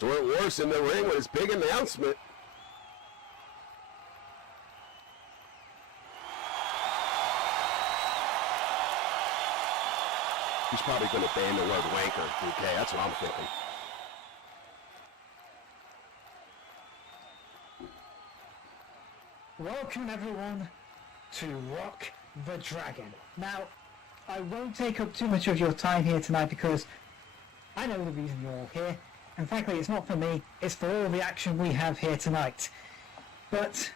Stuart Warris in the ring with his big announcement. He's probably going to ban the word wanker, DK. That's what I'm thinking. Welcome everyone to Rock the Dragon. Now, I won't take up too much of your time here tonight because I know the reason you're all here, and frankly it's not for me, it's for all the action we have here tonight. But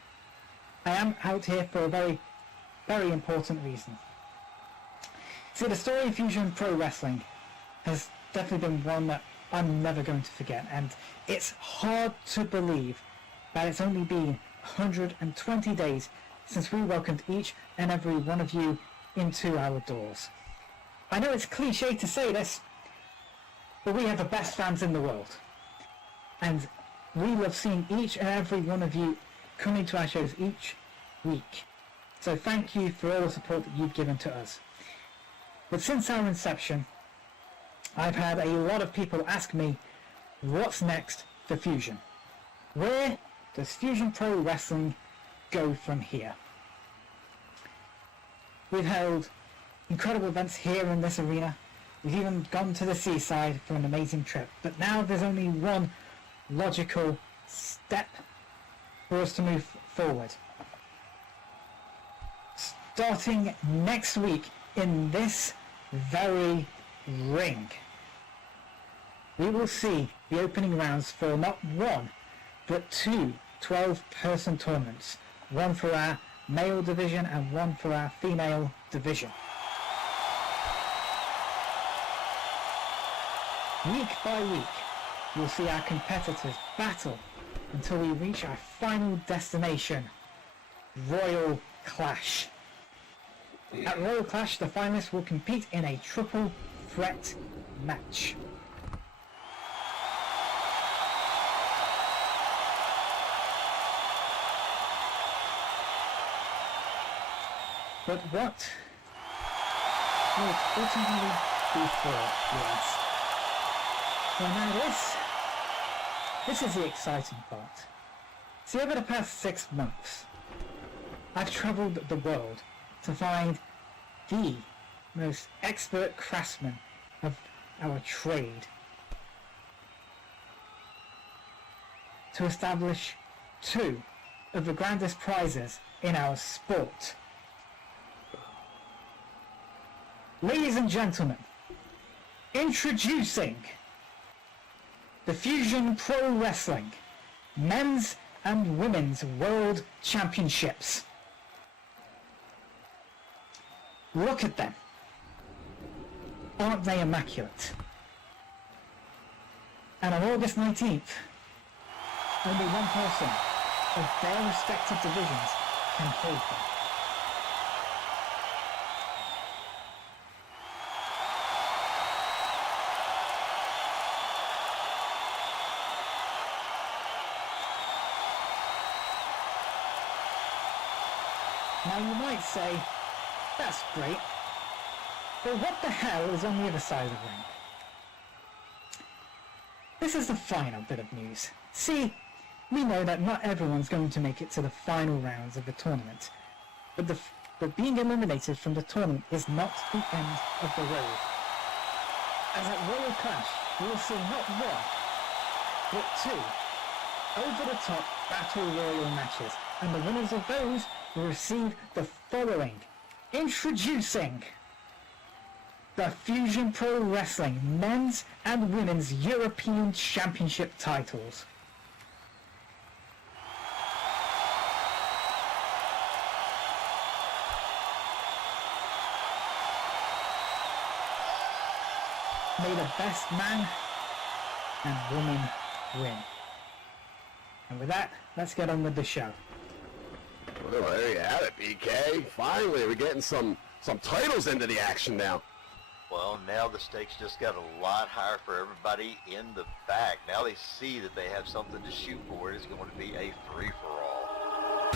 I am out here for a very, very important reason. See, the story of Fusion Pro Wrestling has definitely been one that I'm never going to forget, and it's hard to believe that it's only been 120 days since we welcomed each and every one of you into our doors. I know it's cliche to say this, but we have the best fans in the world, and we love seeing each and every one of you coming to our shows each week. So thank you for all the support that you've given to us. But since our inception, I've had a lot of people ask me, what's next for Fusion? Where does Fusion Pro Wrestling go from here? We've held incredible events here in this arena. We've even gone to the seaside for an amazing trip. But now there's only one logical step for us to move forward. Starting next week in this very ring, we will see the opening rounds for not one, but two 12-person tournaments, one for our male division and one for our female division. Week by week, you'll see our competitors battle until we reach our final destination, Royal Clash. At Royal Clash, the finalists will compete in a triple threat match. But what will it ultimately be for, you ask? Well, now this is the exciting part. See, over the past 6 months, I've travelled the world to find the most expert craftsmen of our trade, to establish two of the grandest prizes in our sport. Ladies and gentlemen, introducing the Fusion Pro Wrestling Men's and Women's World Championships. Look at them. Aren't they immaculate? And on August 19th, only one person of their respective divisions can hold them. Now you might say, that's great, but what the hell is on the other side of the ring? This is the final bit of news. See, we know that not everyone's going to make it to the final rounds of the tournament, but being eliminated from the tournament is not the end of the road. As at Royal Clash, we will see not one, but two over-the-top battle royal matches, and the winners of those will receive the following. Introducing the Fusion Pro Wrestling Men's and Women's European Championship titles. May the best man and woman win. And with that, let's get on with the show. Well, there you have it, BK. Finally, we're getting some titles into the action now. Well, now the stakes just got a lot higher for everybody in the back. Now they see that they have something to shoot for. It's going to be a free-for-all.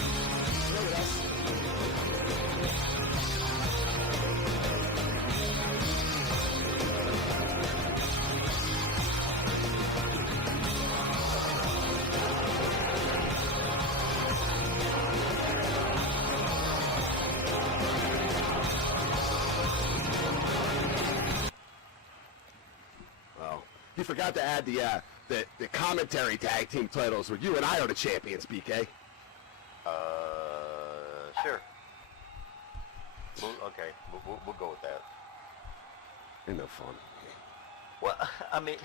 forgot to add the commentary tag team titles where you and I are the champions, BK. Sure. Okay, we'll go with that. Ain't no fun. Well, I mean,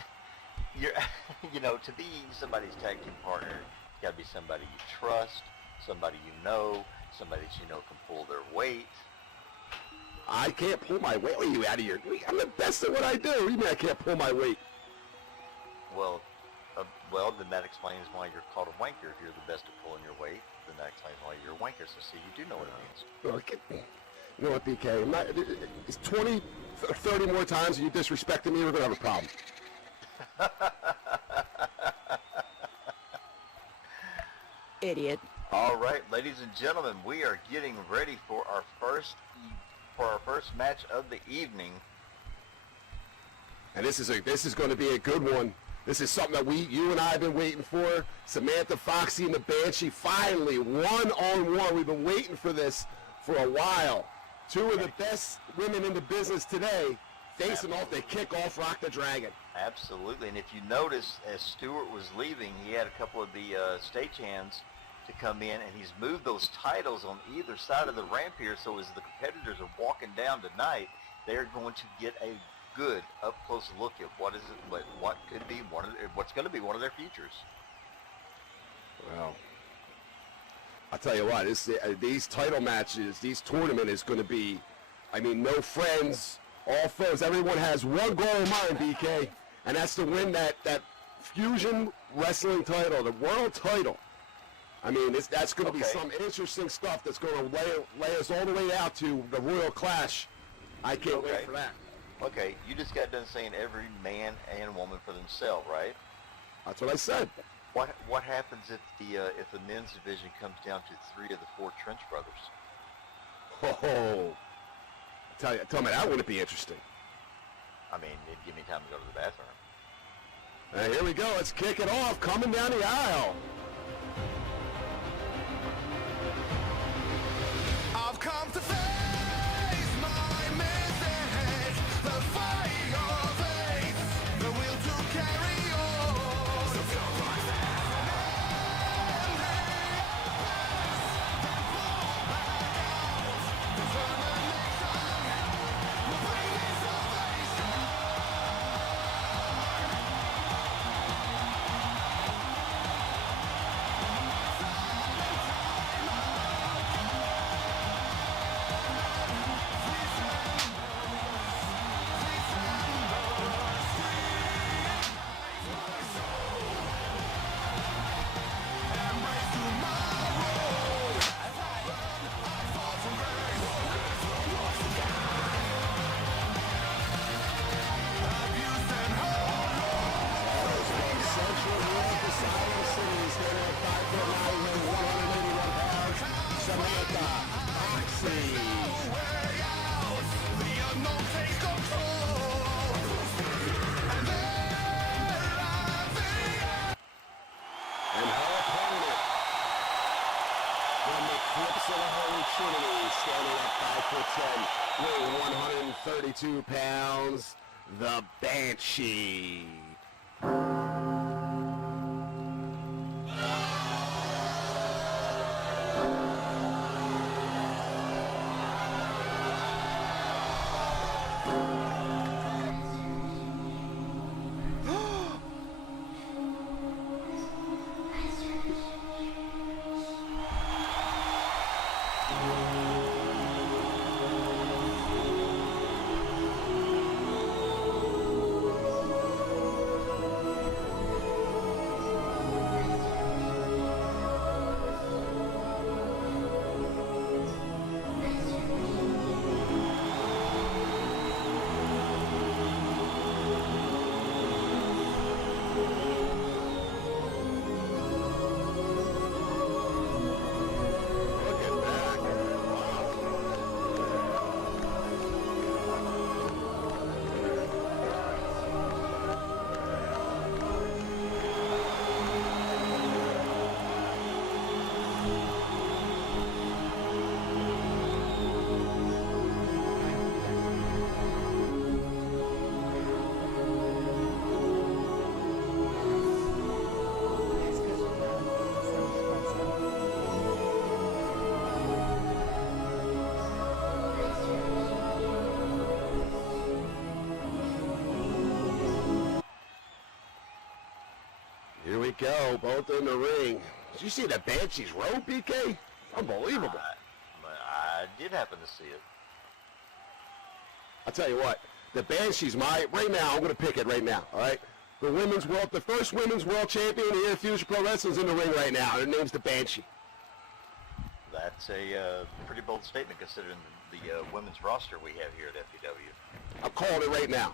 to be somebody's tag team partner, you gotta be somebody you trust, somebody you know, somebody that you know can pull their weight. I can't pull my weight. What are you out of your? I'm the best at what I do. What do you mean I can't pull my weight? Well, then that explains why you're called a wanker. If you're the best at pulling your weight, then that explains why you're a wanker. So see, you do know what it means. Well, you know what, BK? It's 20, 30 more times you disrespecting me, we're gonna have a problem. Idiot. All right, ladies and gentlemen, we are getting ready for our first match of the evening. And this is going to be a good one. This is something that you and I have been waiting for. Samantha, Foxy, and the Banshee finally one-on-one. We've been waiting for this for a while. Two of the best women in the business today facing off. They kick off Rock the Dragon. Absolutely, and if you notice, as Stewart was leaving, he had a couple of the stagehands to come in, and he's moved those titles on either side of the ramp here, so as the competitors are walking down tonight, they're going to get a good up-close look at what's going to be one of their futures. Well, I'll tell you what, these title matches, these tournament is going to be, I mean, no friends, all foes. Everyone has one goal in mind, BK, and that's to win that Fusion Wrestling title, the world title. I mean, that's going to be some interesting stuff that's going to lay us all the way out to the Royal Clash. I can't wait for that. Okay, you just got done saying every man and woman for themselves, right? That's what I said. What happens if the men's division comes down to 3 of the 4 Trench brothers? Oh, tell me that wouldn't be interesting. I mean, it'd give me time to go to the bathroom. Here we go. Let's kick it off. Coming down the aisle. I've come to face my mistake, the fight of faith, the will to carry on. So feel like that. Samantha, Foxy. And her opponent from the Clips of the Holy Trinity, standing at 5'10", weighing 132 pounds, the Banshee. you go. Both in the ring. Did you see the Banshee's row, BK? Unbelievable. I did happen to see it. I'll tell you what. The Banshee's right now, I'm going to pick it right now, all right? The first women's world champion here at Fusion Pro Wrestling is in the ring right now. Her name's the Banshee. That's a pretty bold statement considering the women's roster we have here at FPW. I'm calling it right now.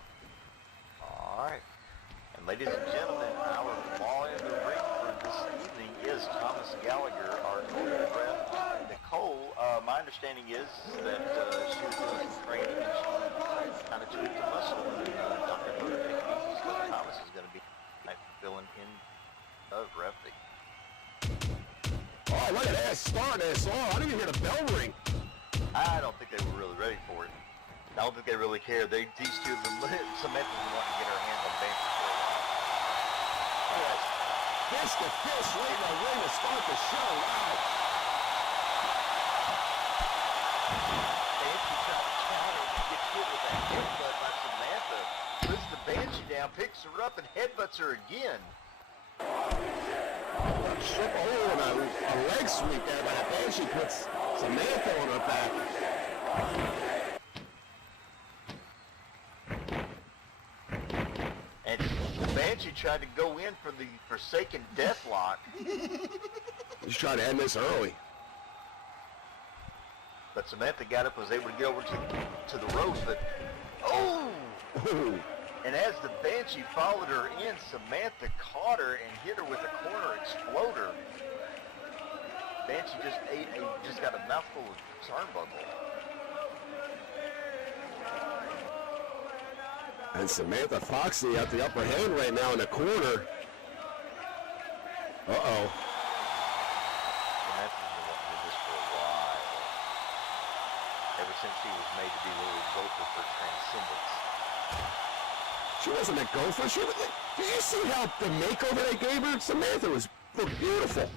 All right. And ladies and gentlemen, our law in the ring for this evening is Thomas Gallagher, our choreographer. Nicole, my understanding is that she was doing some training and she kind of tweaked the muscle. Dr. Motor take it easy, so Thomas is going to be filling in of Refty. Oh, look at that start, SR. I didn't even hear the bell ring. I don't think they were really ready for it. I don't think they really care. These two, Samantha's wanting to get her hands on Banshee for a while. All right. Fist to fist right in the ring to start the show. Wow. Banshee tried to counter and get hit with that headbutt by Samantha. Puts the Banshee down, picks her up, and headbutts her again. And a leg sweep there by the Banshee puts Samantha on her back. And Banshee tried to go in for the Forsaken Deathlock. He's trying to end this early. But Samantha got up, was able to get over to the ropes, but oh! And as the Banshee followed her in, Samantha caught her and hit her with a corner exploder. Banshee just got a mouthful of turnbuckle. And Samantha Foxy at the upper hand right now in the corner. Uh-oh. Samantha's been wanting to do this for a while. Ever since she was made to be the little gopher for Transcendence. She wasn't a gopher. Did you see how the makeover they gave her? Samantha looked beautiful.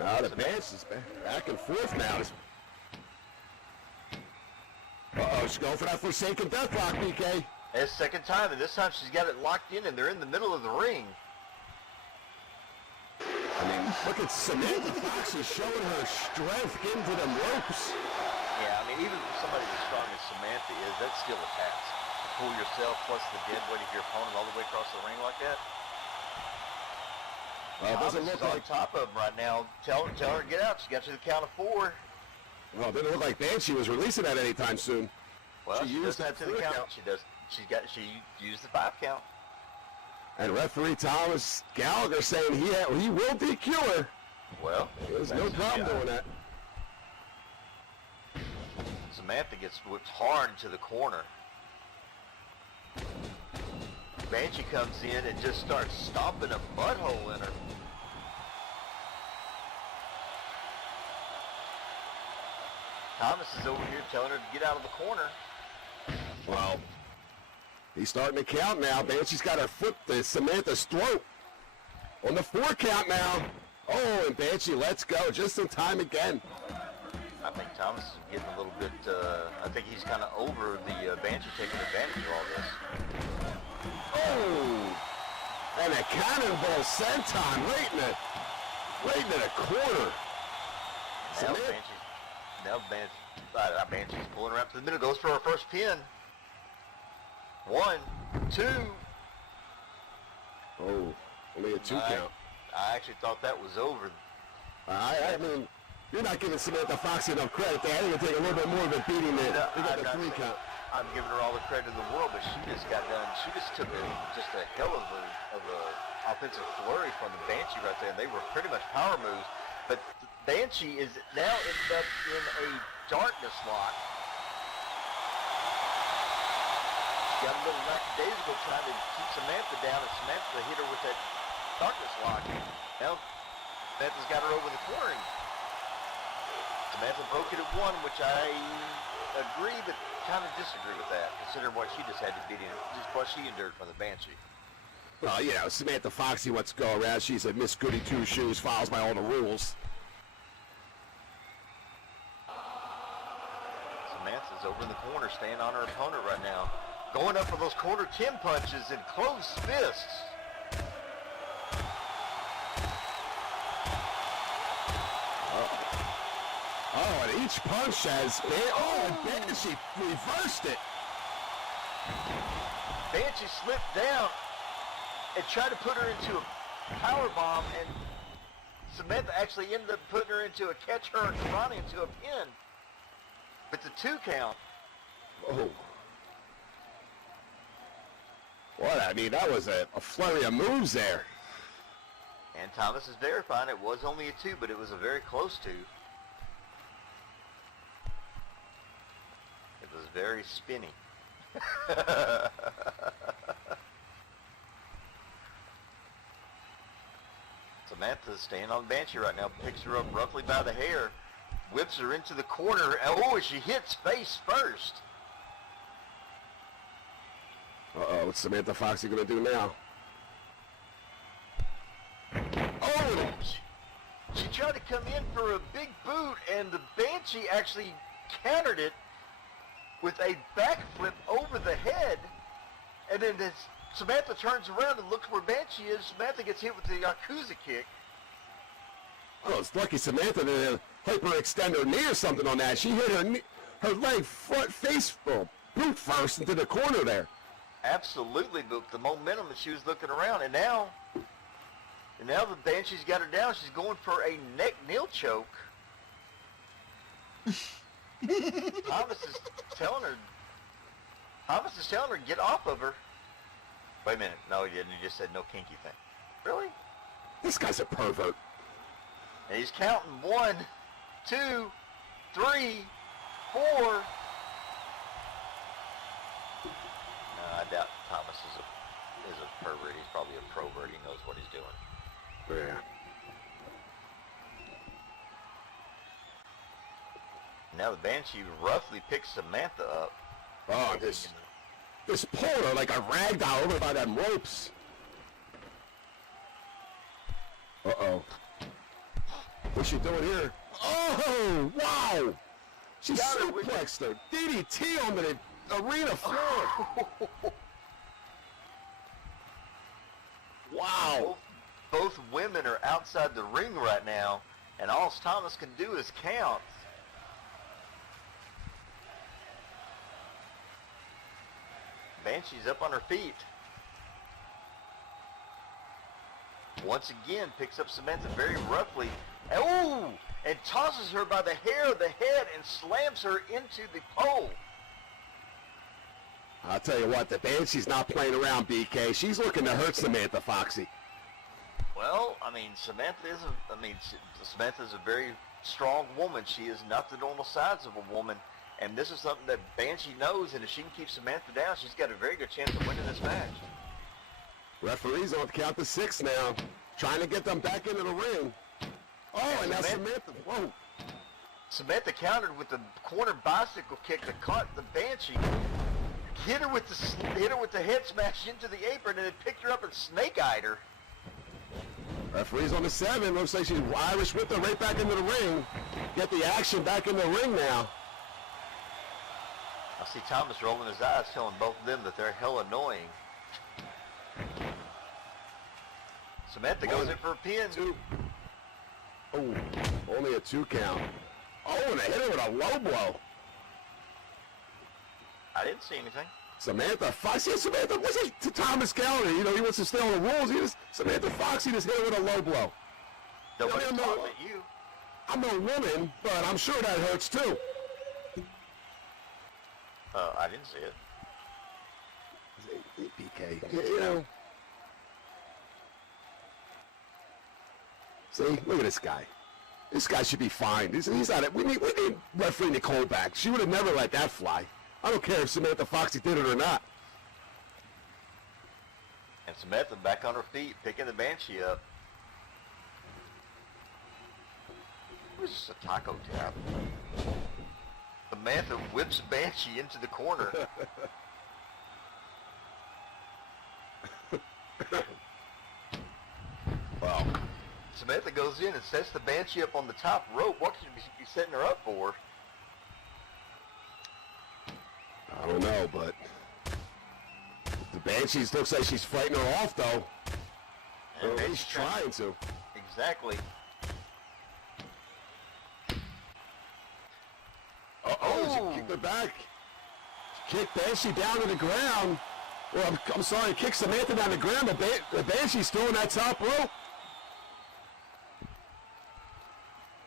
Now the Banshee's back and forth now. Uh-oh, she's going for that Forsaken Deathlock, BK. That's the second time, and this time she's got it locked in, and they're in the middle of the ring. I mean, look at Samantha Foxy showing her strength into them ropes. Yeah, I mean, even for somebody as strong as Samantha is, that's still a task. To pull yourself plus the dead weight of your opponent all the way across the ring like that. Well, it doesn't look on like... top of him right now. Tell her to get out. She got to the count of 4. Well, it didn't look like Banshee was releasing that anytime soon. Well, she used that to the 4 count. She used the 5 count. And referee Thomas Gallagher saying he will DQ her. Well, there's no problem doing that. Samantha gets whipped hard into the corner. Banshee comes in and just starts stomping a butthole in her. Thomas is over here telling her to get out of the corner. Well, he's starting to count now. Banshee's got her foot to Samantha's throat. On the 4 count now. Oh, and Banshee lets go just in time again. I think Thomas is getting a little bit, I think he's kind of over the Banshee taking advantage of all this. Oh! And a cannonball senton right in the corner. Now Banshee's pulling her up to the middle, goes for her first pin. 1, 2. Oh, only a 2 count. I actually thought that was over. I mean, you're not giving Samantha Foxy enough credit there. I think it'll take a little bit more of a beating than they got the 3 count. I'm giving her all the credit in the world, but she just got done. She just took just a hell of a offensive flurry from the Banshee right there, and they were pretty much power moves. But Banshee is now ended up in a darkness lock. She got a little lackadaisical trying to keep Samantha down, and Samantha hit her with that darkness lock. Now Samantha's got her over the corner. Samantha broke it at 1, which I agree, but kind of disagree with that, considering what she just had to beat in, just what she endured from the Banshee. Well, you know, Samantha Foxy wants to go around. She's a Miss Goody Two-Shoes, follows by all the rules. Samantha's over in the corner corner, staying on her opponent right now. Going up for those corner 10 punches and closed fists. Oh, and each punch has and Banshee reversed it. Banshee slipped down and tried to put her into a power bomb, and Samantha actually ended up putting her into a catch her and Ronnie into a pin. But the 2 count. Oh. What? I mean, that was a flurry of moves there. And Thomas is verifying it was only a 2, but it was a very close 2. It was very spinny. Samantha's staying on Banshee right now, picks her up roughly by the hair, whips her into the corner. Oh, she hits face first. Uh-oh, what's Samantha Foxy gonna do now? Oh! She tried to come in for a big boot, and the Banshee actually countered it with a backflip over the head. And then as Samantha turns around and looks where Banshee is, Samantha gets hit with the Yakuza kick. Oh, it's lucky Samantha didn't hyperextend her knee or something on that. She hit her leg front face boot first into the corner there. Absolutely, but the momentum that she was looking around, and now the Banshee's got her down. She's going for a neck kneel choke. Thomas is telling her, get off of her. Wait a minute, no he didn't, he just said no kinky thing. Really? This guy's a pervert. And he's counting 1, 2, 3, 4. I doubt Thomas is a pervert. He's probably a provert. He knows what he's doing. Yeah. Now the Banshee roughly picks Samantha up. Oh, this pulled her like a rag doll over by them ropes. Uh-oh. What's she doing here? Oh, wow! She suplexed her. DDT on the arena floor. Wow. Both women are outside the ring right now, and all Thomas can do is count. Banshee's up on her feet. Once again, picks up Samantha very roughly. Oh! And tosses her by the hair of the head and slams her into the pole. I'll tell you what, the Banshee's not playing around, BK. She's looking to hurt Samantha Foxy. Well, I mean, Samantha's a very strong woman. She is not the normal size of a woman. And this is something that Banshee knows, and if she can keep Samantha down, she's got a very good chance of winning this match. Referee's on count to 6 now, trying to get them back into the ring. Oh, and now Samantha, whoa. Samantha countered with the corner bicycle kick that caught the Banshee, hit her with the head smash into the apron, and then picked her up and snake-eyed her. Referee's on the 7. Looks like she's Irish whipped her right back into the ring. Get the action back in the ring now. I see Thomas rolling his eyes, telling both of them that they're hell annoying. Samantha goes in for a pin. 2. Oh, only a 2 count. Oh, and a hit her with a low blow. I didn't see anything. Samantha Foxy. Samantha, what's it to Thomas Gallagher? You know, he wants to stay on the rules. Samantha Foxy just hit her with a low blow. Nobody talking at you. I'm no woman, but I'm sure that hurts too. I didn't see it. BK, you know. See, look at this guy. This guy should be fined. He's not it. We need referee Nicole back. She would have never let that fly. I don't care if Samantha Foxy did it or not. And Samantha back on her feet, picking the Banshee up. Who's this, a taco tap? Samantha whips Banshee into the corner. Wow. Samantha goes in and sets the Banshee up on the top rope. What should she be setting her up for? don't know, but the Banshee looks like she's fighting her off, though. And Or at Banshee's least trying to. Exactly. She kicked her back. She kicked Banshee down to the ground. Well, I'm sorry, kicked Samantha down the ground. The Banshee's still in that top rope.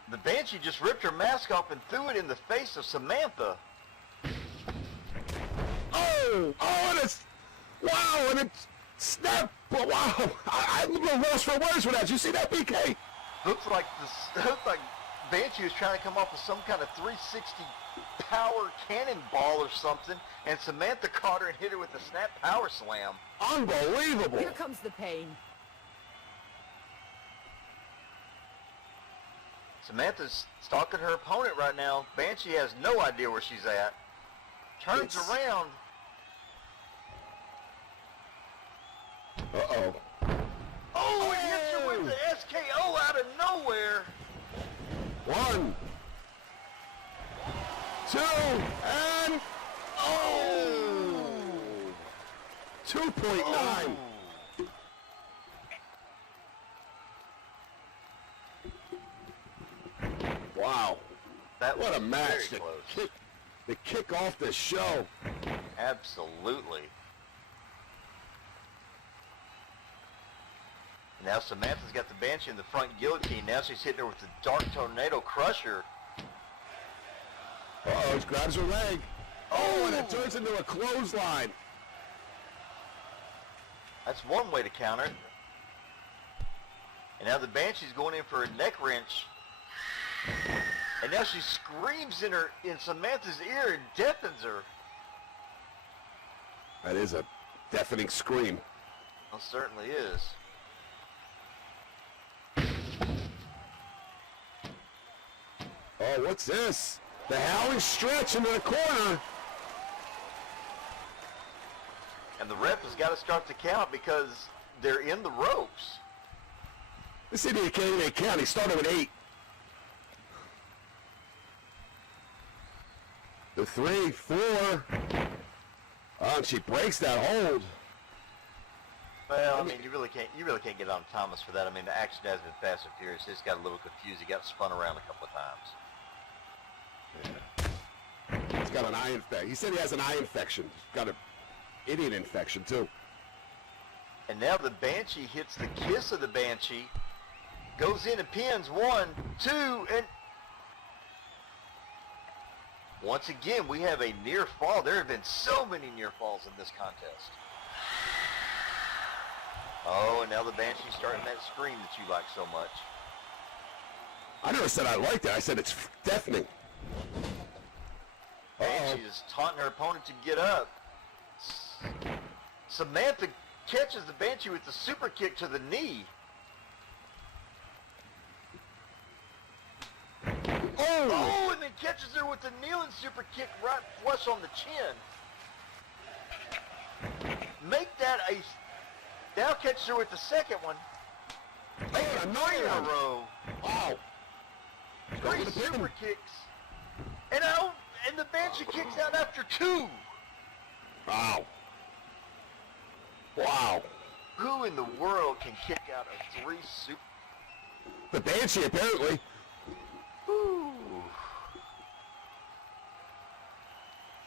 The Banshee just ripped her mask off and threw it in the face of Samantha. Oh, and it's, wow, and it snapped. But wow, I'm a little lost for words with that. Did you see that, BK? Looks like Banshee was trying to come off with some kind of 360 power cannonball or something, and Samantha caught her and hit her with a snap power slam. Unbelievable. Here comes the pain. Samantha's stalking her opponent right now. Banshee has no idea where she's at. Turns around. Uh-oh. Oh, it hits her with the SKO out of nowhere. 1, 2, and oh! 2.9. Wow. That What was a match. very close. The kick off the show. Absolutely. Now Samantha's got the Banshee in the front guillotine. Now she's hitting her with the Dark Tornado Crusher. Uh-oh, she grabs her leg. Oh, and it turns into a clothesline. That's one way to counter. And now the Banshee's going in for a neck wrench. And now she screams in Samantha's ear and deafens her. That is a deafening scream. Well, it certainly is. Oh, what's this? The howling stretch into the corner. And the ref has got to start the count because they're in the ropes. This idiot can't even count. He started with 8. The 3, 4. Oh, and she breaks that hold. Well, I mean, you really can't get on Thomas for that. I mean, the action has been fast and furious. It's got a little confused. He got spun around a couple of times. Yeah. He's got an eye infection. He said he has an eye infection. He's got an idiot infection, too. And now the Banshee hits the kiss of the Banshee, goes in and pins 1, 2, and once again, we have a near fall. There have been so many near falls in this contest. Oh, and now the Banshee's starting that scream that you like so much. I never said I liked it. I said it's deafening. Banshee is taunting her opponent to get up. Samantha catches the Banshee with the super kick to the knee. Oh, and then catches her with the kneeling super kick right flush on the chin. Make that a... Now catches her with the second one. Oh, another In a one. row. Wow. 3 super kicks. And the Banshee kicks out after 2. Wow. Wow. Who in the world can kick out a 3 super... The Banshee, apparently. Ooh.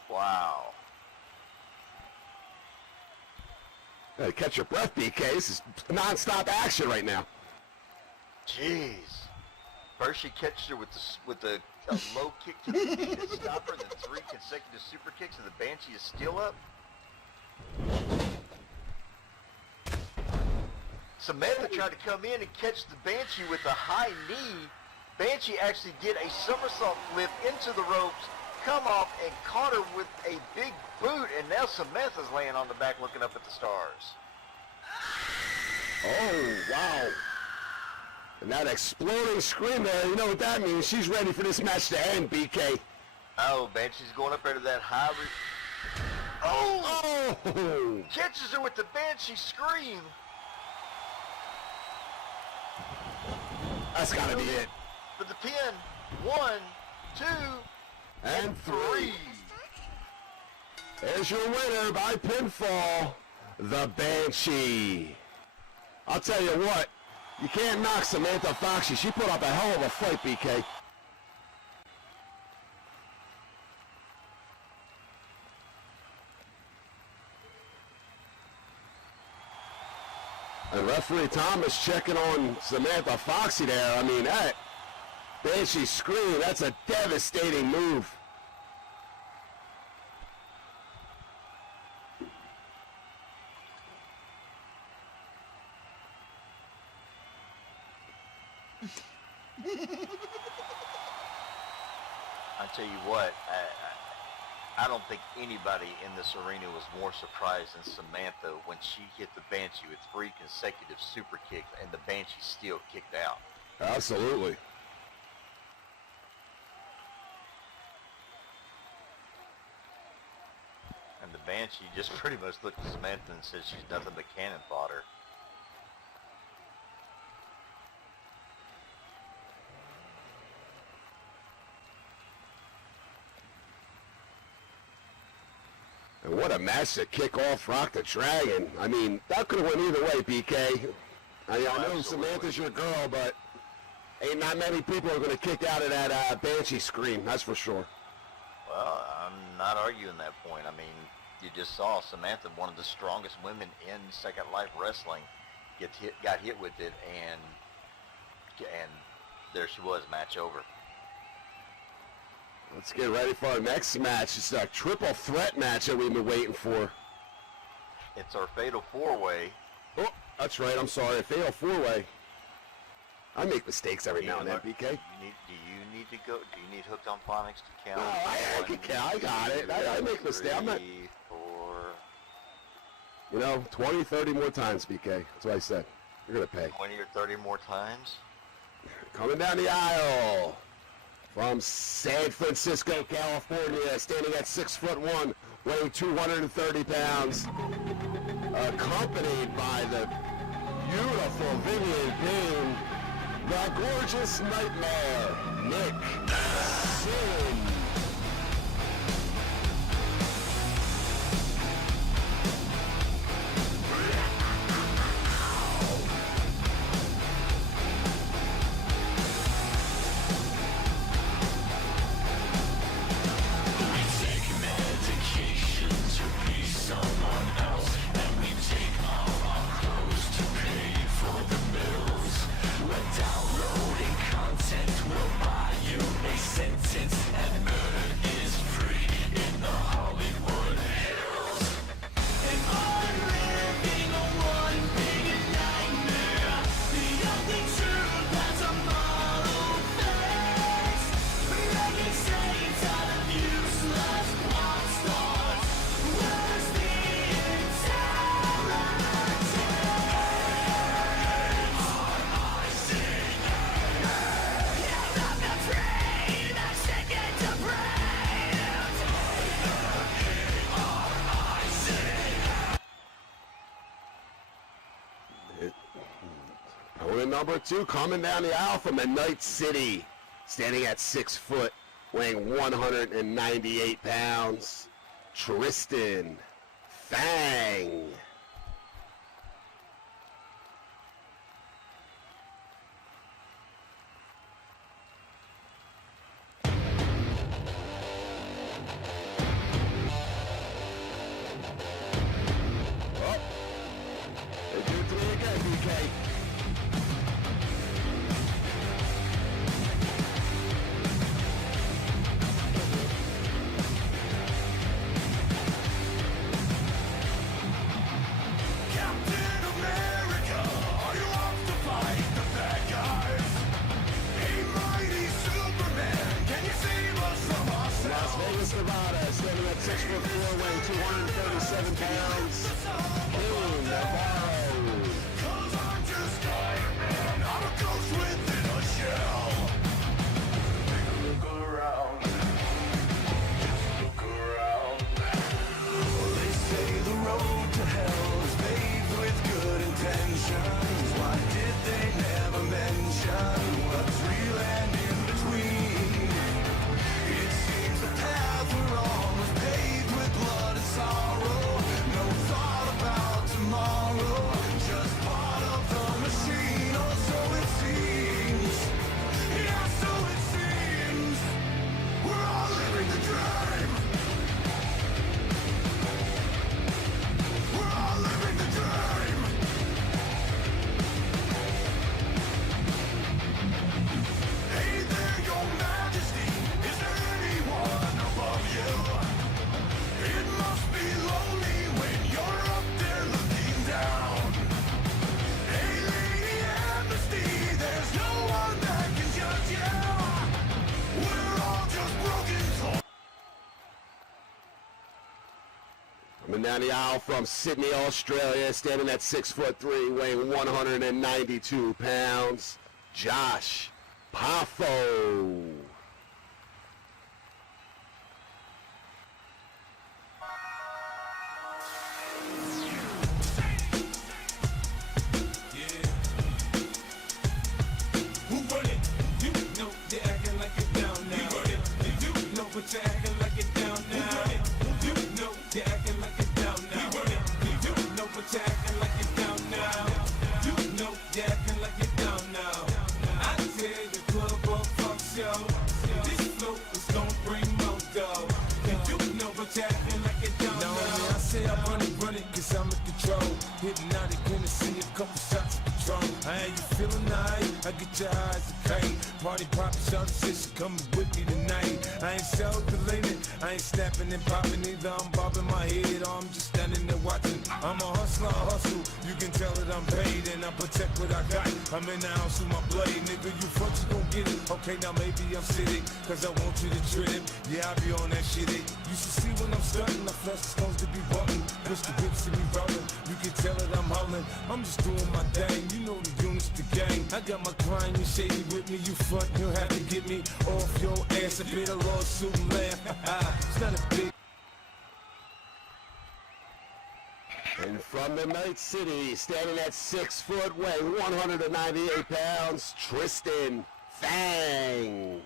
Wow. Gotta catch your breath, BK. This is non-stop action right now. Jeez. First she catches her with a low kick to the knee to stop her, then 3 consecutive super kicks, and the Banshee is still up. Samantha tried to come in and catch the Banshee with a high knee. Banshee actually did a somersault flip into the ropes, come off, and caught her with a big boot, and now Samantha's laying on the back looking up at the stars. Oh, wow. And that exploding scream there, you know what that means. She's ready for this match to end, BK. Oh, Banshee's going up into that high... Oh! Oh! Catches her with the Banshee scream. That's gotta be it. For the pin. 1, 2, And 3. There's your winner by pinfall, the Banshee. I'll tell you what, you can't knock Samantha Foxy. She put up a hell of a fight, BK. And referee Thomas checking on Samantha Foxy there. I mean, that Banshee scream, that's a devastating move. I tell you what, I don't think anybody in this arena was more surprised than Samantha when she hit the Banshee with 3 consecutive super kicks and the Banshee still kicked out. Absolutely. And the Banshee just pretty much looked at Samantha and said she's nothing but cannon fodder. And what a match to kick off Rock the Dragon. I mean, that could have went either way, BK. I know Absolutely. Samantha's your girl, but ain't not many people are going to kick out of that Banshee scream, that's for sure. Well, I'm not arguing that point. I mean, you just saw Samantha, one of the strongest women in Second Life Wrestling, got hit with it, and there she was, match over. Let's get ready for our next match. It's a triple threat match that we've been waiting for. It's our fatal 4-way. Oh, that's right. I'm sorry. Fatal 4-way. I make mistakes every now and then, BK. Do you need to go? Do you need hooked on phonics to count? No, I can count. I got it. I make mistakes. I'm not. 3, 4. You know, 20, 30 more times, BK. That's what I said. You're gonna pay. 20 or 30 more times. Coming down the aisle from San Francisco, California, standing at 6'1", weighing 230 pounds, accompanied by the beautiful Vivian Kayne, the gorgeous Nightmare, Nick Sin. Number 2 coming down the aisle from the Night City, standing at 6 foot, weighing 198 pounds, Tristan Fang. Oh, they do it to me again, BK. Nevada, standing at 6'4", weighing 237 pounds, Kayne, Navarro. Cause I'm just tired, man. I'm a ghost within a shell. Take a look around. Just look around. They say the road to hell is paved with good intentions. Why did they never mention what's real and in between? It seems the path we're on was paved with blood and down the aisle from Sydney, Australia, standing at 6'3", weighing 192 pounds, Josh Poffo. But you're acting like it down now. You know you're acting like it down now. You know but you're acting like it down now. You know you're acting like it down now. I tell the club up, fuck yo. This flow is gon' bring more dough. And you know but you're acting like it down now. No, I say I run it, cause I'm in control. Hypnotic, gonna see a couple shots of Patron. I ain't you feeling nice? I get your eyes a Kayne. Party poppin', shot sis, coming with me tonight. I ain't so deleted, I ain't snapping and popping either. I'm bobbing my head or I'm just standing there watching. I'm a hustler, I hustle. You can tell that I'm paid and I protect what I got. I'm in the house with my blade, nigga. You fucks, you gon' get it. Okay, now maybe I'm sitting, cause I want you to trip. Yeah, I be on that shit. You should see when I'm stunting. My flesh is supposed to be button. Push the whips to me rolling. You can tell that I'm howling. I'm just doing my thing. You know the units, the gang. I got my crime, you shady with me. You front, you'll have to get me off your ass. A bit of lawsuit and laugh. It's not a big. And from the Night City, standing at 6 foot, weighing 198 pounds, Tristan Fang.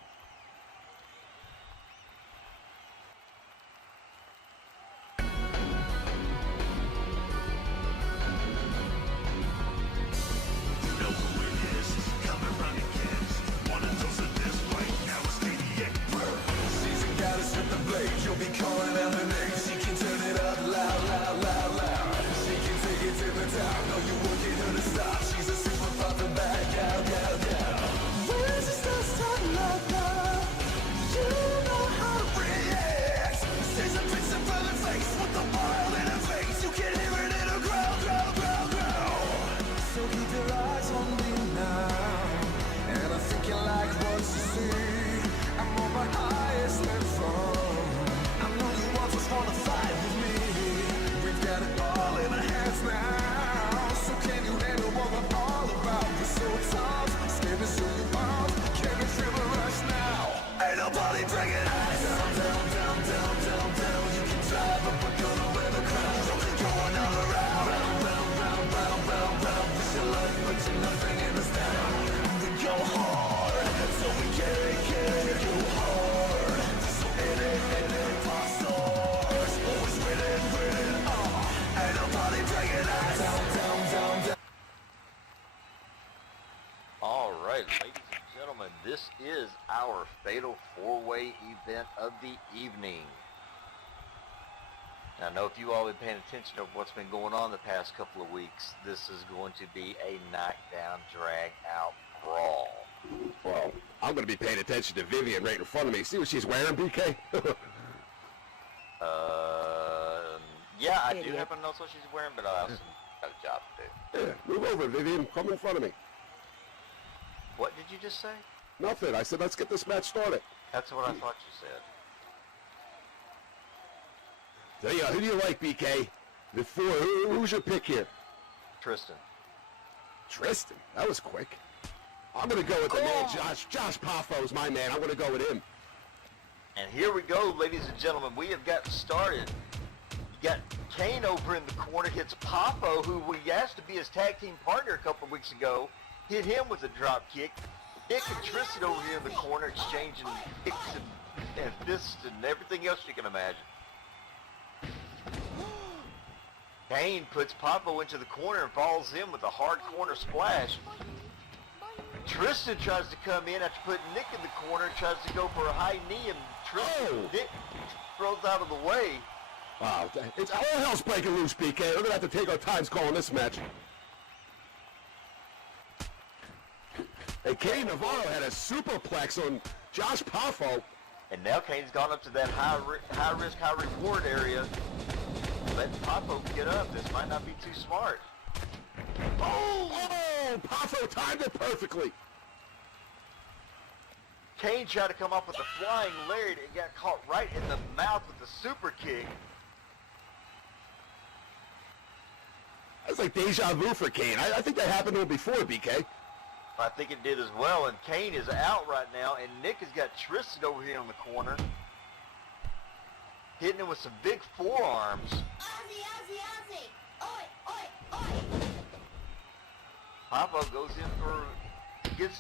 You'll be calling out her name. She can turn it up loud, loud, loud, loud. She can take it to the top. No, you won't get her to stop. She's a super pop and back out, out, out. When she starts talking like that, you know how to react. She's a picture from her face with the bile in her face. You can hear it in her growl, growl, growl, growl. So keep your eyes on me now. And I'm thinking like what you see. I'm on my highest level. Just wanna fight with me. We've got it all in our hands now. So can you handle what we're all about? We're so tough, scared to show you off. Can we feel the rush now? Ain't nobody bringing us down, down, down, down, down, down. You can drive, but we're gonna wear the crown. So we go another round, round, round, round, round, round, round. This your life, but you're nothing in us down. We go hard, so we go hard. So in it, possible. All right, ladies and gentlemen, this is our fatal four-way event of the evening. Now, I know if you all have been paying attention to what's been going on the past couple of weeks, this is going to be a knockdown, drag-out brawl. Well, I'm going to be paying attention to Vivian right in front of me. See what she's wearing, BK? Yeah, I do Idiot. happen to know what she's wearing, but I also got a job to do. Yeah, move over, Vivian. Come in front of me. What did you just say? Nothing. I said, let's get this match started. That's what I thought you said. So, yeah, who do you like, BK? Who's your pick here? Tristan. Tristan? That was quick. I'm going to go with the man, Josh. Josh Poffo is my man. I'm going to go with him. And here we go, ladies and gentlemen. We have gotten started. You got Kayne over in the corner, hits Poffo, who we asked to be his tag team partner a couple of weeks ago. Hit him with a drop kick. Nick and Tristan over here in the corner exchanging kicks and fists and everything else you can imagine. Kayne puts Poffo into the corner and follows him with a hard corner splash. Tristan tries to come in after putting Nick in the corner and tries to go for a high knee, and Nick throws out of the way. Wow, it's all hell's breaking loose, BK. We're going to have to take our times calling this match. And Kayne Navarro had a superplex on Josh Poffo. And now Kayne's gone up to that high risk, high reward area. Let Poffo get up. This might not be too smart. Oh, Poffo timed it perfectly. Kayne tried to come up with a flying lariat and got caught right in the mouth with the super kick. That's like deja vu for Kayne. I think that happened to him before, BK. I think it did as well, and Kayne is out right now, and Nick has got Tristan over here in the corner, hitting him with some big forearms. Ozzy, Ozzy, Ozzy! Oi, oi, oi! Poffo goes in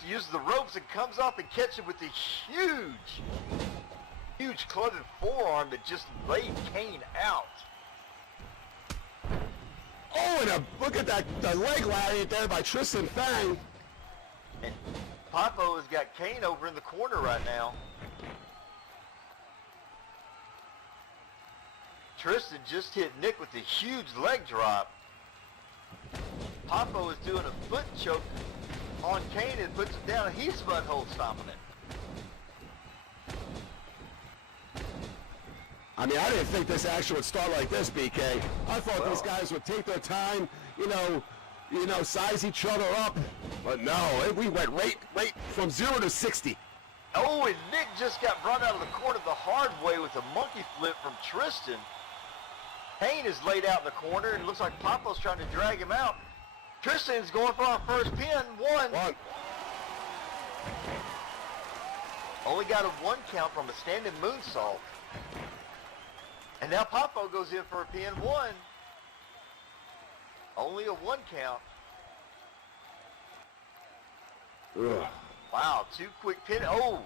uses the ropes and comes off and catches him with a huge clubbed forearm that just laid Kayne out. Oh, and look at that, the leg lariat there by Tristan Fang. And Poffo has got Kayne over in the corner right now. Tristan just hit Nick with a huge leg drop. Poffo is doing a foot choke on Kayne and puts him down, and he's butthole stomping it. I mean, I didn't think this action would start like this, BK. I thought these guys would take their time, you know, size each other up. But no, we went right from 0 to 60. Oh, and Nick just got brought out of the corner the hard way with a monkey flip from Tristan. Kayne is laid out in the corner, and it looks like Poffo's trying to drag him out. Tristan's going for our first pin. One. Only got a 1 count from a standing moonsault. And now Poffo goes in for a pin. 1. Only a 1 count. Ugh. Wow, 2 quick pin. Oh!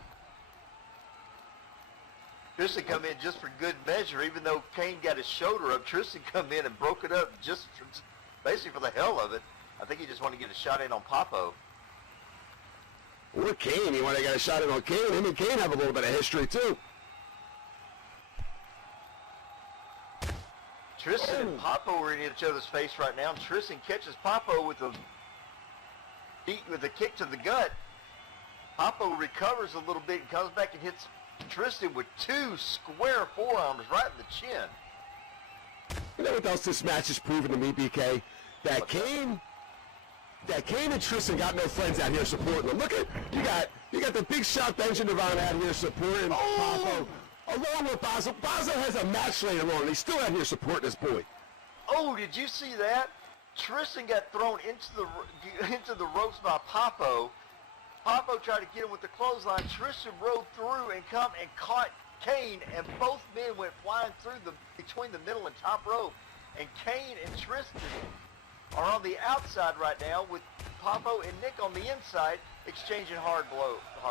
Tristan come in just for good measure, even though Kayne got his shoulder up. Tristan come in and broke it up just basically for the hell of it. I think he just wanted to get a shot in on Poffo. Or Kayne, you want to get a shot in on Kayne. Him and Kayne have a little bit of history too. Tristan and Poffo are in each other's face right now. Tristan catches Poffo with a kick to the gut. Poffo recovers a little bit and comes back and hits Tristan with 2 square forearms right in the chin. You know what else this match has proven to me, BK? That Kayne and Tristan got no friends out here supporting them. Look at you got the big shot Benjamin Navarro out here supporting Poffo, along with Bazza. Bazza has a match later on, and he's still out here supporting his boy. Oh, did you see that? Tristan got thrown into the ropes by Poffo. Poffo tried to get him with the clothesline. Tristan rode through and caught Kayne, and both men went flying through between the middle and top rope. And Kayne and Tristan are on the outside right now with Poffo and Nick on the inside exchanging hard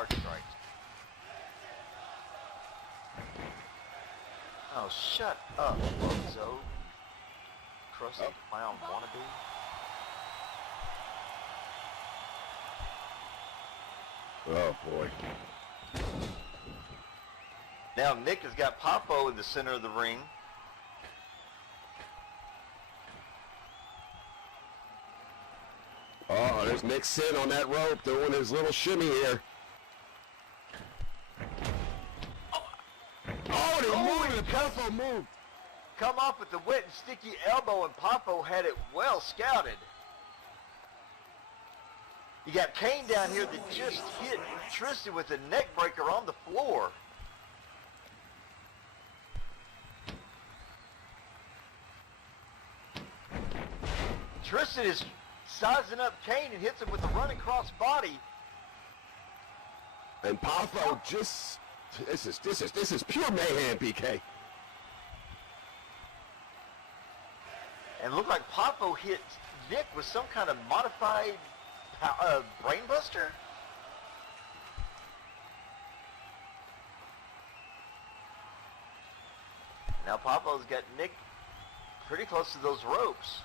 strikes. Oh, shut up, Bozo. Crusty clown wannabe. Oh boy. Now Nick has got Poffo in the center of the ring. Oh, there's Nick sitting on that rope doing his little shimmy here. Oh, they moved, and Poffo moved. Come off with the wet and sticky elbow, and Poffo had it well scouted. You got Kayne down here that just hit Tristan with a neck breaker on the floor. Tristan is sizing up Kayne and hits him with a running cross body. And Poffo just this is pure mayhem, BK. And looked like Poffo hit Nick with some kind of modified brainbuster. Now Poffo's got Nick pretty close to those ropes.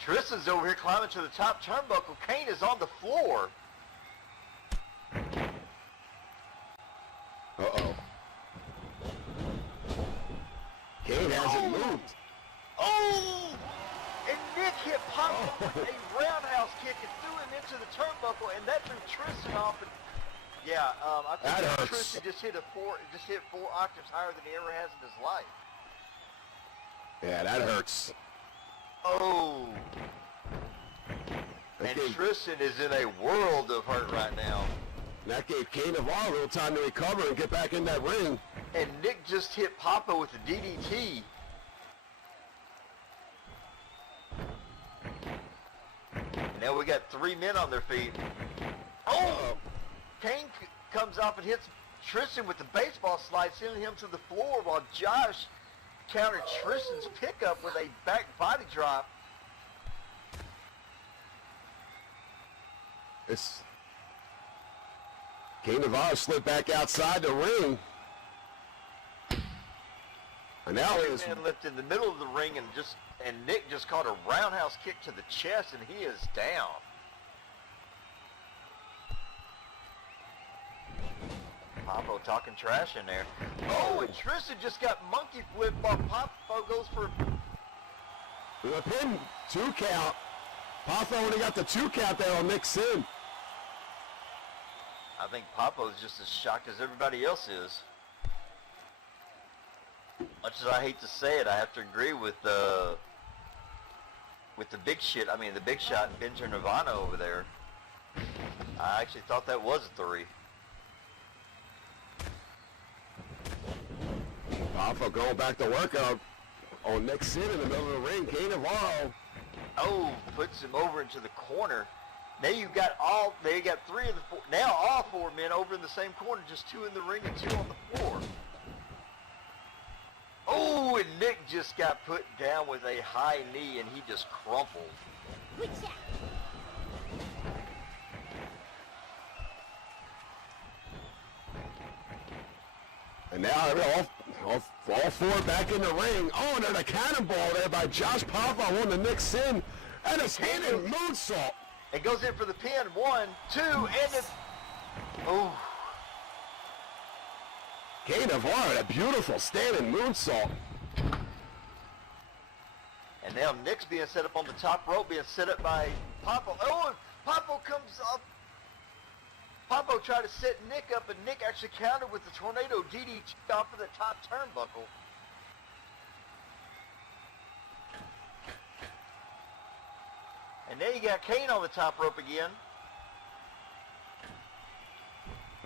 Tristan's over here climbing to the top turnbuckle. Kayne is on the floor. Uh-oh. Kayne hasn't moved. Oh! And Nick hit Poffo with a roundhouse kick and threw him into the turnbuckle, and that threw Tristan off. And yeah, I think That hurts. Tristan just hit 4 octaves higher than he ever has in his life. Yeah, that hurts. Oh! And Tristan is in a world of hurt right now. That gave Kayne Navarro a little time to recover and get back in that ring. And Nick just hit Poffo with a DDT. Now we got 3 men on their feet. Oh! Kayne comes off and hits Tristan with the baseball slide, sending him to the floor while Josh countered Tristan's pickup with a back body drop. It's Kayne Navarro slid back outside the ring. And now he's Man left in the middle of the ring and Nick just caught a roundhouse kick to the chest and he is down. Poffo talking trash in there. Oh, and Tristan just got monkey flipped while Poffo goes for... with a pin, 2 count. Poffo only got the 2 count there on Nick Sin. I think Poffo is just as shocked as everybody else is. Much as I hate to say it, I have to agree with the big shit. I mean, the big shot, Benjamin Navarro over there. I actually thought that was a 3. Poffo going back to work on Nick Sin in the middle of the ring. Kayne Navarro. Oh, puts him over into the corner. Now you got 3 of the 4. Now all 4 men over in the same corner, just 2 in the ring and 2 on the floor. Oh, and Nick just got put down with a high knee and he just crumpled. Good shot. And now all 4 back in the ring. Oh, and then a cannonball there by Josh Poffo on the Nick Sin. And a standing moonsault. It goes in for the pin. 1, 2, and it's... Oh. Kayne Navarro, a beautiful standing moonsault. And now Nick's being set up on the top rope, being set up by Poffo. Oh, and Poffo comes up. Poffo tried to set Nick up, and Nick actually countered with the tornado DDT off of the top turnbuckle. And there you got Kayne on the top rope again.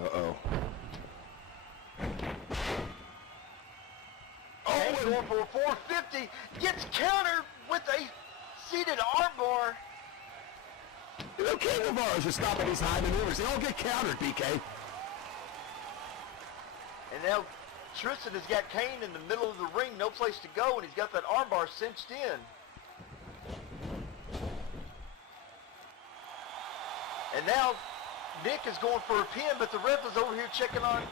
Uh-oh. Kayne going for a 450, gets countered with a seated armbar. You know, Kayne Navarro is just stopping these high maneuvers. They all get countered, BK. And now Tristan has got Kayne in the middle of the ring, no place to go, and he's got that armbar cinched in. And now Nick is going for a pin, but the ref is over here checking on.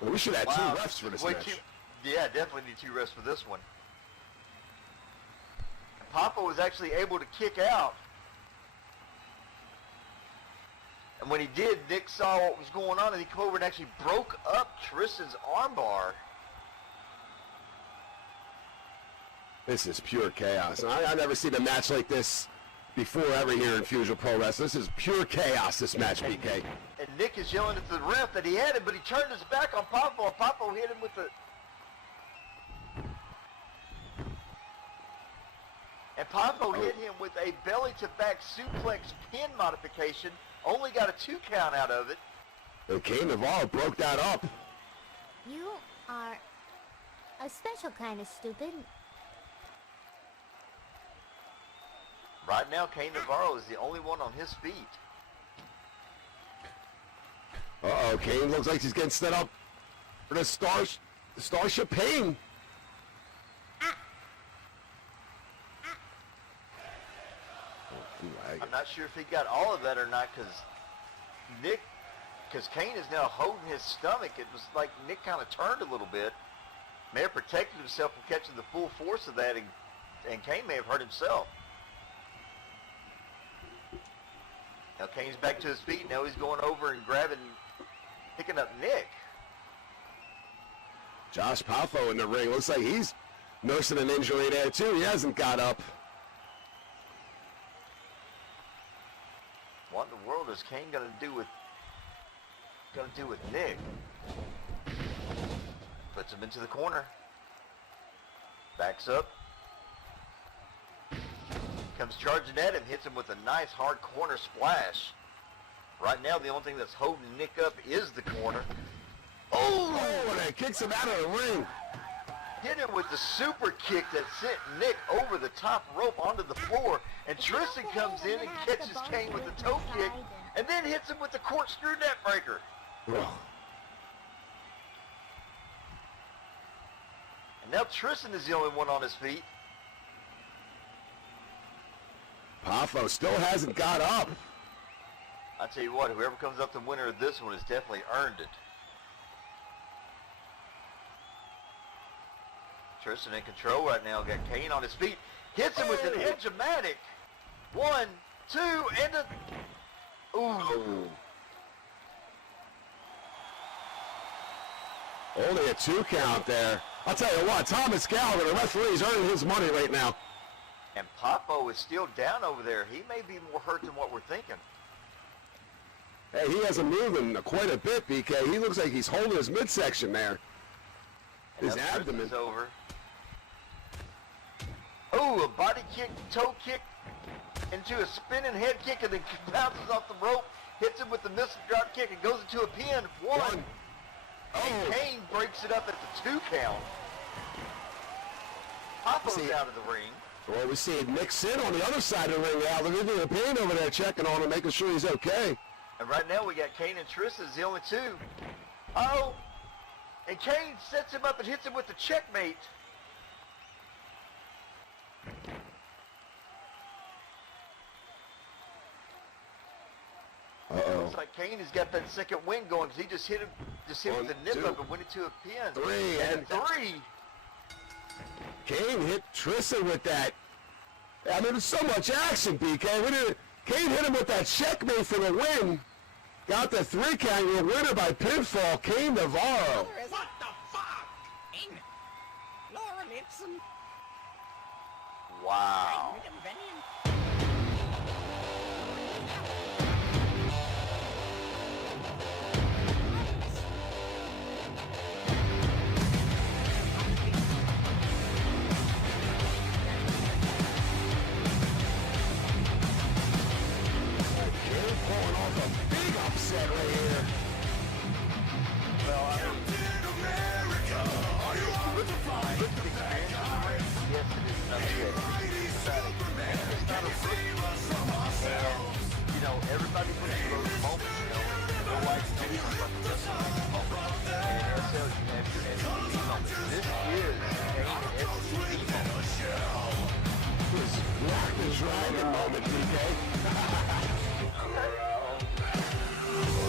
Well, we should have Wow. 2 refs for this Way match. Yeah, definitely need 2 refs for this one. Poffo was actually able to kick out. And when he did, Nick saw what was going on, and he came over and actually broke up Tristan's armbar. This is pure chaos. I never seen a match like this before ever here in Fusion Pro Wrestling. This is pure chaos, this match, BK. And Nick is yelling at the ref that he had it, but he turned his back on Poffo, and Poffo hit him with the... And Poffo hit him with a belly-to-back suplex pin modification, only got a 2 count out of it. And Kayne Navarro broke that up. You are a special kind of stupid. Right now, Kayne Navarro is the only one on his feet. Uh-oh, Kayne looks like he's getting set up for the Starship Pain. I'm not sure if he got all of that or not, because Kayne is now holding his stomach. It was like Nick kind of turned a little bit. May have protected himself from catching the full force of that, and Kayne may have hurt himself. Now Kayne's back to his feet. Now he's going over and picking up Nick. Josh Poffo in the ring. Looks like he's nursing an injury there, too. He hasn't got up. What in the world is Kayne gonna do with Nick? Puts him into the corner. Backs up. Comes charging at him, hits him with a nice hard corner splash. Right now the only thing that's holding Nick up is the corner. Oh, and it kicks him out of the ring. hit him with the super kick that sent Nick over the top rope onto the floor. And Tristan comes in and catches Kayne with the toe kick and then hits him with the corkscrew net breaker. And now Tristan is the only one on his feet. Poffo still hasn't got up. I tell you what, whoever comes up the winner of this one has definitely earned it. Tristan in control right now. Got Kayne on his feet. Hits him with an edge-o-matic. 1, 2, and a... Ooh. Only a 2 count there. I'll tell you what, Thomas Gallagher, the referee, is earning his money right now. And Poffo is still down over there. He may be more hurt than what we're thinking. Hey, he hasn't moved in quite a bit, BK. He looks like he's holding his midsection there. And his abdomen. Tristan's over. Oh, a body kick, toe kick, into a spinning head kick, and then bounces off the rope, hits him with the missile drop kick, and goes into a pin. 1. And Kayne breaks it up at the 2 count. Poffo's out of the ring. Well, we see Nick Sin on the other side of the ring now. They're giving a pain over there, checking on him, making sure he's okay. And right now we got Kayne and Tristan as the only 2. Oh, and Kayne sets him up and hits him with the checkmate. Looks like Kayne has got that second win going because he just hit him, with the nip up and went into a pin. 3 and 3. Kayne hit Tristan with that. I mean, there's so much action, BK. Kayne hit him with that checkmate for the win. Got the 3 count. You're a winner by pinfall. Kayne Navarro. What the fuck? Laura Nixon. Wow. Pulling off a big upset right here. Well, I mean, Captain America, are you on the fight? yes, it is an upset. Mighty Superman, can you save us from ourselves? And, you know, everybody puts those moments, you know, no likes, no dislikes, moment. And SLU have your SPV moment. This is a SPV moment. This Rock the Dragon moment, BK.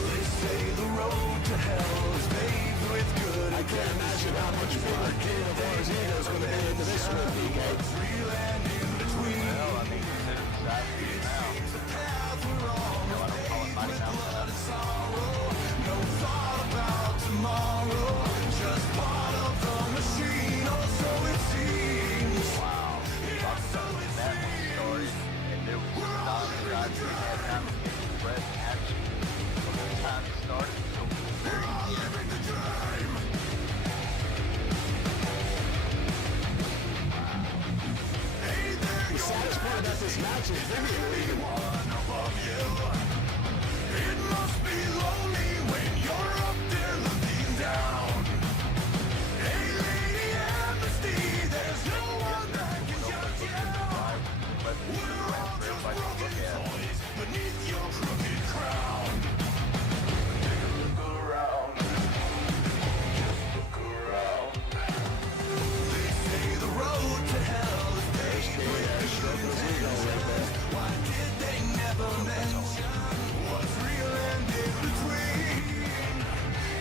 They say the road to hell is paved with good. I can't imagine how much bigger King of Ours is going to be into this one, BK. Real and in between. Well, I mean, consider the size of it now. It's a path we're on. No, I don't call it Mighty Mountain. Blood and sorrow. No thought about tomorrow. Just part of the machine, or so it seems. Wow. Lots of stuff in that one started, and there was non-shots. We had time to get the breath and action. From the time it started, so it was very Living the dream. Hey there, The saddest part about this match is they're even one above you. It must be lonely when you're up there looking down. Hey, Lady Amnesty, there's no one that can judge you. We're all just broken toys beneath your crooked crown. Take a look around. Just look around. They say the road to hell is paved with good intentions. Why did they never mention what's real and in between?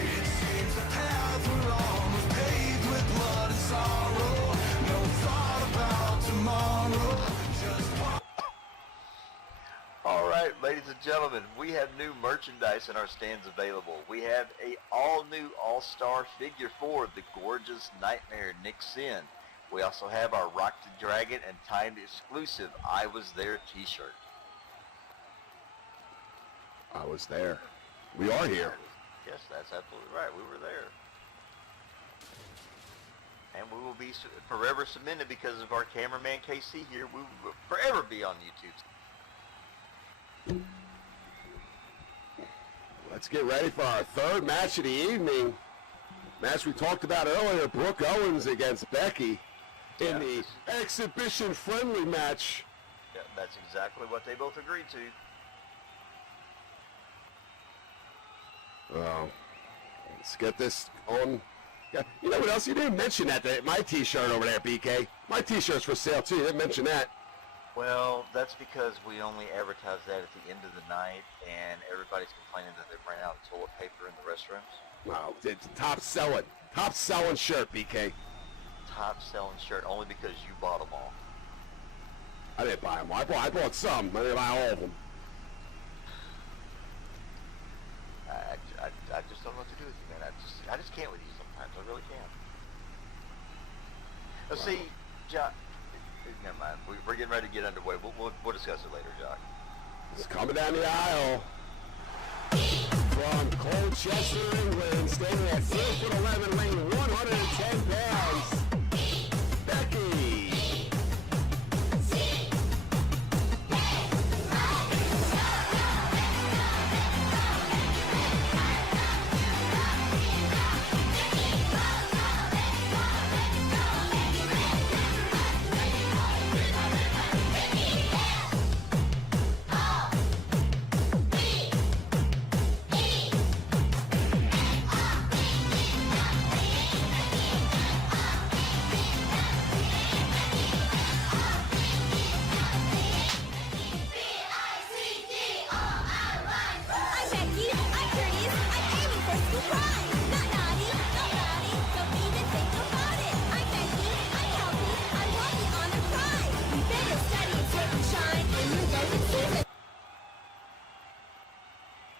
It seems the path we're on was paved with blood and sorrow. No thought about tomorrow. Just All right, ladies and gentlemen, we have new merchandise in our stands available. We have a all-new All-Star Figure 4 of the gorgeous Nightmare Nick Sin. We also have our Rock the Dragon and timed exclusive I Was There t-shirt. I was there. We are here. Yes, that's absolutely right. We were there. And we will be forever cemented because of our cameraman KC here. We will forever be on YouTube. Let's get ready for our 3rd match of the evening. Match we talked about earlier, Brooke Owens against Becky in the exhibition friendly match. Yeah, that's exactly what they both agreed to. Let's get this on. Yeah, you know what else? You didn't mention that, my t-shirt over there, BK. My t-shirt's for sale too. You didn't mention that. Well, that's because we only advertise that at the end of the night, and everybody's complaining that they've ran out of toilet paper in the restrooms. Wow, it's top selling shirt, BK. Top selling shirt only because you bought them all. I didn't buy them. I bought some. I didn't buy all of them. I just don't know what to do with you, man. I just can't with you sometimes. I really can't. Let's see, Jock. Never mind. We're getting ready to get underway. We'll discuss it later, Jock. It's coming down the aisle from Colchester, England, standing at 6'11", weighing 110 pounds. Becky.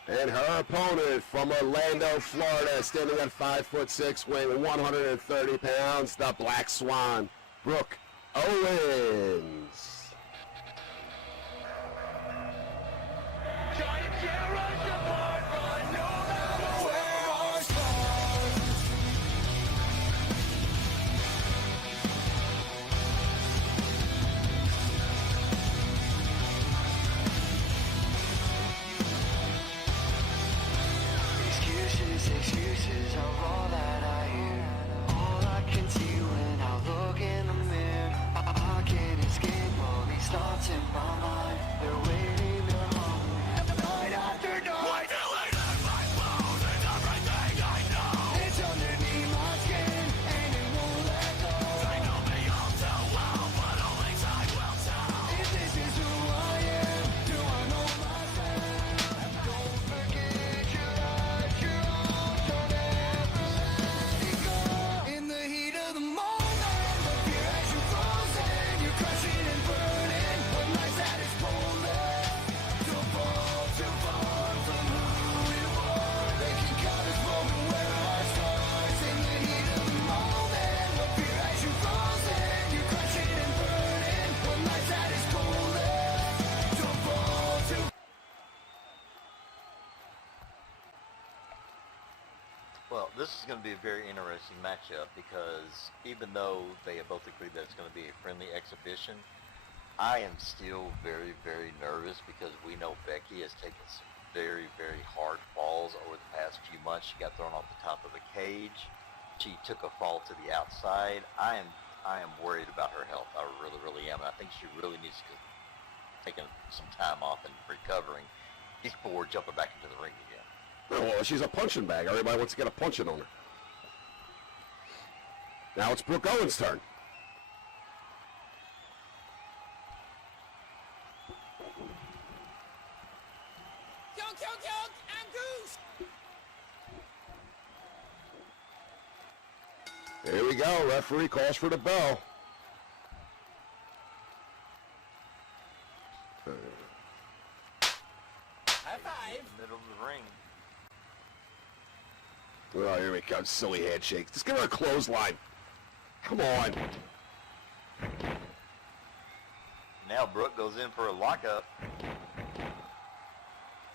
And her opponent from Orlando, Florida, standing at 5'6", weighing 130 pounds, the Black Swan, Brooke Owens. Excuses are all that I hear. All I can see when I look in the mirror. I can't escape all these thoughts in my mind. They're waiting, they're hungry. Night after night. Why do I let my bones and everything I know? It's underneath my skin and it won't let go. They know me all too well, but only time will tell. If this is who I am, do I know myself? Don't forget your eyes, your own. Don't ever let it go. In the heat of the moment, the fear has you frozen. You're crushing and burning. One night that is polar. Don't fall too far from who you are. They can count us rolling where our stars. In the heat of the moment, the fear has you frozen. You're crushing and burning. One night that is polar. Don't fall too. Well, this is going to be a very interesting matchup because even though they have both agreed that it's going to be a friendly exhibition, I am still very, very nervous because we know Becky has taken some very, very hard falls over the past few months. She got thrown off the top of a cage. She took a fall to the outside. I am worried about her health. I really, really am. And I think she really needs to take some time off and recovering before jumping back into the ring again. Oh, well, she's a punching bag. Everybody wants to get a punching on her. Now it's Brooke Owens' turn. Yoke, and goose! Here we go. Referee calls for the bell. High five! Middle of the ring. Oh, here we go. Silly handshake. Just give her a clothesline. Come on. Now Brooke goes in for a lockup.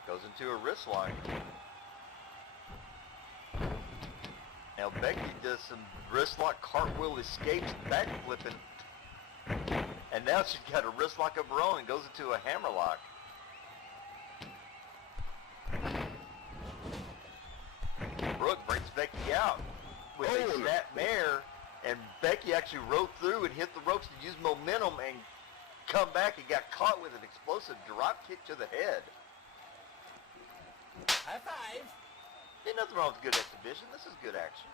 Goes into a wrist lock. Now Becky does some wrist lock cartwheel escapes, back flipping. And now she's got a wrist lock of her own and goes into a hammer lock. Brooke brings Becky out. with a snap mare, and Becky actually rode through and hit the ropes and used momentum and come back and got caught with an explosive drop kick to the head. High five. Ain't nothing wrong with good exhibition. This is good action.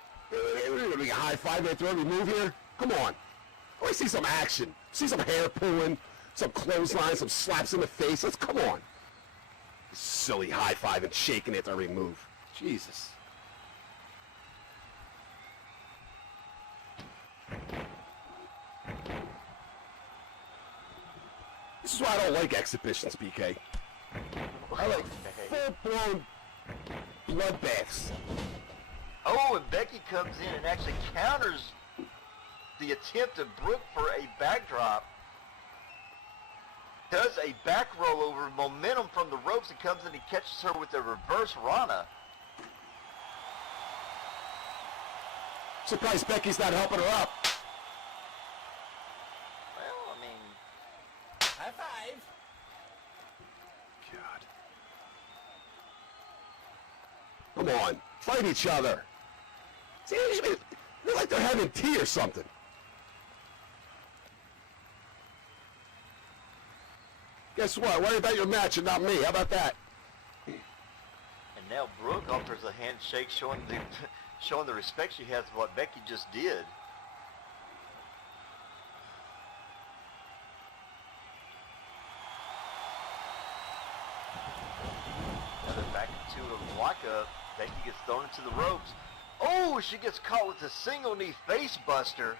We got high five after every move here. Come on. I want to see some action. See some hair pulling, some clothesline, some slaps in the face. Let's come on. Silly high five and shaking after every move. Jesus. This is why I don't like exhibitions, BK. I like full-blown bloodbaths. Oh, and Becky comes in and actually counters the attempt of Brooke for a backdrop. Does a back roll over momentum from the ropes and comes in and catches her with a reverse Rana. Surprised Becky's not helping her up. Well, I mean, High five. God. Come on. Fight each other. See, they're like they're having tea or something. Guess what? Worry about your match and not me. How about that? and now Brooke offers a handshake showing the respect she has for what Becky just did. Now they're back into a lockup. Becky gets thrown into the ropes. Oh, she gets caught with a single knee face buster.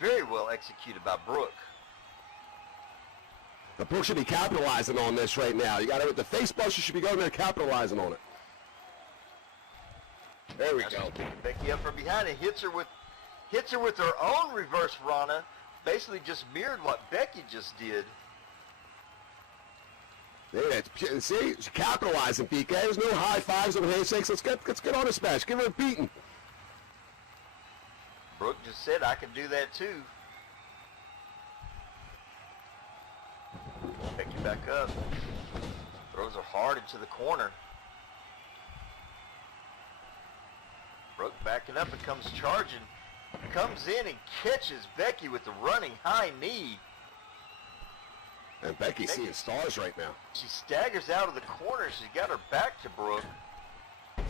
Very well executed by Brooke. The Brooke should be capitalizing on this right now. You got it. The face buster should be going there capitalizing on it. There we Now go. she's picking Becky up from behind and hits her with her own reverse Rana. Basically just mirrored what Becky just did. Yeah, see, she's capitalizing, BK. There's no high fives and handshakes. Let's get on this match. Give her a beating. Brooke just said, I can do that too. Becky back up. Throws her hard into the corner. Brooke backing up and comes charging. Comes in and catches Becky with the running high knee. And Becky's seeing stars right now. She staggers out of the corner. She's got her back to Brooke.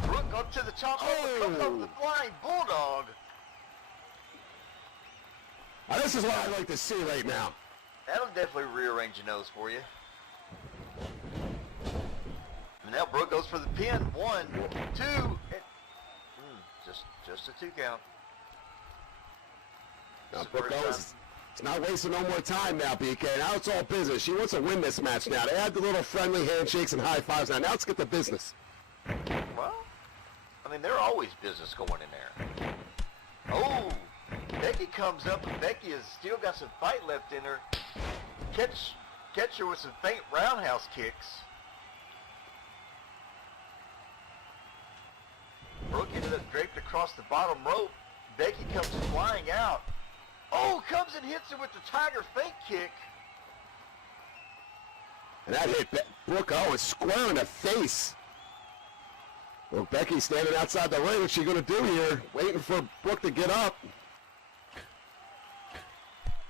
Brooke up to the top rope, comes up with the flying bulldog. Now, this is what I like to see right now. That'll definitely rearrange your nose for you. And now Brooke goes for the pin. 1, 2, and just a 2 count. Now, Brooke Owens is not wasting no more time now, BK. Now it's all business. She wants to win this match now. They had the little friendly handshakes and high fives now. Now let's get to business. Well, I mean, there's always business going in there. Oh, Becky comes up, and Becky has still got some fight left in her. Catch her with some faint roundhouse kicks. Brooke ended up draped across the bottom rope. Becky comes flying out. Oh, comes and hits her with the tiger feint kick. And that hit Brooke Owens square in the face. Well, Becky's standing outside the ring. What's she going to do here? Waiting for Brooke to get up.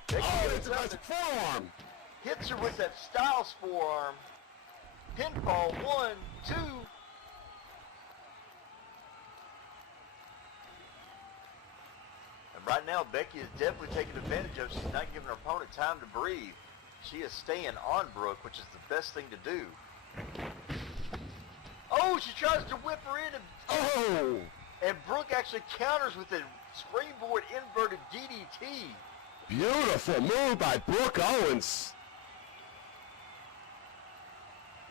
Becky It's a nice forearm. hits her with that Styles forearm. Pinfall, 1, 2. And right now, Becky is definitely taking advantage of it. She's not giving her opponent time to breathe. She is staying on Brooke, which is the best thing to do. Oh, she tries to whip her in, and Brooke actually counters with a springboard inverted DDT. Beautiful move by Brooke Owens.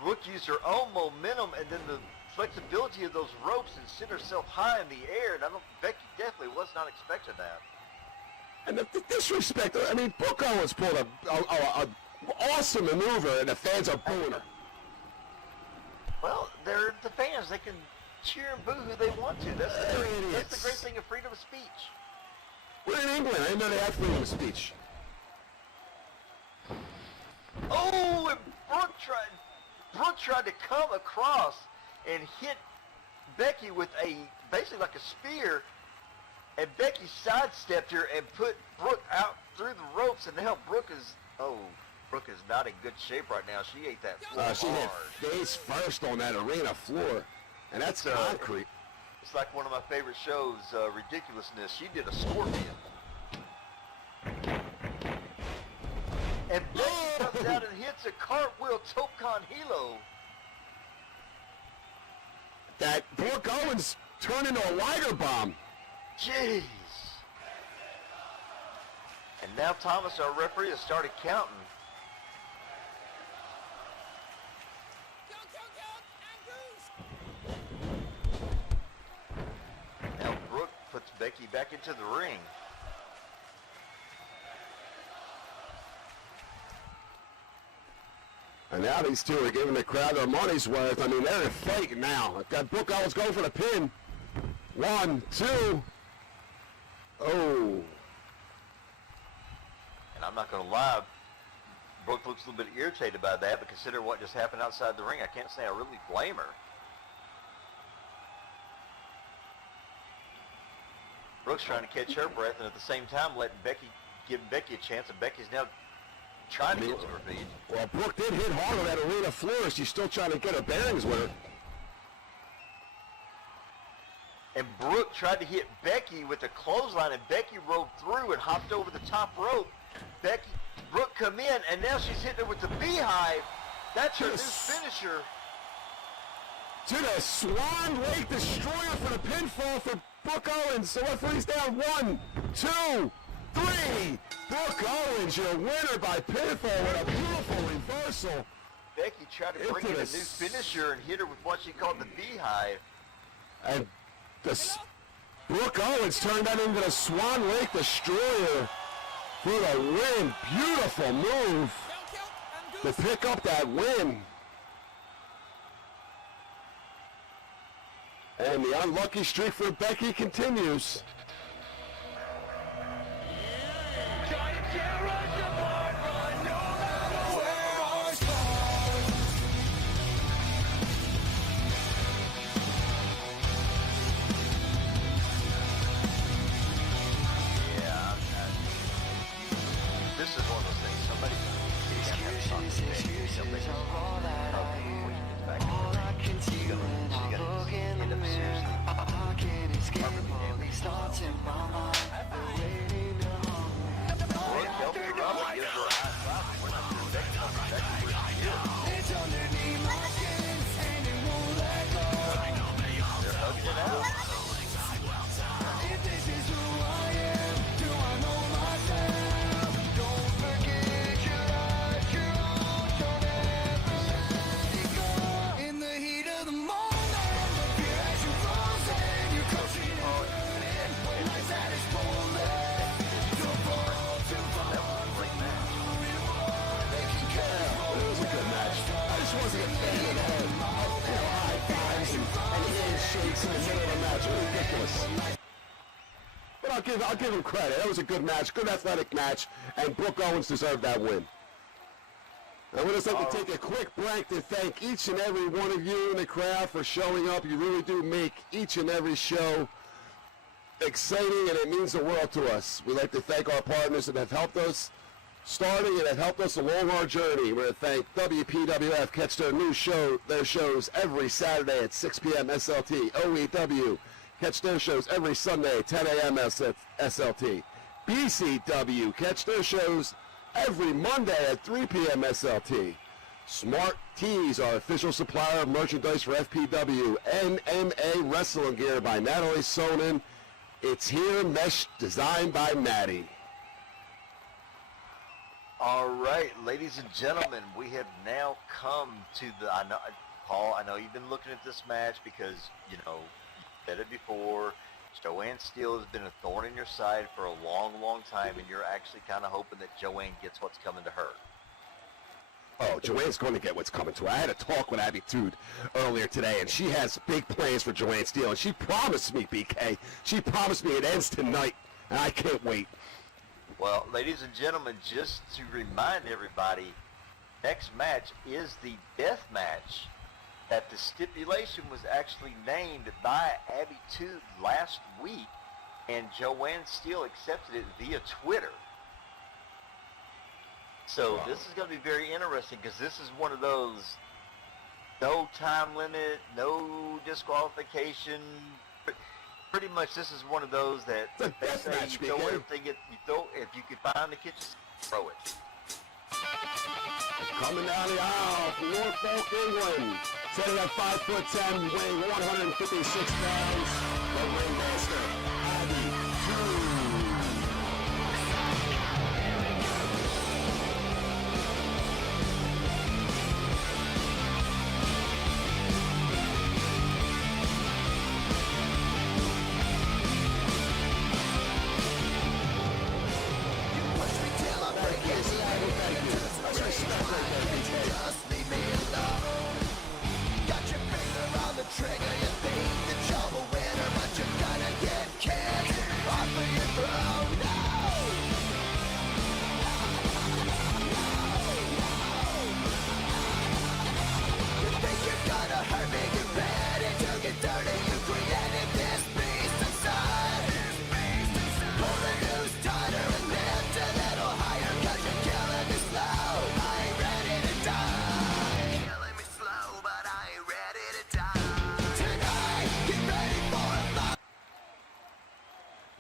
Brooke used her own momentum and then the flexibility of those ropes and sent herself high in the air, and Becky definitely was not expecting that. And the disrespect, I mean, Brooke Owens pulled a awesome maneuver, and the fans are booing her. Well, they're the fans. They can cheer and boo who they want to. That's the great thing of freedom of speech. We're in England. I didn't know they had freedom of speech. Oh, and Brooke tried to come across and hit Becky with basically like a spear, And Becky sidestepped her and put Brooke out through the ropes, and now Brooke is not in good shape right now. She ate that floor She hard. hit face first on that arena floor, and that's concrete. It's like one of my favorite shows, Ridiculousness. She did a scorpion. And Becky comes out and hits a cartwheel Tokan Hilo. That Brooke Owens turned into a Liger bomb. Jeez. And now Thomas, our referee, has started counting. Now Brooke puts Becky back into the ring. And now these two are giving the crowd their money's worth. I mean, they're fighting now. Got Brooke Owens going for the pin. 1, 2. Oh. And I'm not going to lie, Brooke looks a little bit irritated by that, but consider what just happened outside the ring. I can't say I really blame her. Brooke's trying to catch her breath, and at the same time giving Becky a chance, and Becky's now trying to get to her feet. Well, Brooke did hit hard on that arena floor. She's still trying to get her bearings with her. And Brooke tried to hit Becky with a clothesline, and Becky rolled through and hopped over the top rope. Brooke come in, and now she's hitting her with the beehive. That's her new finisher. To the Swan Lake Destroyer for the pinfall for Brooke Owens. The referee's down. 1, 2, 3. Brooke Owens, your winner by pinfall with a beautiful reversal. Becky tried to bring in a new finisher and hit her with what she called the beehive. And Brooke Owens turned that into the Swan Lake Destroyer for the win. Beautiful move to pick up that win. And the unlucky streak for Becky continues. This is one of those things. Somebody But I'll give him credit. That was a good match, good athletic match, and Brooke Owens deserved that win. I would just like to take a quick break to thank each and every one of you in the crowd for showing up. You really do make each and every show exciting, and it means the world to us. We'd like to thank our partners that have helped us starting and have helped us along our journey. We're going to thank WPWF. Catch their shows every Saturday at 6 p.m. SLT. OEW. Catch their shows every Sunday at 10 a.m. SLT. BCW. Catch their shows every Monday at 3 p.m. SLT. Smart Tees, our official supplier of merchandise for FPW. NMA Wrestling Gear by Natalie Sonnen. It's here, mesh designed by Maddie. All right, ladies and gentlemen, we have now come to the, Paul, I know you've been looking at this match because, you know, you said it before, Joanne Steele has been a thorn in your side for a long, long time, and you're actually kind of hoping that Joanne gets what's coming to her. Oh, Joanne's going to get what's coming to her. I had a talk with Abbie earlier today, and she has big plans for Joanne Steele, and she promised me, BK, she promised me it ends tonight, and I can't wait. Well, ladies and gentlemen, just to remind everybody, next match is the death match that the stipulation was actually named by Abbie last week and Joanne still accepted it via Twitter. So this is going to be very interesting because this is one of those no time limit, no disqualification. Pretty much, this is one of those that It's a they say deathmatch, you throw BK. everything. You throw if you could find the kitchen, throw it. Coming down the aisle from Norfolk, England. Standing at 5'10", weighing 156 pounds. The ringmaster, Abbie.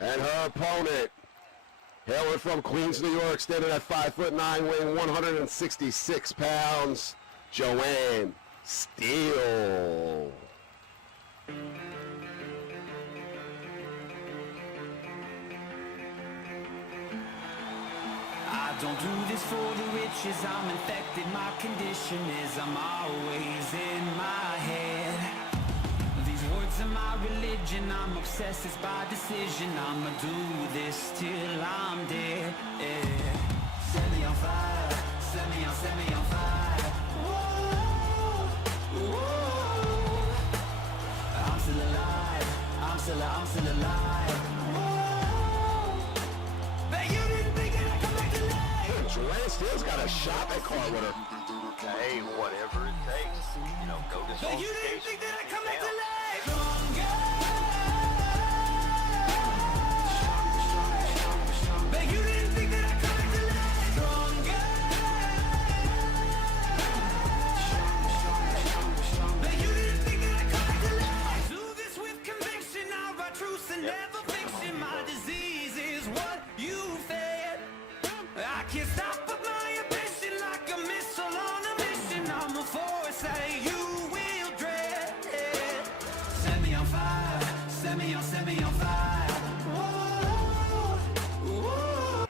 And her opponent, hailing from Queens, New York, standing at 5'9", weighing 166 pounds, Joanne Steele. I don't do this for the riches, I'm infected, my condition is I'm always in my head. These words are my religion, I'm obsessed, it's by decision, I'ma do this till I'm dead, yeah. Set me on fire, set me on fire. Whoa, whoa. I'm still alive, I'm still alive. Whoa. But you didn't think that I'd come back to life. Joanne Steele's got a shopping cart with her. Hey, whatever it takes, you know, go to But you didn't think that I'd come back to life. But you didn't think that I'd come back to life. Stronger. But you didn't think that I'd come back to life. I do this with conviction, I write truths and never fiction. My disease is what you fed. I can't stop but my ambition like a missile on a mission. I'm a force that you will dread. Set me on fire, set me on fire. Whoa, whoa.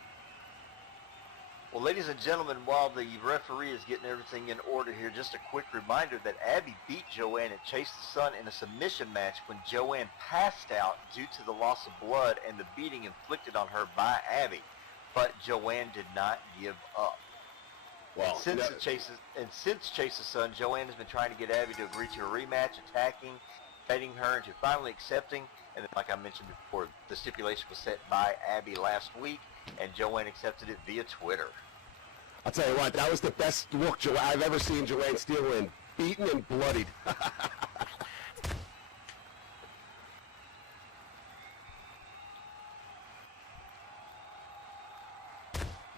Well, ladies and gentlemen, while the referee is getting everything in order here, just a quick reminder that Abbie beat Joanne and Chase the Sun in a submission match when Joanne passed out due to the loss of blood and the beating inflicted on her by Abbie. But Joanne did not give up. Well, Since Chase the Sun, Joanne has been trying to get Abbie to agree to a rematch, attacking, fighting her into finally accepting. And then, like I mentioned before, the stipulation was set by Abbie last week, and Joanne accepted it via Twitter. I'll tell you what, that was the best look I've ever seen Joanne Steele in. Beaten and bloodied.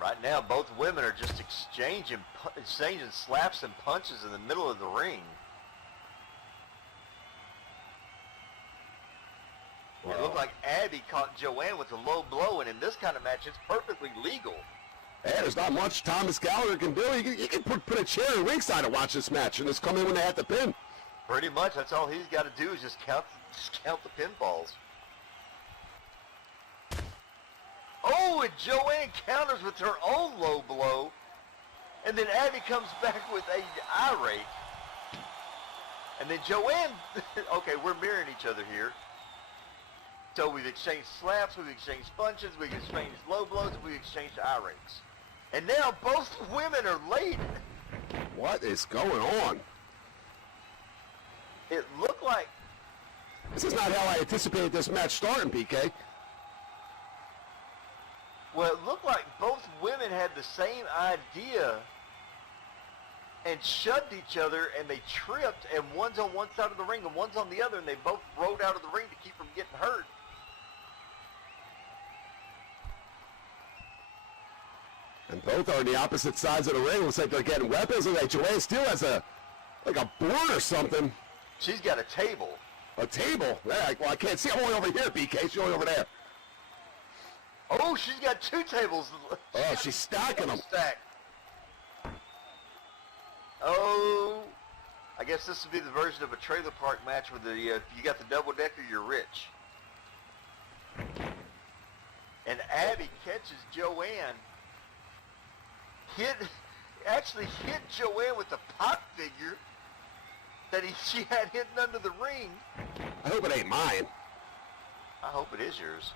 Right now, both women are just exchanging slaps and punches in the middle of the ring. It looked like Abbie caught Joanne with a low blow, and in this kind of match, it's perfectly legal. Hey, there's not much Thomas Gallagher can do. He can put a chair in ringside and watch this match and just come in when they have to pin. Pretty much, that's all he's got to do is just count the pinfalls. Oh, and Joanne counters with her own low blow, and then Abbie comes back with a irate. And then Joanne, okay, we're mirroring each other here. So we've exchanged slaps, we've exchanged punches, we've exchanged low blows, we've exchanged irates. And now both women are late. What is going on? It looked like... This is not how I anticipated this match starting, PK. Well, it looked like both women had the same idea and shoved each other, and they tripped, and one's on one side of the ring and one's on the other, and they both rode out of the ring to keep from getting hurt. And both are on the opposite sides of the ring. Looks like they're getting weapons. Looks like Joanne still has a board or something. She's got a table. A table? Yeah, well, I can't see. I'm only over here, BK. She's only over there. Oh, she's got 2 tables. Oh, she's stacking them. Stack. Oh, I guess this would be the version of a trailer park match where you got the double decker, you're rich. And Abbie catches Joanne. Actually hit Joanne with the pop figure that she had hidden under the ring. I hope it ain't mine. I hope it is yours.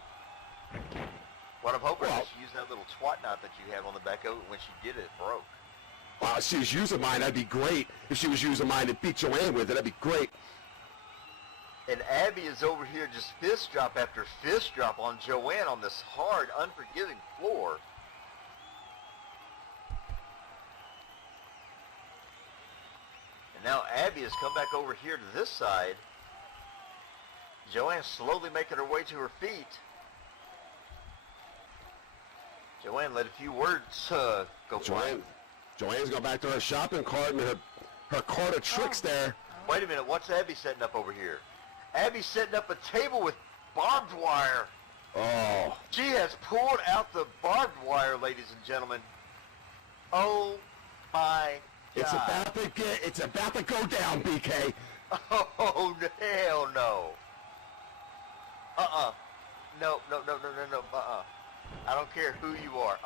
What I'm hoping Well, is she used that little twat knot that you have on the back of it. When she did it, it broke. Wow, if she was using mine, that'd be great. If she was using mine to beat Joanne with it, that'd be great. And Abbie is over here just fist drop after fist drop on Joanne on this hard, unforgiving floor. And now Abbie has come back over here to this side. Joanne slowly making her way to her feet. Joanne let a few words go flying. Joanne's going back to her shopping cart and her cart of tricks there. Wait a minute, what's Abbie setting up over here? Abbie's setting up a table with barbed wire. Oh. She has pulled out the barbed wire, ladies and gentlemen. Oh my God. It's about to go down, BK. Oh, hell no. No. I don't care who you are.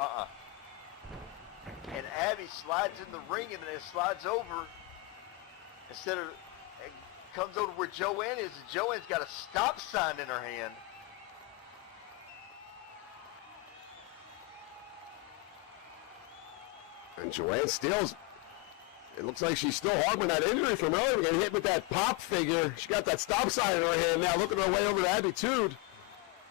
And Abbie slides in the ring and then slides over comes over where Joanne is, and Joanne's got a stop sign in her hand. And Joanne Steele's, it looks like she's still harboring that injury from earlier, getting hit with that pop figure. She got that stop sign in her hand now, looking her way over to Abbie Tude.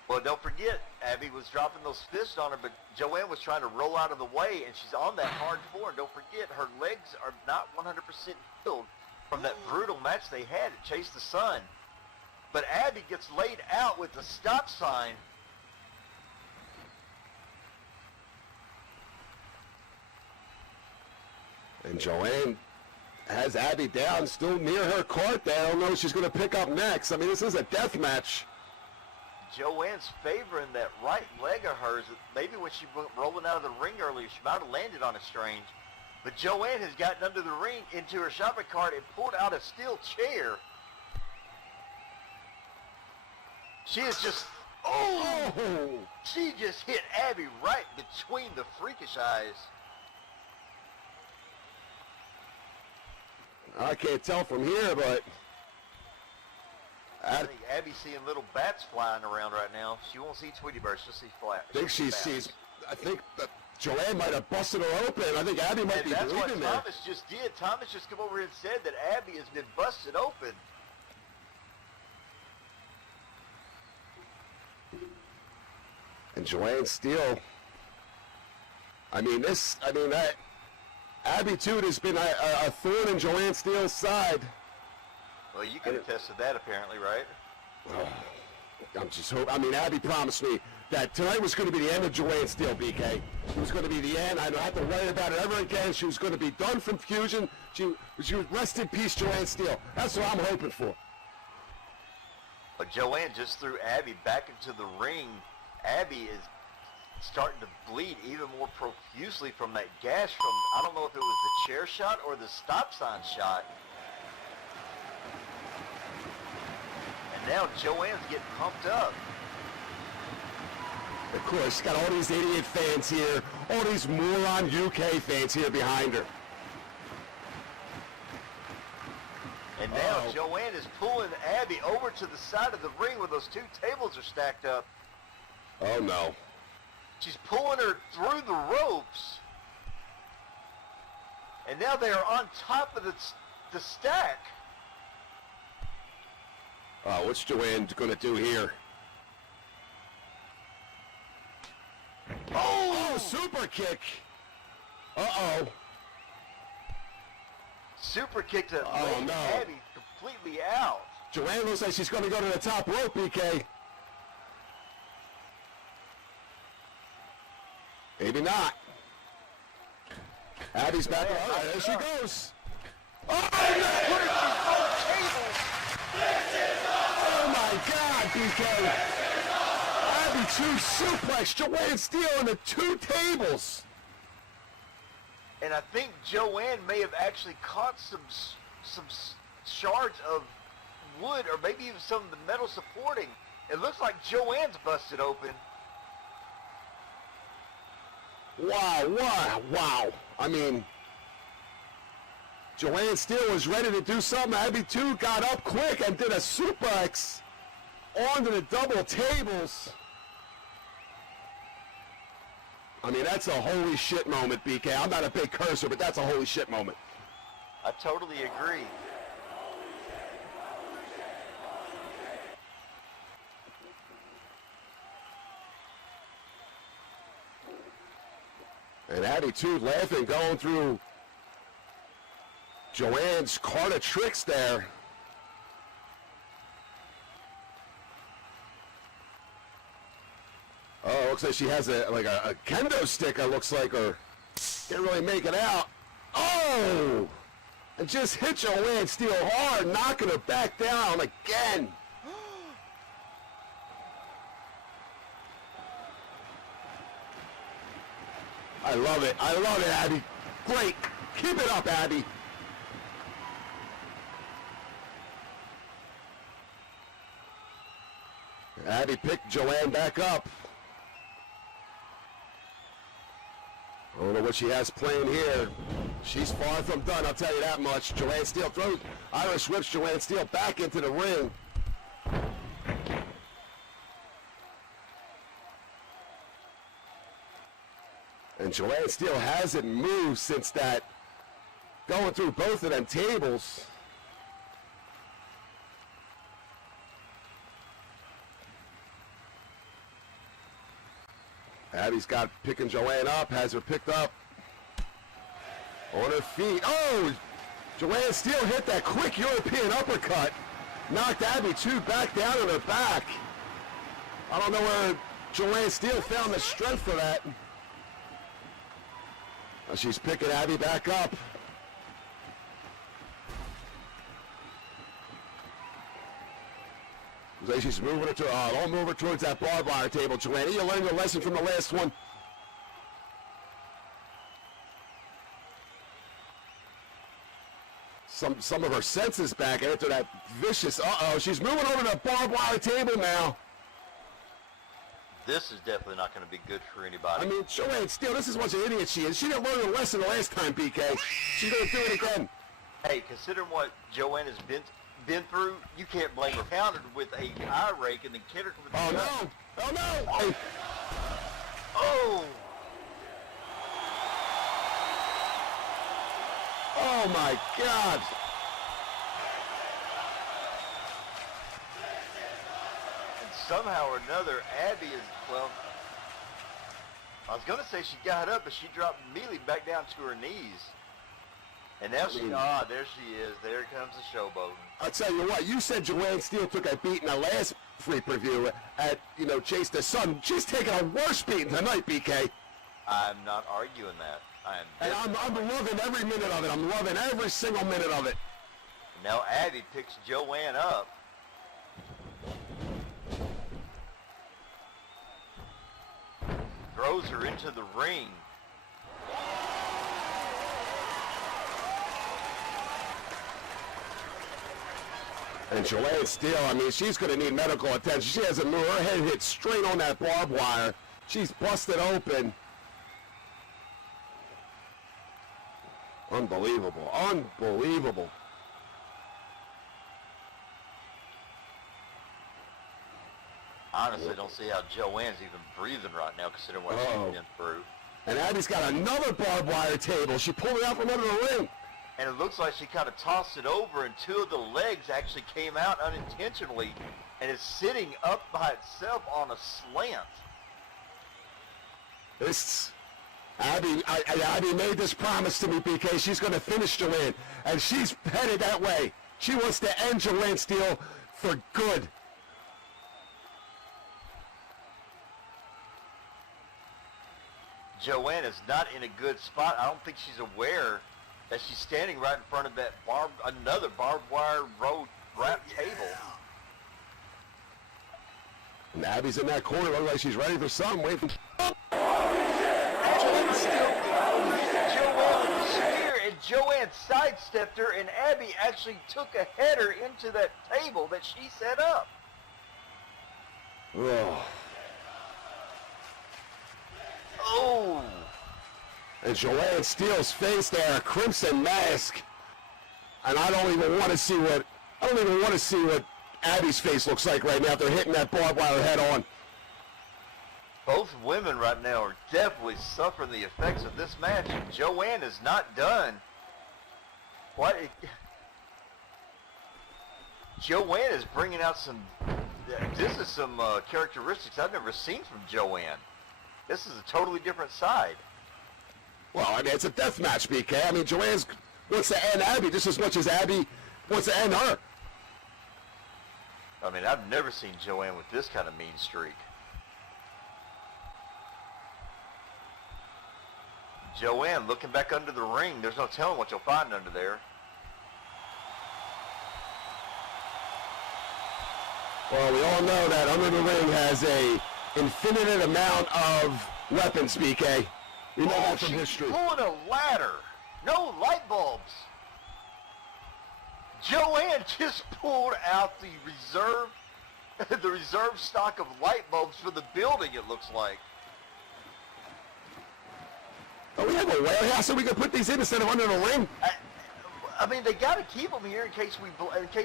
Well, don't forget, Abbie was dropping those fists on her, but Joanne was trying to roll out of the way, and she's on that hard floor. And don't forget, her legs are not 100% healed from that brutal match they had at Chase the Sun. But Abbie gets laid out with the stop sign. And Joanne has Abbie down, still near her cart there. I don't know what she's going to pick up next. I mean, this is a death match. Joanne's favoring that right leg of hers. Maybe when she went rolling out of the ring earlier, she might have landed on it strange. But Joanne has gotten under the ring into her shopping cart and pulled out a steel chair. She is just, she just hit Abbie right between the freakish eyes. I can't tell from here, but I think Abbie's seeing little bats flying around right now. She won't see Tweety Birds, she'll see flat. I think she sees, I think that Joanne might have busted her open. I think Abbie might be bleeding there. That's what there. Thomas just did. Thomas just come over here and said that Abbie has been busted open. And Joanne Steele, that Abbie Tude has been a thorn in Joanne Steele's side. Well, you can attest to that apparently, right? I'm just hoping. Abbie promised me that tonight was going to be the end of Joanne Steele, BK. It was going to be the end. I don't have to worry about it ever again. She was going to be done from Fusion. She was rest in peace, Joanne Steele. That's what I'm hoping for. But Joanne just threw Abbie back into the ring. Abbie is starting to bleed even more profusely from that gash from, I don't know if it was the chair shot or the stop sign shot. And now Joanne's getting pumped up. Of course, she's got all these idiot fans here, all these moron UK fans here behind her. And now Joanne is pulling Abbie over to the side of the ring where those two tables are stacked up. Oh no. She's pulling her through the ropes. And now they are on top of the stack. What's Joanne going to do here? Oh, super kick. Uh-oh. Super kick that laid no. Abbie completely out. Joanne looks like she's going to go to the top rope, BK. Maybe not. Abbie's back. All right, there she goes. Oh, oh my God, BK. Abbie 2 suplex. Joanne Steele on the 2 tables. And I think Joanne may have actually caught some shards of wood, or maybe even some of the metal supporting. It looks like Joanne's busted open. Wow. I mean, Joanne Steele was ready to do something. Abbie 2 got up quick and did a suplex onto the double tables. I mean, that's a holy shit moment, BK. I'm not a big cursor, but that's a holy shit moment. I totally agree. And Abbie 2 laughing, going through Joanne's card of tricks there. Oh, looks like she has a kendo stick, it looks like, or can't really make it out. Oh! And just hit Joanne Steele hard, knocking her back down again. I love it, Abbie. Great. Keep it up, Abbie. Abbie picked Joanne back up. I don't know what she has playing here. She's far from done, I'll tell you that much. Joanne Steele throws, Irish whips Joanne Steele back into the ring. And Joanne Steele hasn't moved since that, going through both of them tables. Abbie's got picking Joanne up, has her picked up on her feet. Oh, Joanne Steele hit that quick European uppercut. Knocked Abbie 2 back down on her back. I don't know where Joanne Steele found the strength for that. Now she's picking Abbie back up. Looks like she's moving her to, don't move her towards that barbed wire table, Joanne. You learned your lesson from the last one. Some of her senses back after that vicious, she's moving over to the barbed wire table now. This is definitely not going to be good for anybody. I mean, Joanne Steele, this is what an idiot she is. She didn't learn her lesson the last time, BK. She's going to do it again. Hey, considering what Joanne has been through, you can't blame her. Countered with a eye rake and then hit her with Oh, no. Oh, no. Hey. Oh! Oh, my God. And somehow or another, Abbie is, well, I was going to say she got up, but she dropped immediately back down to her knees. And now she, there she is. There comes the showboat. I'll tell you what, you said Joanne Steele took a beat in the last free preview at, Chase the Sun. She's taking a worse beating tonight, BK. I'm not arguing that. And I'm loving every minute of it. I'm loving every single minute of it. Now Abbie picks Joanne up. Throws her into the ring. And Joanne Steele, I mean, she's going to need medical attention. She hasn't moved. Her head hit straight on that barbed wire. She's busted open. Unbelievable. Unbelievable. Honestly, I don't see how Joanne's even breathing right now, considering what she's been through. And Abbie's got another barbed wire table. She pulled it out from under the ring. And it looks like she kind of tossed it over, and two of the legs actually came out unintentionally, and is sitting up by itself on a slant. Abbie made this promise to me, BK. She's going to finish Joanne, and she's headed that way. She wants to end Joanne Steele for good. Joanne is not in a good spot. I don't think she's aware that she's standing right in front of that another barbed wire road wrap table. And Abbie's in that corner, looks like she's ready for something. Waiting. Joanne's still Joanne with the spear, and Joanne sidestepped her, and Abbie actually took a header into that table that she set up. Oh. Oh. And Joanne Steele's face there, a crimson mask. And I don't even want to see what Abbie's face looks like right now. They're hitting that barbed wire head on. Both women right now are definitely suffering the effects of this match. Joanne is not done. Joanne is bringing out some characteristics I've never seen from Joanne. This is a totally different side. Well, I mean, it's a death match, BK. I mean, Joanne wants to end Abbie just as much as Abbie wants to end her. I mean, I've never seen Joanne with this kind of mean streak. Joanne looking back under the ring. There's no telling what you'll find under there. Well, we all know that under the ring has a infinite amount of weapons, BK. We know that from history. Pulling a ladder. No light bulbs. Joanne just pulled out the reserve stock of light bulbs for the building, it looks like. Oh, we have a warehouse so we can put these in instead of under the ring? I mean, they got to keep them here in case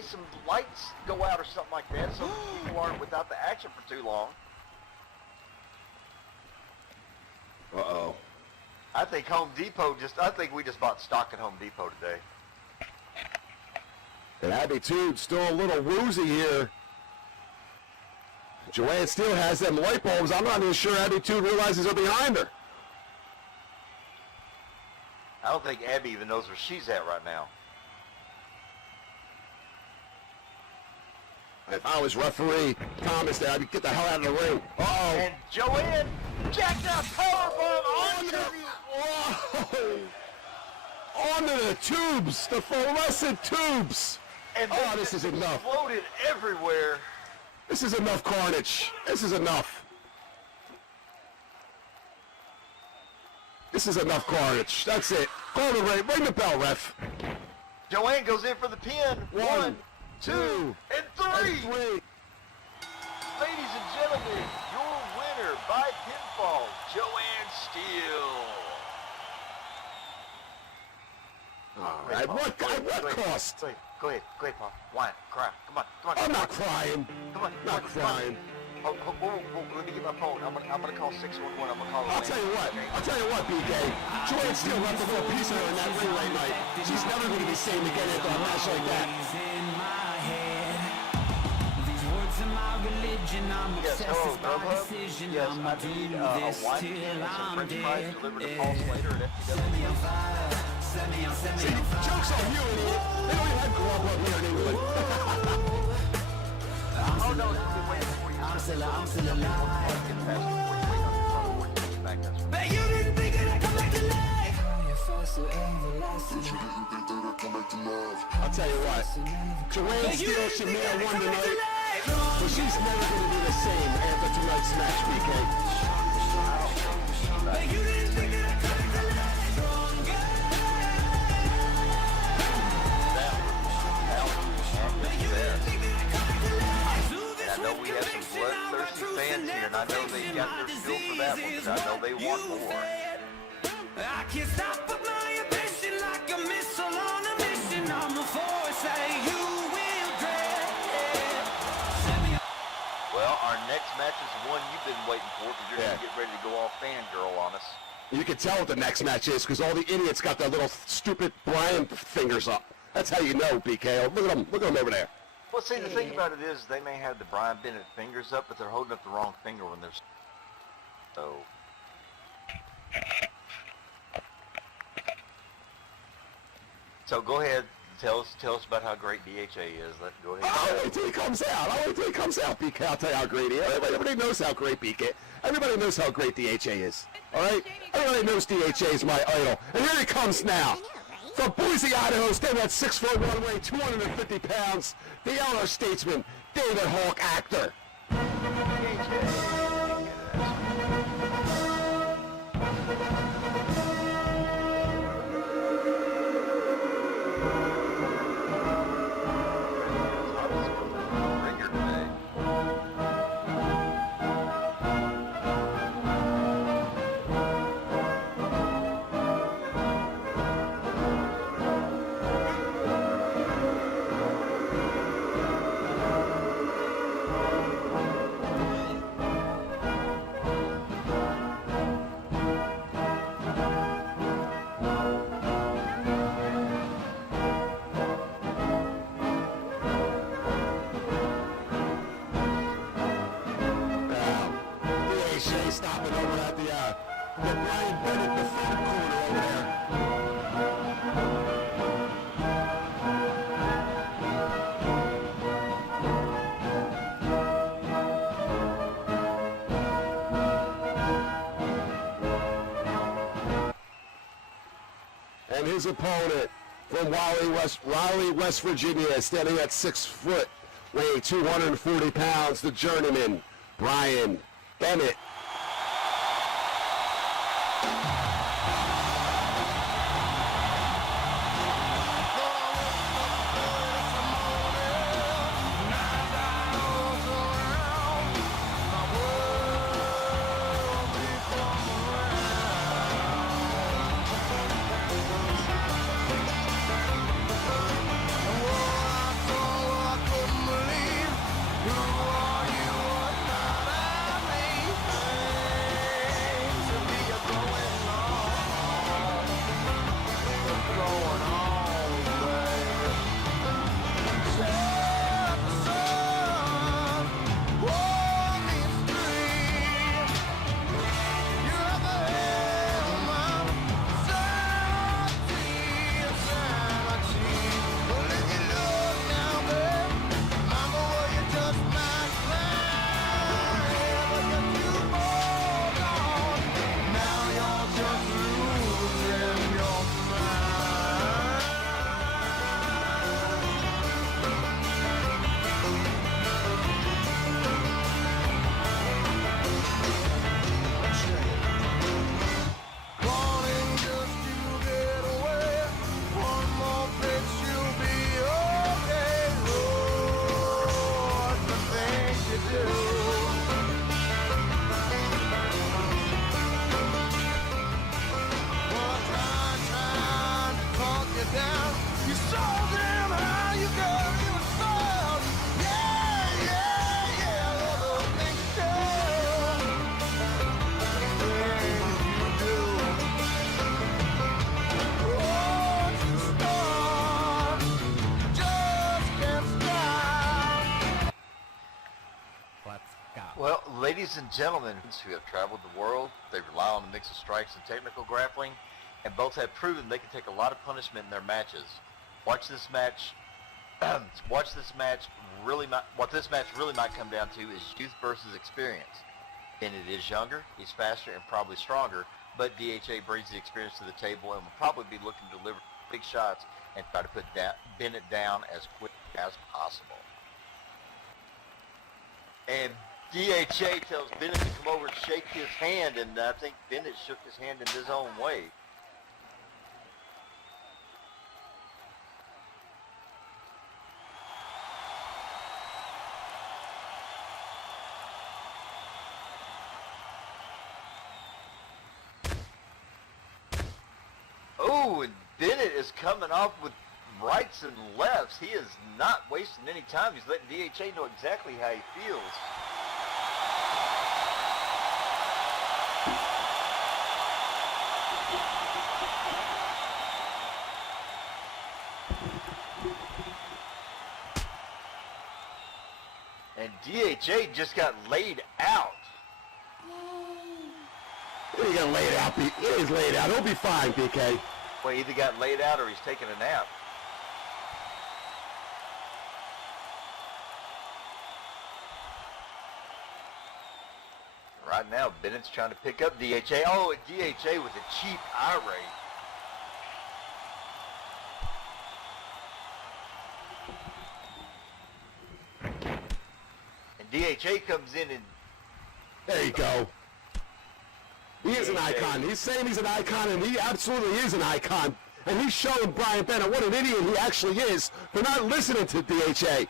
some lights go out or something like that, so people aren't without the action for too long. Uh-oh. I think we just bought stock at Home Depot today. And Abbie too, still a little woozy here. Joanne still has them light bulbs. I'm not even sure Abbie too realizes they're behind her. I don't think Abbie even knows where she's at right now. If I was referee Thomas there, I'd get the hell out of the ring. Uh-oh. And Joanne jacked out powerbomb Onto the tubes, the fluorescent tubes. And this is enough. Exploded everywhere. This is enough carnage. This is enough. This is enough carnage. That's it. Call the ring. Ring the bell, ref. Joanne goes in for the pin. One, two, and three. Ladies and gentlemen, your winner by pinfall, Joanne Steele. All right. What cost? Go ahead, Paul. Whine, cry. Come on. I'm not crying. Come on. Not crying. Whoa, let me get my phone. I'm gonna call 611. I'm gonna call. I'll tell you what, BK. Joanne Steele left a little piece of her in that ring right night. She's never going to be seen again after a match like that. Yes, hello, Grubhub. Yes, I need a wine can and some french fries delivered to Paul Slater at FPW. See, joke's on you, idiot. They don't even have Grubhub here in England. Oh, no, wait before you I'm still alive. But you didn't think that I'd come back to life. I'll tell you what, Joanne Steele should may have won tonight, but she's never going to be the same after tonight's match, BK. But you didn't think that I'd come back to life. I know we have some bloodthirsty fans here, and I know they got their feel for that one, but I know they want more. I can't stop but my ambition like a missile on a mission. I'm a force that you will dread. Well, our next match is the one you've been waiting for, because you're going to get ready to go all fangirl on us. You can tell what the next match is because all the idiots got their little stupid Brian fingers up. That's how you know, BK. Look at them over there. Well, see, the thing about it is they may have the Brian Bennet fingers up, but they're holding up the wrong finger when they're... So go ahead. Tell us about how great DHA is. Go ahead. I'll wait till he comes out. BK. I'll tell you how great he is. Everybody knows how great BK. Everybody knows how great DHA is. All right? Everybody knows DHA is my idol. And here he comes now. From Boise, Idaho, standing at 6'1", weighing 250 pounds, the elder statesman, David Hawk actor. Ringer today. DHA stopping over at the Brian Bennet, the third corner over there. And his opponent from Raleigh, West Virginia, standing at 6 foot, weighing 240 pounds, the journeyman, Brian Bennet. Well, ladies and gentlemen who have traveled the world, they rely on a mix of strikes and technical grappling, and both have proven they can take a lot of punishment in their matches. Watch this match. What this match really might come down to is youth versus experience. Bennet is younger, he's faster, and probably stronger, but DHA brings the experience to the table and will probably be looking to deliver big shots and try to put Bennet down as quick as possible. And DHA tells Bennet to come over and shake his hand, and I think Bennet shook his hand in his own way. Oh, and Bennet is coming off with rights and lefts. He is not wasting any time. He's letting DHA know exactly how he feels. And DHA just got laid out. He got laid out. He's laid out. He'll be fine, BK. Well, either got laid out or he's taking a nap. right now. Bennett's trying to pick up DHA. Oh, and DHA with a cheap irate. And DHA comes in and... There you go. He is an DHA. icon. He's saying he's an icon, and he absolutely is an icon. And he's showing Brian Bennett what an idiot he actually is for not listening to DHA.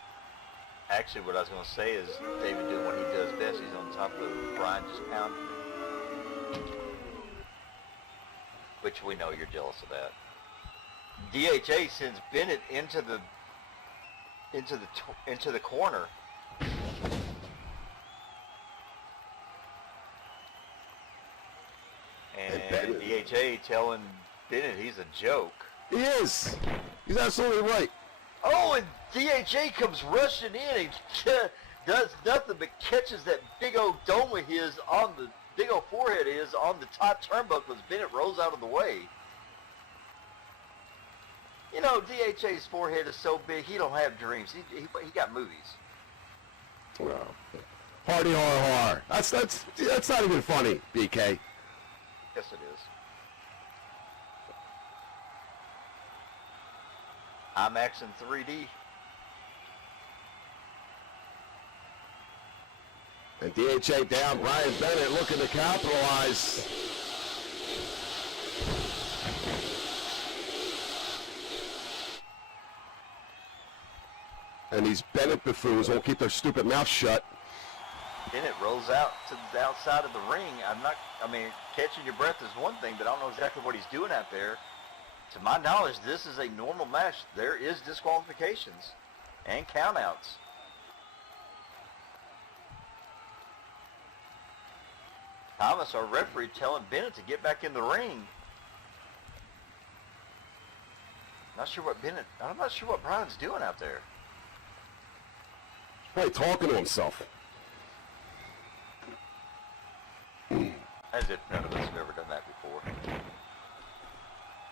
Actually, what I was going to say is David doing what he does best. He's on top of Brian just pounding. Which we know you're jealous of that. DHA sends Bennet into the corner. And DHA telling Bennet he's a joke. He is. He's absolutely right. Oh, and DHA comes rushing in and does nothing but catches that big old dome of his on the big old forehead of his on the top turnbuckle as Bennet rolls out of the way. You know, DHA's forehead is so big, he don't have dreams. He got movies. Well, hardy har. That's not even funny, BK. Yes, it is. IMAX in 3D. And DHA down, Brian Bennett looking to capitalize. And these Bennett buffoons won't keep their stupid mouth shut. Bennet rolls out to the outside of the ring. Catching your breath is one thing, but I don't know exactly what he's doing out there. To my knowledge, this is a normal match. There is disqualifications and countouts. Thomas, our referee, telling Bennet to get back in the ring. I'm not sure what Brian's doing out there. Probably talking to himself. As if none of us have ever done that before.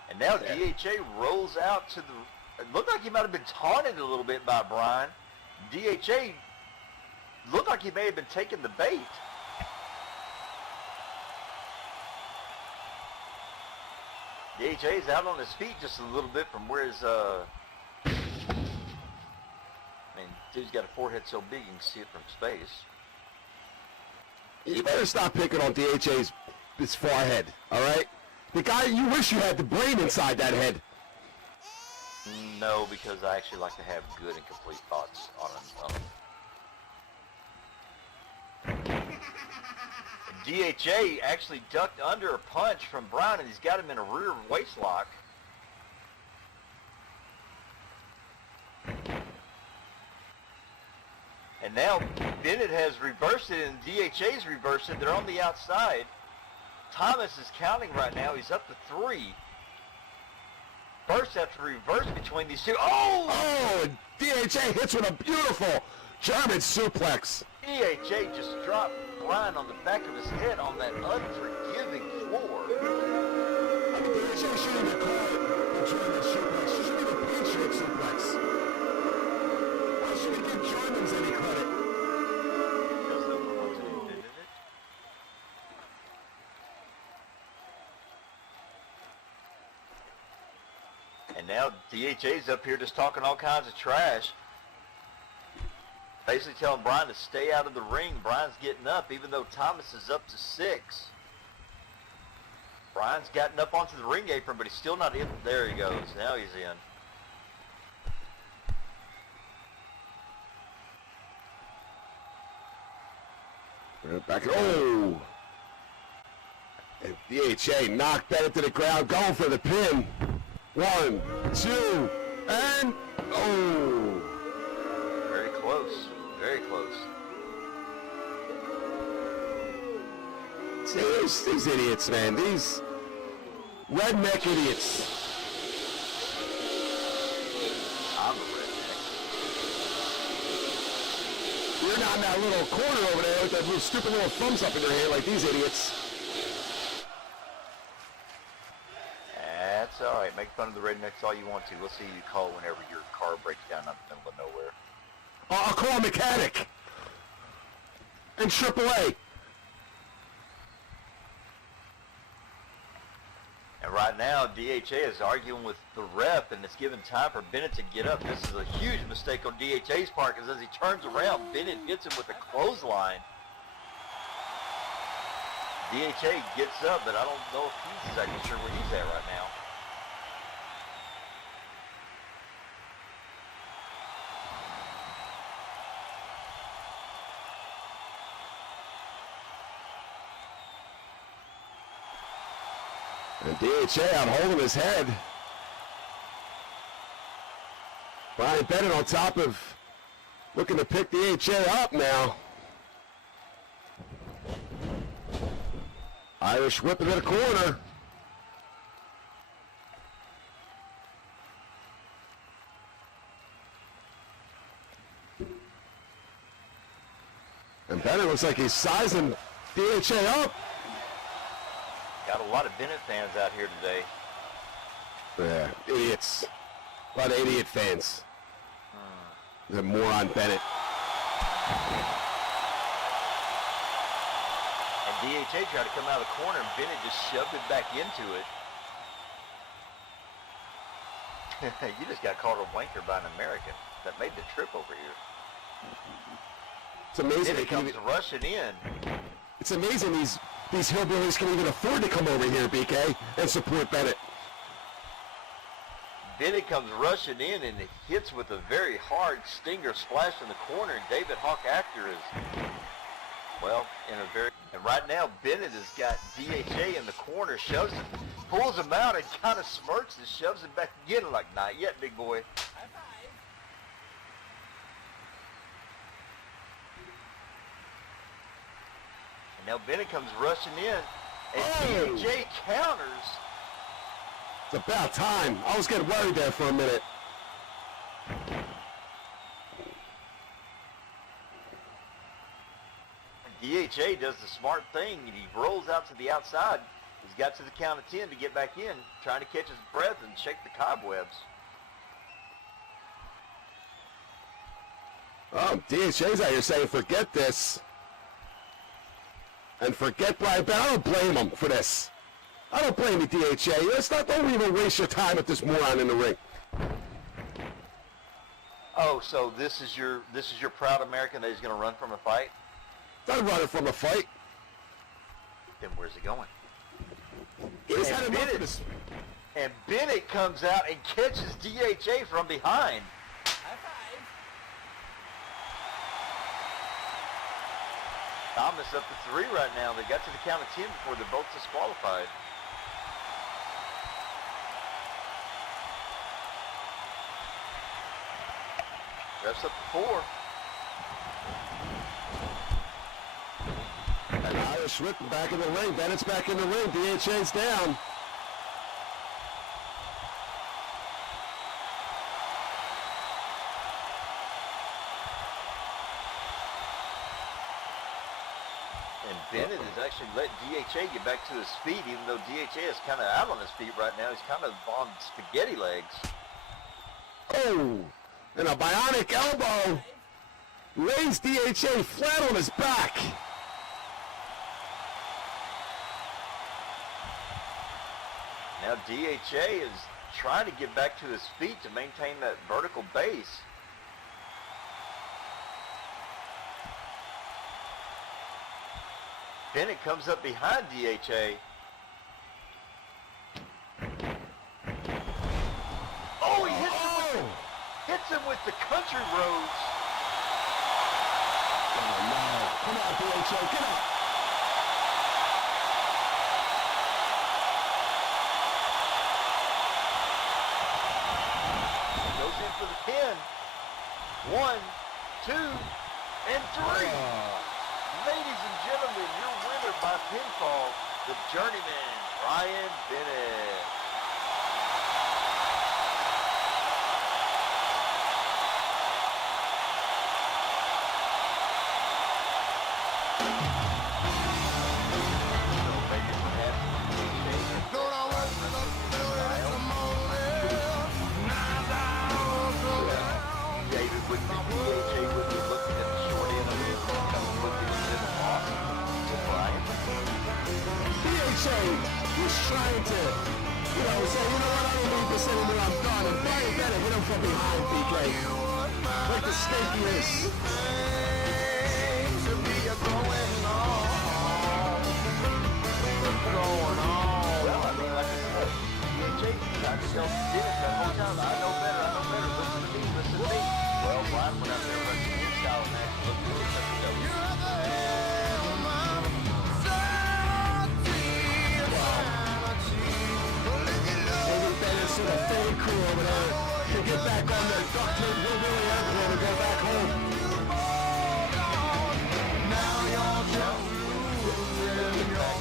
And now DHA rolls out to the... It looked like he might have been taunted a little bit by Brian. DHA looked like he may have been taking the bait. DHA's out on his feet just a little bit from where his... dude's got a forehead so big you can see it from space. You better stop picking on DHA's his forehead, all right? The guy, you wish you had the brain inside that head. No, because I actually like to have good and complete thoughts on DHA actually ducked under a punch from Brian, and he's got him in a rear waist lock. And now Bennet has reversed it and DHA's reversed it. They're on the outside. Thomas is counting right now. He's up to 3. First after reverse between these two. Oh! Oh, and DHA hits with a beautiful German suplex. DHA just dropped Brian on the back of his head on that unforgiving floor. DHA shouldn't even call it a German suplex. She should even Patriot suplex. Why should we give Germans any credit? Because they're the ones that invented it. And now DHA's up here just talking all kinds of trash. Basically telling Brian to stay out of the ring. Brian's getting up even though Thomas is up to 6. Brian's gotten up onto the ring apron, but he's still not in. There he goes. Now he's in. Back. Oh! And DHA knocked Bennet to the ground, going for the pin. 1, 2, and oh! Very close. Very close. See, these idiots, man. These redneck idiots. I'm a redneck. You're not in that little corner over there with that little stupid little thumbs up in your hand like these idiots. That's alright. Make fun of the rednecks all you want to. We'll see you call whenever your car breaks down out in the middle of nowhere. I'll call a mechanic. And AAA. right now, DHA is arguing with the ref, and it's given time for Bennet to get up. This is a huge mistake on DHA's part, because as he turns around, Bennet hits him with a clothesline. DHA gets up, but I don't know if he's exactly sure where he's at right now. And DHA out holding his head. Brian Bennet on top of looking to pick DHA up now. Irish whip into the corner. And Bennet looks like he's sizing DHA up. Got a lot of Bennet fans out here today. Yeah, idiots. A lot of idiot fans. The moron Bennet. And DHA tried to come out of the corner, and Bennet just shoved it back into it. You just got called a wanker by an American that made the trip over here. It's amazing. Bennet comes rushing in. It's amazing these hillbillies can even afford to come over here, BK, and support Bennet. Bennet comes rushing in and hits with a very hard stinger splash in the corner, and David Hawk after is, well, in a very, and right now Bennet has got DHA in the corner, shoves him, pulls him out, and kind of smirks and shoves him back again like, not yet, big boy. And now Bennet comes rushing in, and DHA counters. It's about time. I was getting worried there for a minute. DHA does the smart thing, and he rolls out to the outside. He's got to the count of 10 to get back in, trying to catch his breath and shake the cobwebs. Oh, DHA's out here saying, forget this. And forget Brian Bennet. I don't blame him for this. I don't blame you, DHA. Don't even waste your time with this moron in the ring. Oh, so this is your proud American that he's going to run from a fight? Not running from a fight. Then where's he going? He's had enough of this. And Bennet comes out and catches DHA from behind. Thomas up to 3 right now. They got to the count of 10 before they're both disqualified. Refs up to 4. And Irish whip back in the ring. Bennett's back in the ring. DHA's down. And Bennet is actually letting DHA get back to his feet, even though DHA is kind of out on his feet right now. He's kind of on spaghetti legs. Oh, and a bionic elbow lays DHA flat on his back. Now DHA is trying to get back to his feet to maintain that vertical base. Bennet comes up behind DHA. Oh, he hits him with the country roads. Oh, no. Come on, DHA, get up. Goes in for the pin. 1, 2, and 3. Ladies and gentlemen, your winner by pinfall, the journeyman, Brian Bennet. David with the DHA with me looking at the short end of it, kind of looking at the off to Brian. DHA was trying to You know, say, you know what, I don't need this anymore, I'm done. And Brian Bennet, we don't fucking hide, BK. Like the snake he is. Seems to be a going on. Going on. Well, I mean, like I said, me and JP, I just don't did it that whole time. I know better. Listen to me, listen to me. Well, Brian went out there and running his style match. Look at this episode. You're the hell of my sanity. Maybe Bennett's sort of fade crew over there can get back on their duct tape hillbilly airplane and go back home. Now you're just losing your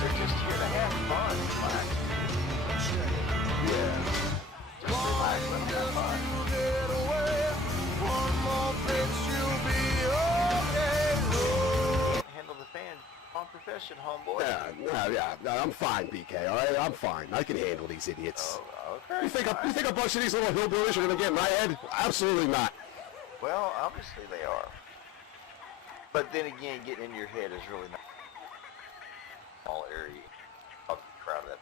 They're just here to have fun. Relax. Yeah. Just relax, let me have fun. get away. One more fix, you'll be okay. Handle the fan on profession, homeboy. Yeah, I'm fine, BK, all right? I'm fine. I can handle these idiots. Oh, okay. You think a bunch of these little hillbillies are going to get in my head? Absolutely not. Well, obviously they are. But then again, getting in your head is really not all area of the crowd of that.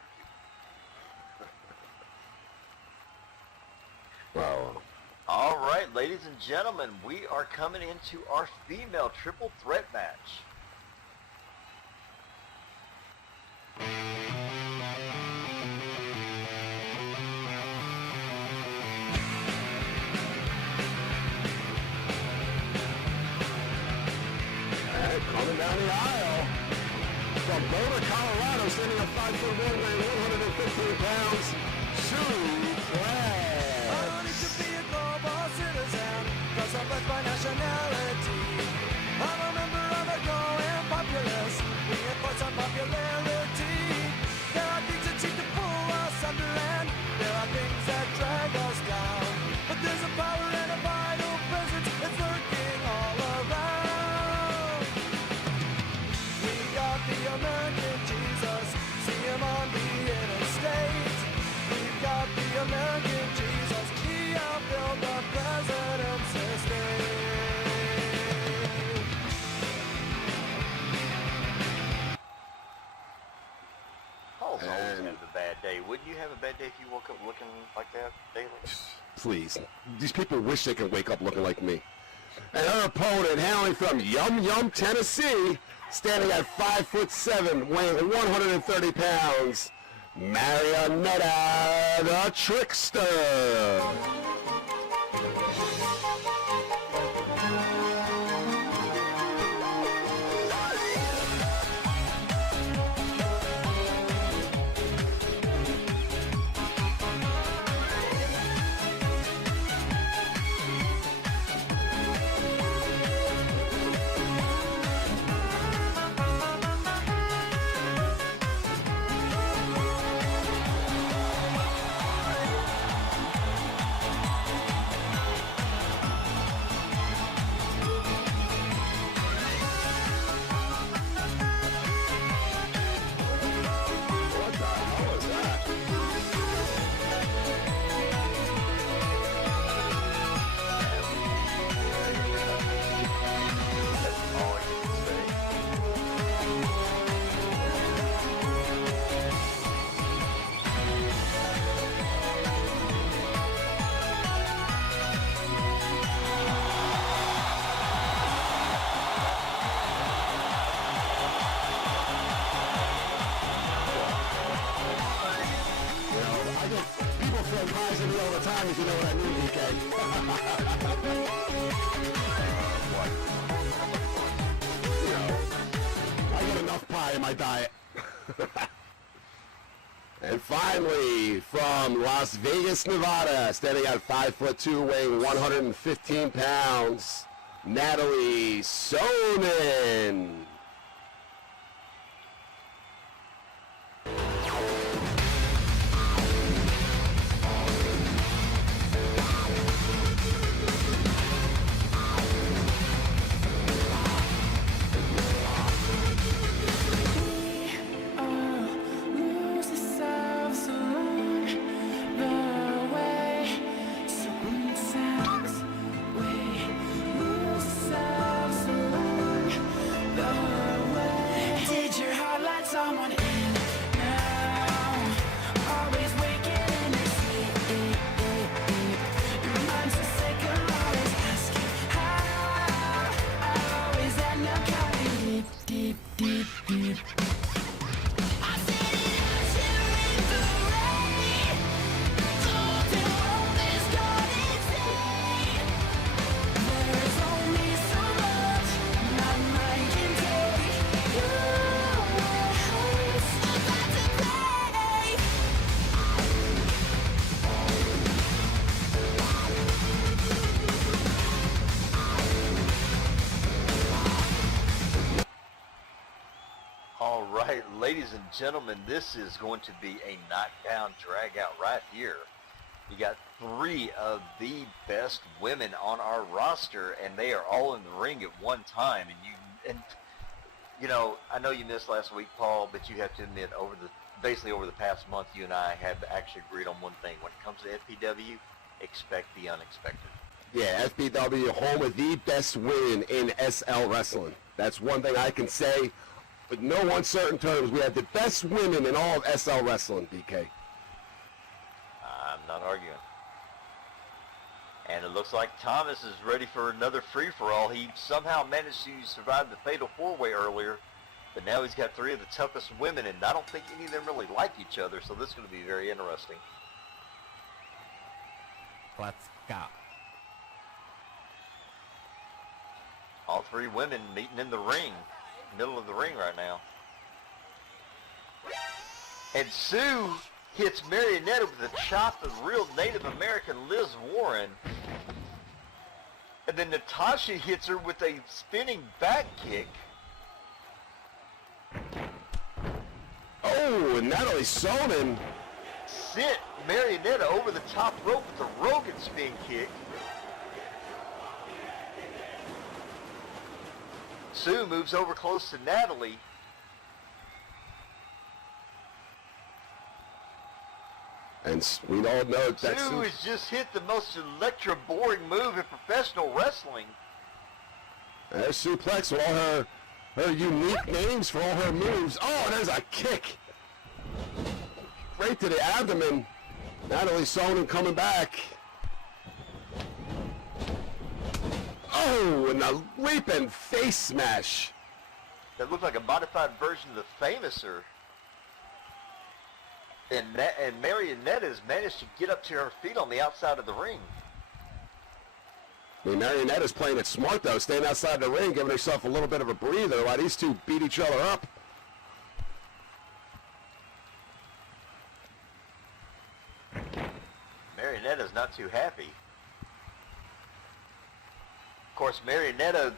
Well, All right, ladies and gentlemen, we are coming into our female triple threat match. and coming down the aisle from Boulder, Colorado, standing at 5'1", weighing 115 pounds, Sue I don't need to be a global citizen, cause I'm blessed by nationality. I'm a member of a growing populace, we enforce our popularity. There are things that seem to pull us under, and there are things that drag us down. But there's a power and a vital presence that's lurking all around. We got the American Jesus, see him on the interstate. We've got the American Jesus, he outbuilt the president's estate. Paul's always And- had a bad day. Wouldn't you have a bad day if you woke up looking like that daily? Please. These people wish they could wake up looking like me. And her opponent, hailing from Yum Yum, Tennessee, standing at 5'7", weighing 130 pounds, Marionetta, the Trickster. What the hell is that? That's all I can say. You know, I get people throw pies at me all the time, if you know what I mean, DK. You know, I get enough pie in my diet. And finally, from Las Vegas, Nevada, standing at 5'2", weighing 115 pounds, Natalie Sonnen. Lose ourselves along the way. So when it sounds, we lose ourselves. someone in now. Always waking in the sleep. Your mind's a sick of always asking how. I always end up cutting deep, deep, deep, deep. I said it out here in the rain. Golden hope is gone insane. There is only so much my mind can take. I'm about to play. All right, ladies and gentlemen, this is going to be a knockdown drag out right here. You got 3 of the best women on our roster, and they are all in the ring at one time. And you know, I know you missed last week, Paul, but you have to admit, basically over the past month, you and I have actually agreed on one thing. When it comes to FPW, expect the unexpected. Yeah, FPW, home of the best women in SL wrestling. That's one thing I can say with no uncertain terms. We have the best women in all of SL wrestling, BK. I'm not arguing. And it looks like Thomas is ready for another free-for-all. He somehow managed to survive the fatal 4-way earlier, but now he's got 3 of the toughest women, and I don't think any of them really like each other, so this is going to be very interesting. Let's go. All 3 women meeting in the ring, middle of the ring right now. And Sue hits Marionetta with a chop of real Native American Liz Warren. And then Natasha hits her with a spinning back kick. Oh, and Natalie Sonnen. Sent Marionetta over the top rope with a Rogan spin kick. Sue moves over close to Natalie. And we all know that Sue has just hit the most electro-boring move in professional wrestling. There's Suplex with all her unique names for all her moves. Oh, there's a kick. Right to the abdomen. Natalie Sonnen coming back. Oh, and a leaping face smash. That looked like a modified version of the Famouser. And Marionetta has managed to get up to her feet on the outside of the ring. I mean, Marionetta's playing it smart, though, staying outside the ring, giving herself a little bit of a breather while these two beat each other up. Marionetta's not too happy. Of course, Marionetta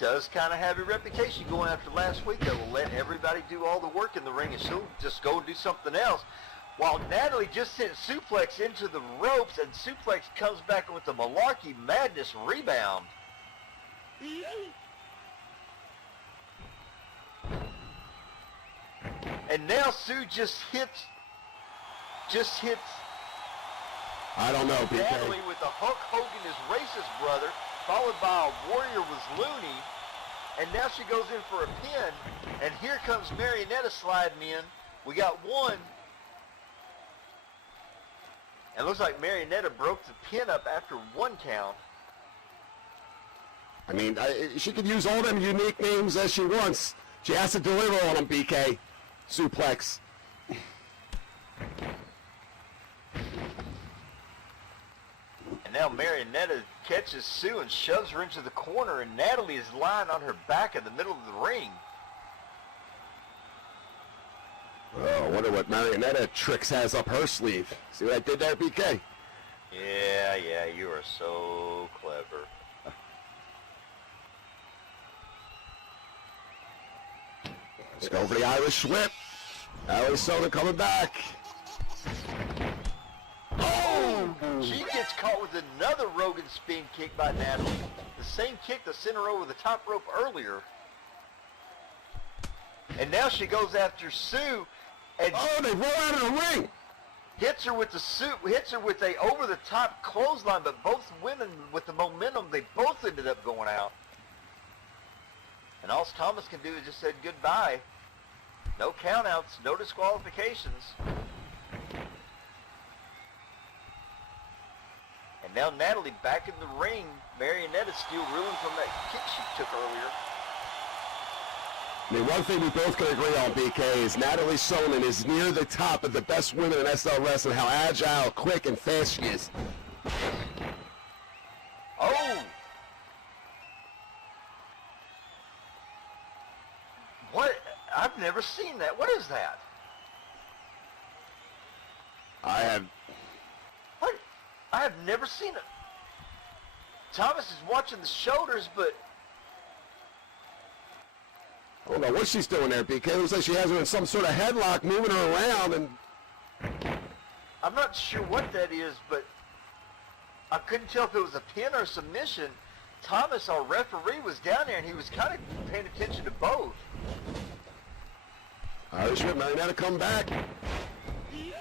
does kind of have a reputation going after last week that will let everybody do all the work in the ring and she'll just go and do something else. While Natalie just sent Suplex into the ropes and Suplex comes back with the Malarkey Madness rebound. And now Sue just hits I don't know, BK. Natalie with a Hulk Hogan is racist brother, followed by a Warrior was loony, and now she goes in for a pin, and here comes Marionetta sliding in. We got one, and it looks like Marionetta broke the pin up after 1 count. I mean, she could use all them unique names as she wants. She has to deliver on them, BK. Suplex. And now Marionetta catches Sue and shoves her into the corner, and Natalie is lying on her back in the middle of the ring. Oh, I wonder what Marionetta tricks has up her sleeve. See what I did there, BK? Yeah, you are so clever. Let's go for the Irish whip. Natalie Sonnen coming back. Oh! She gets caught with another Rogan spin kick by Natalie. The same kick that sent her over the top rope earlier. And now she goes after Sue and Oh, they roll out of the ring. hits her with a over-the-top clothesline, but both women with the momentum, they both ended up going out. And all Thomas can do is just say goodbye. No countouts, no disqualifications. And now Natalie back in the ring. Marionetta still reeling from that kick she took earlier. I mean, one thing we both can agree on, BK, is Natalie Sonnen is near the top of the best women in SL Wrestling, how agile, quick, and fast she is. Oh! What? I've never seen that. What is that? What? I have never seen it. Thomas is watching the shoulders, but... I don't know what she's doing there, BK. It looks like she has her in some sort of headlock, moving her around, and... I'm not sure what that is, but I couldn't tell if it was a pin or a submission. Thomas, our referee, was down there, and he was kind of paying attention to both. Irish Whip, Marionetta come back.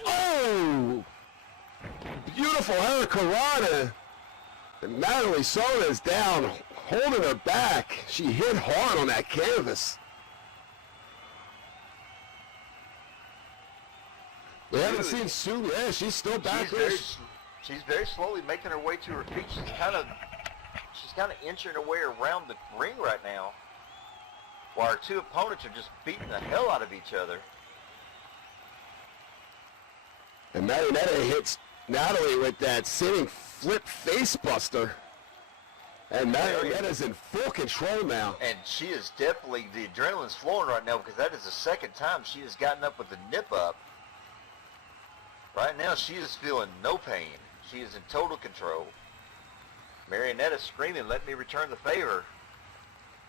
Oh! Beautiful Hurricanrana. And Natalie Sonnen is down, holding her back. She hit hard on that canvas. We haven't seen Sue. Yeah, she's still back there. She's very slowly making her way to her feet. She's kind of inching her way around the ring right now, while her two opponents are just beating the hell out of each other. And Marionetta hits Natalie with that sitting flip face buster. And Marionetta's in full control now. And she is definitely, the adrenaline's flowing right now, because that is the second time she has gotten up with the nip up. Right now, she is feeling no pain. She is in total control. Marionetta screaming, "Let me return the favor."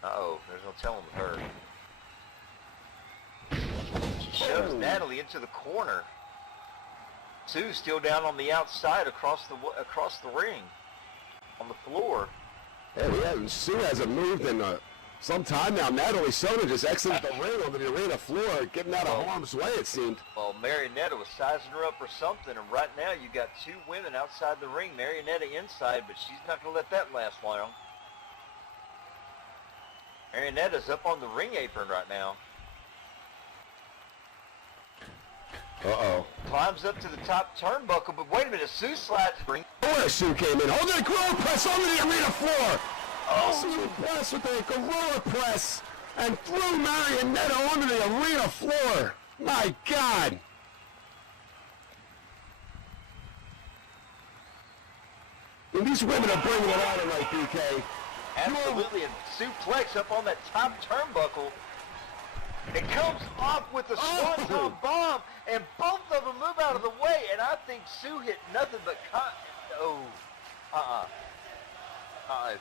Uh-oh, there's no telling with her. She shoves Natalie into the corner. Sue still down on the outside across the ring, on the floor. Yeah, Sue hasn't moved in some time now. Natalie Sonnen just exited the ring onto the arena floor, getting out of harm's way, it seemed. Well, Marionetta was sizing her up or something, and right now you got two women outside the ring. Marionetta inside, but she's not going to let that last long. Marionetta's up on the ring apron right now. Uh-oh. Climbs up to the top turnbuckle, but wait a minute, Sue slides the ring. Where Sue came in, holding a gorilla press onto the arena floor. Oh! Sue press with a gorilla press and threw Marionetta onto the arena floor. My God. And these women are bringing it on tonight, BK. Absolutely, and suplex up on that top turnbuckle. It comes off with a swanton bomb, and both of them move out of the way, and I think Sue hit nothing but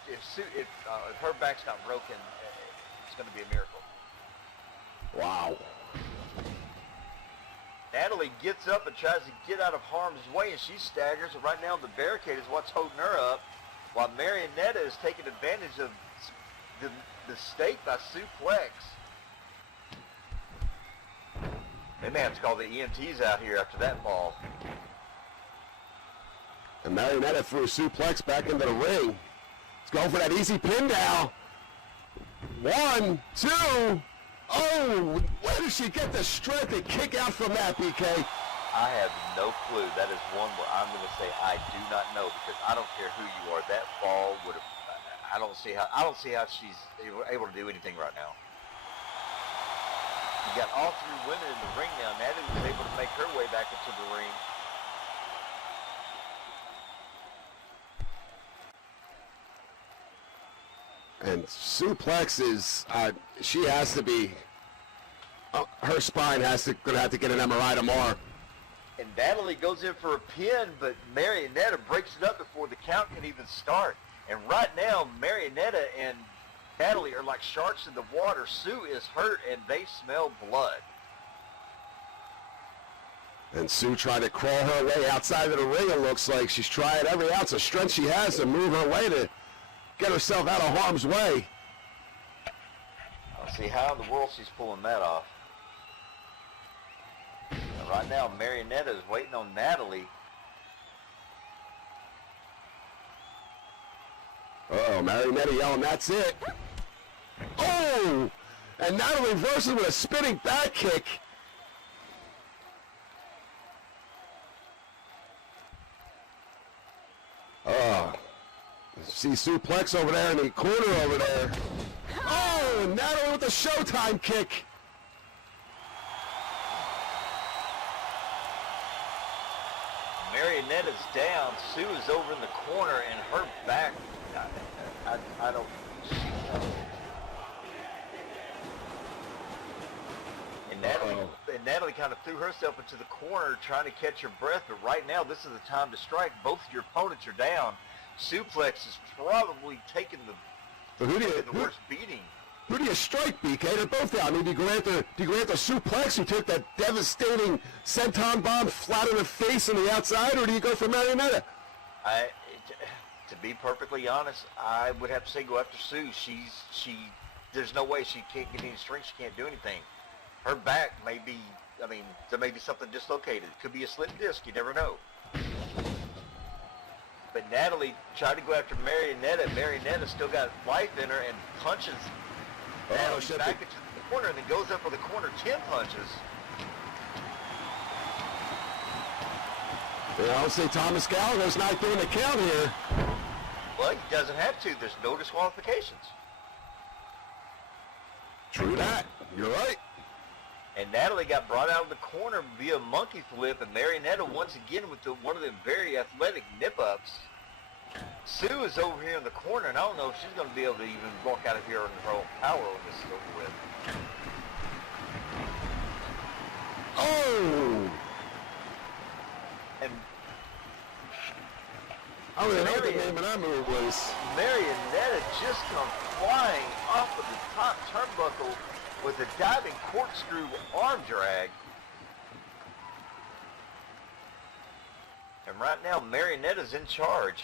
if her back's not broken, it's going to be a miracle. Wow. Natalie gets up and tries to get out of harm's way, and she staggers, and right now the barricade is what's holding her up, while Marionetta is taking advantage of the stake by suplex. They may have to call the EMTs out here after that fall. And Marionetta threw a suplex back into the ring. Let's go for that easy pin now. 1, 2. Oh, where did she get the strength to kick out from that, BK? I have no clue. That is one where I'm going to say I do not know, because I don't care who you are. That fall would have. I don't see how she's able to do anything right now. You got all three women in the ring now. Natalie was able to make her way back into the ring. And suplex is, she has to be, her spine gonna have to get an MRI tomorrow. And Natalie goes in for a pin, but Marionetta breaks it up before the count can even start. And right now, Marionetta and Natalie are like sharks in the water. Sue is hurt, and they smell blood. And Sue trying to crawl her way outside of the ring, it looks like. She's trying every ounce of strength she has to move her way to get herself out of harm's way. I'll see how in the world she's pulling that off. And right now, Marionetta is waiting on Natalie. Uh-oh, Marionetta yelling, "That's it." Oh! And Natalie reverses with a spinning back kick. Oh, see suplex over there in the corner over there. Oh, and Natalie with the Showtime kick. Marionetta's down. Sue is over in the corner, and her back. I don't. And Natalie kind of threw herself into the corner trying to catch her breath, but right now this is the time to strike. Both of your opponents are down. Suplex is probably taking the worst beating. Who do you strike, BK? They're both down. I mean, do you go after suplex, who took that devastating senton bomb flat in the face on the outside, or do you go for Marionetta? To be perfectly honest, I would have to say go after Sue. There's no way she can't get any strength. She can't do anything. Her back may be, there may be something dislocated. It could be a slipped disc. You never know. But Natalie tried to go after Marionetta. Marionetta still got life in her and punches Natalie back into the corner, and then goes up for the corner 10 punches. Yeah, I would say Thomas Gallagher's not doing the count here. Well, he doesn't have to. There's no disqualifications. True that. You're right. And Natalie got brought out of the corner via monkey flip, and Marionetta once again with one of them very athletic nip-ups. Sue is over here in the corner, and I don't know if she's going to be able to even walk out of here on her own power when this is over with. Oh! And I don't even know what the name of that move was. Marionetta just come flying off of the top turnbuckle with a diving corkscrew arm drag. And right now, Marionetta's in charge.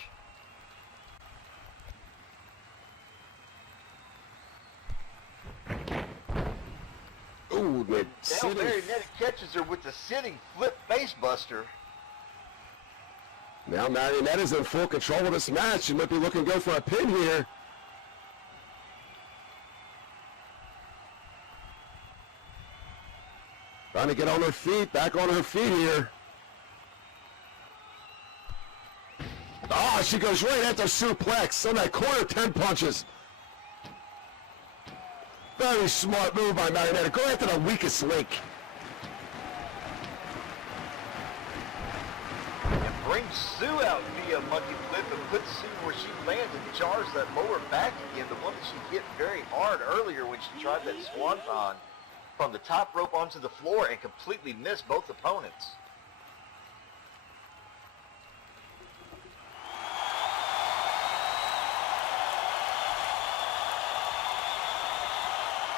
Ooh, the Now Marionetta catches her with the sitting flip face buster. Now Marionetta's in full control of this match. She might be looking good for a pin here. Trying to get on her feet, back on her feet here. Oh, she goes right at the suplex on that corner 10 punches. Very smart move by Marionetta. Go after the weakest link. And brings Sue out via monkey flip and puts Sue where she lands and jars that lower back again, the one that she hit very hard earlier when she tried that swanton from the top rope onto the floor and completely missed both opponents.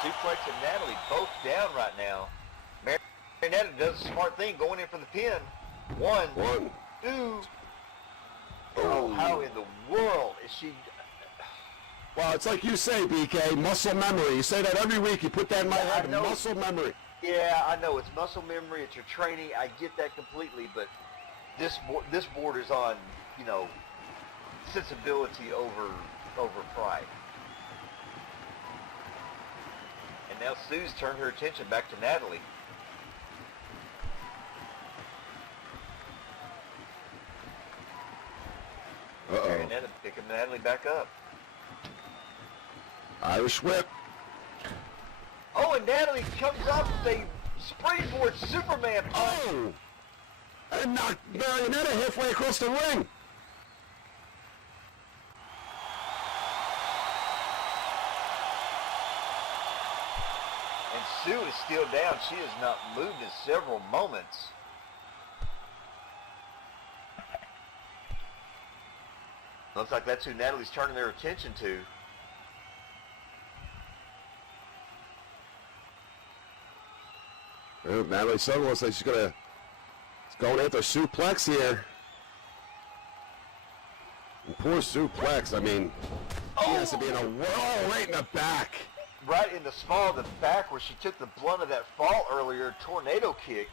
Suplex and Natalie both down right now. Marionetta does a smart thing going in for the pin. One, two. Oh, how in the world is she? Well, it's like you say, BK, muscle memory. You say that every week. You put that in my head, muscle memory. Yeah, I know. It's muscle memory. It's your training. I get that completely. But this borders on, sensibility over pride. And now Sue's turned her attention back to Natalie. Marionetta picking Natalie back up. Irish whip. Oh, and Natalie comes up with a springboard Superman punch. Oh! And knocked Marionetta halfway across the ring. And Sue is still down. She has not moved in several moments. Looks like that's who Natalie's turning their attention to. Well, Natalie Sonnen looks like she's going after suplex here. And poor suplex, I mean, she has to be in a whirl right in the back. Right in the small of the back where she took the blunt of that fall earlier, tornado kick.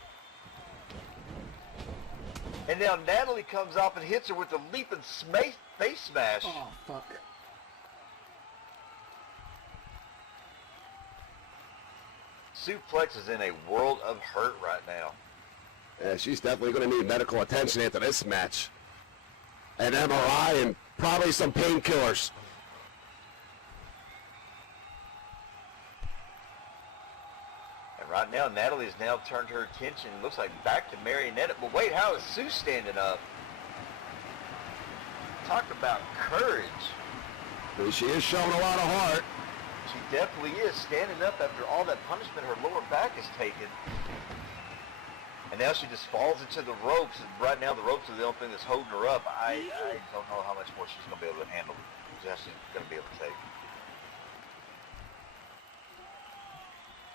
And now Natalie comes up and hits her with a leaping face smash. Oh, fuck. Suplex is in a world of hurt right now. Yeah, she's definitely going to need medical attention after this match. An MRI and probably some painkillers. And right now, Natalie has now turned her attention, looks like back to Marionetta. But wait, how is Sue standing up? Talk about courage. She is showing a lot of heart. She definitely is standing up after all that punishment her lower back has taken. And now she just falls into the ropes. And right now the ropes are the only thing that's holding her up. I don't know how much more she's going to be able to handle. She's actually going to be able to take.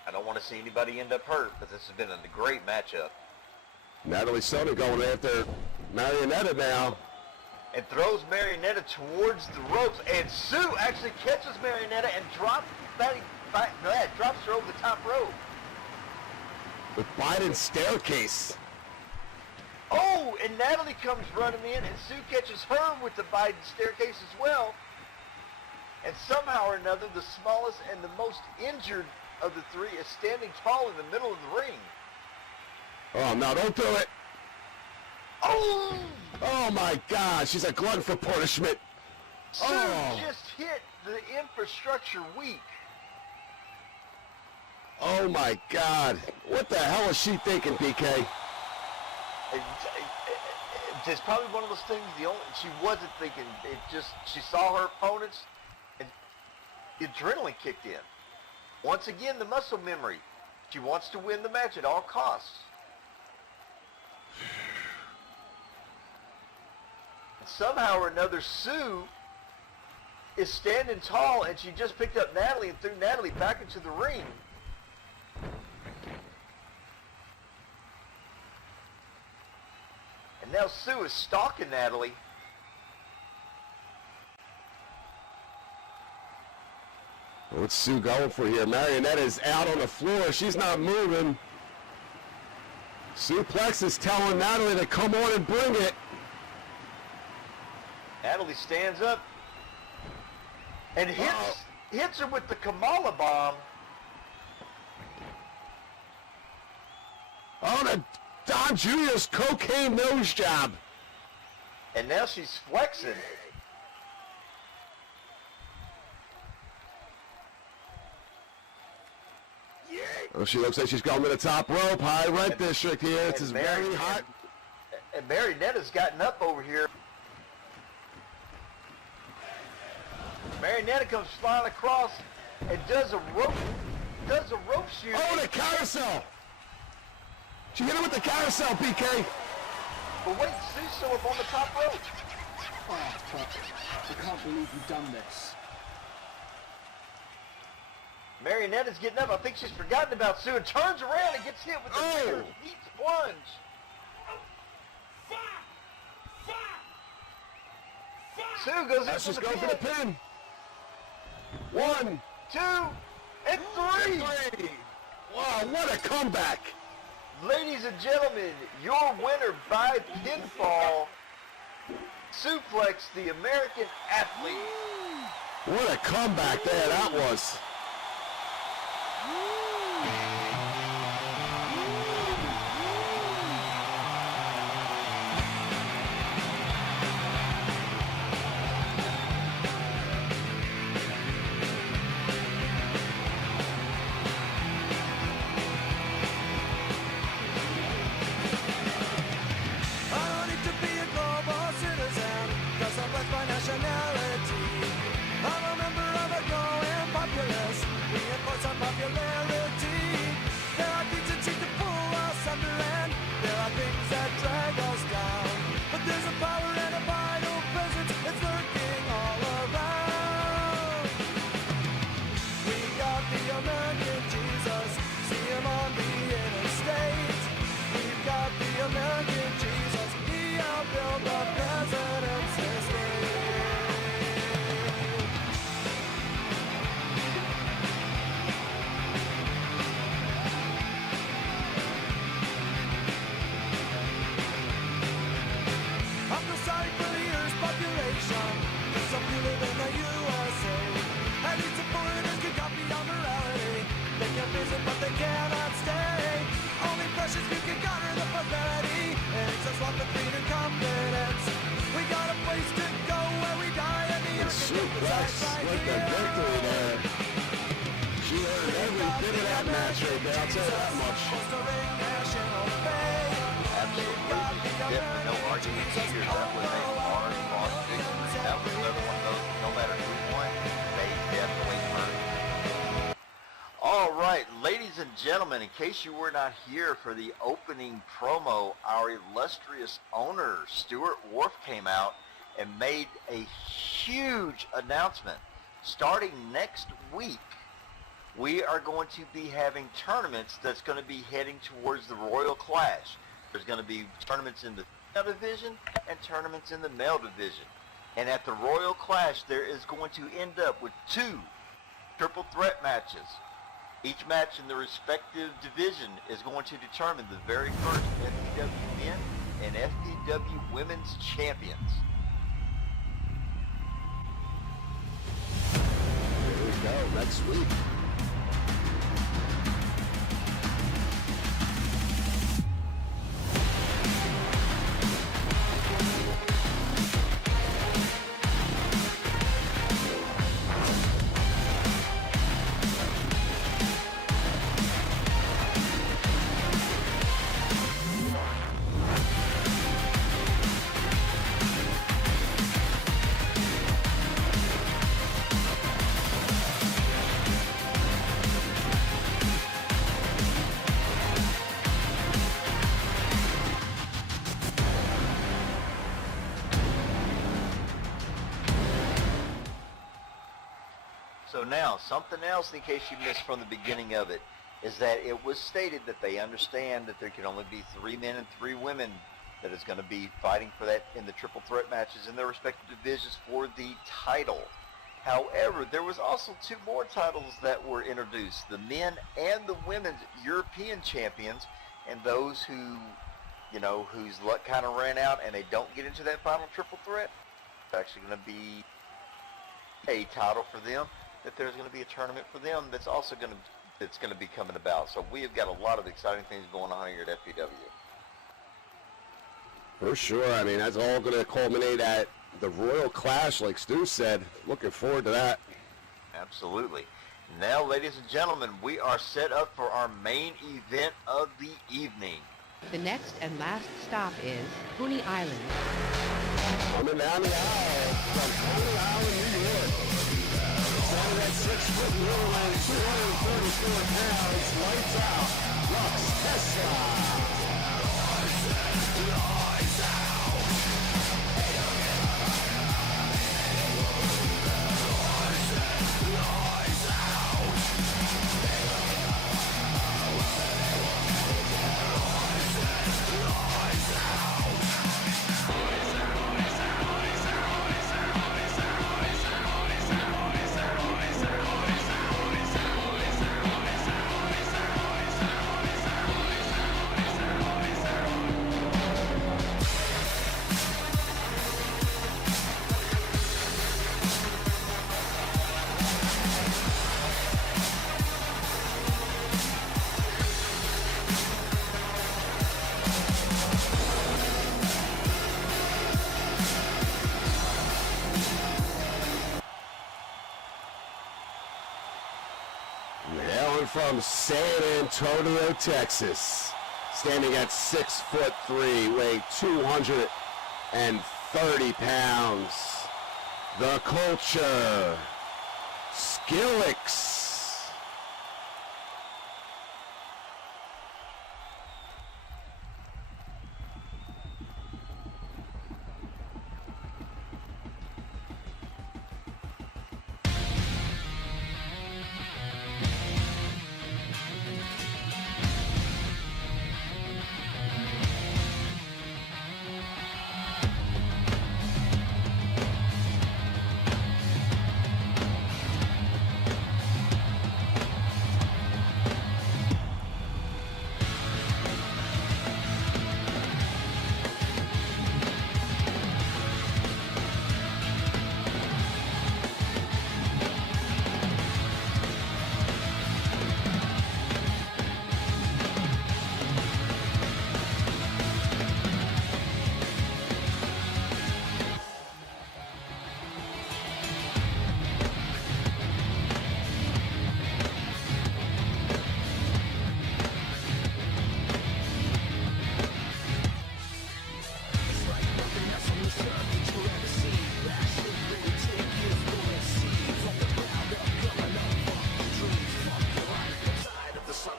I don't want to see anybody end up hurt, but this has been a great matchup. Natalie Sonnen going after Marionetta now. And throws Marionetta towards the ropes. And Sue actually catches Marionetta and drops her over the top rope. With Biden's staircase. Oh, and Natalie comes running in, and Sue catches her with the Biden staircase as well. And somehow or another, the smallest and the most injured of the three is standing tall in the middle of the ring. Oh, no, don't do it. Oh! Oh, my God. She's a glutton for punishment. Sue just hit the infrastructure weak. Oh, my God. What the hell is she thinking, PK? It's probably one of those things, she wasn't thinking. She saw her opponents, and the adrenaline kicked in. Once again, the muscle memory. She wants to win the match at all costs. And somehow or another, Sue is standing tall, and she just picked up Natalie and threw Natalie back into the ring. And now Sue is stalking Natalie. What's Sue going for here? Marionetta is out on the floor. She's not moving. Suplex is telling Natalie to come on and bring it. Natalie stands up and hits her with the Kamala bomb. Oh, the Don Jr.'s cocaine nose job. And now she's flexing. Oh, she looks like she's going to the top rope. High rent district here. It's very hot. And Marionetta's gotten up over here. Marionetta comes flying across and does a rope shoot. Oh, the carousel. She hit her with the carousel, PK. But wait, Sue's still up on the top rope. Oh, I can't believe you've done this. Marionetta's getting up. I think she's forgotten about Sue and turns around and gets hit with the rear deep plunge. Sue goes in for the pin. 1, 2, and 3. Wow, what a comeback. Ladies and gentlemen, your winner by pinfall, Suplex, the American athlete. What a comeback there that was. Nationality. I'm a member of a growing popularity. I'll tell you that much. Absolutely. Definitely no argument here. That was a hard-fought victory. That was another one of those, no matter who won, they definitely earned it. All right, ladies and gentlemen, in case you were not here for the opening promo, our illustrious owner, Stuart Wharf, came out and made a huge announcement. Starting next week, we are going to be having tournaments that's going to be heading towards the Royal Clash. There's going to be tournaments in the female division and tournaments in the male division. And at the Royal Clash, there is going to end up with 2 triple threat matches. Each match in the respective division is going to determine the very first FPW men and FPW women's champions. There we go, next week. So now, something else in case you missed from the beginning of it, is that it was stated that they understand that there can only be 3 men and 3 women that is going to be fighting for that in the triple threat matches in their respective divisions for the title. However, there was also 2 more titles that were introduced, the men and the women's European champions, and those who, you know, whose luck kind of ran out and they don't get into that final triple threat, it's actually going to be a title for them, that there's going to be a tournament for them that's also going to be coming about. So we have got a lot of exciting things going on here at FPW. For sure. I mean, that's all going to culminate at the Royal Clash, like Stu said. Looking forward to that. Absolutely. Now, ladies and gentlemen, we are set up for our main event of the evening. The next and last stop is Coney Island. Coming down the aisle from Coney Island, New York. Standing at 6 foot and 234 pounds, lights out, Lux Tesla. From San Antonio, Texas, standing at 6'3", weighing 230 pounds, the culture, Skillex.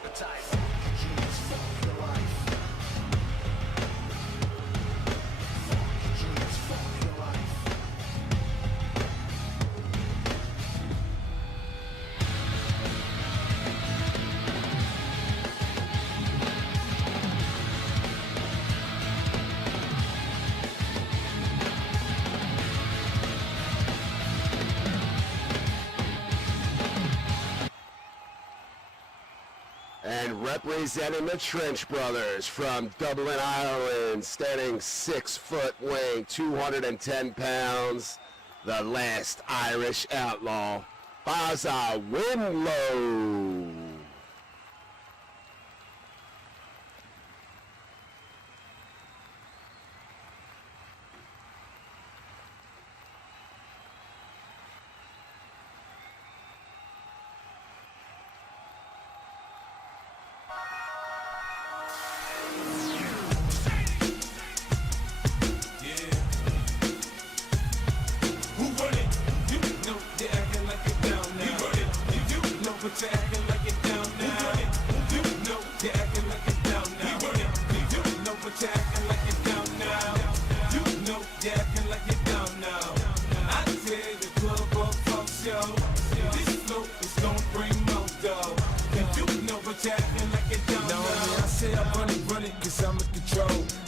appetite. Dreams, fuck your life. Dreams, fuck your life. And representing the Trench Brothers from Dublin, Ireland, standing 6 foot weighing 210 pounds, the last Irish outlaw, Bazza Windlow.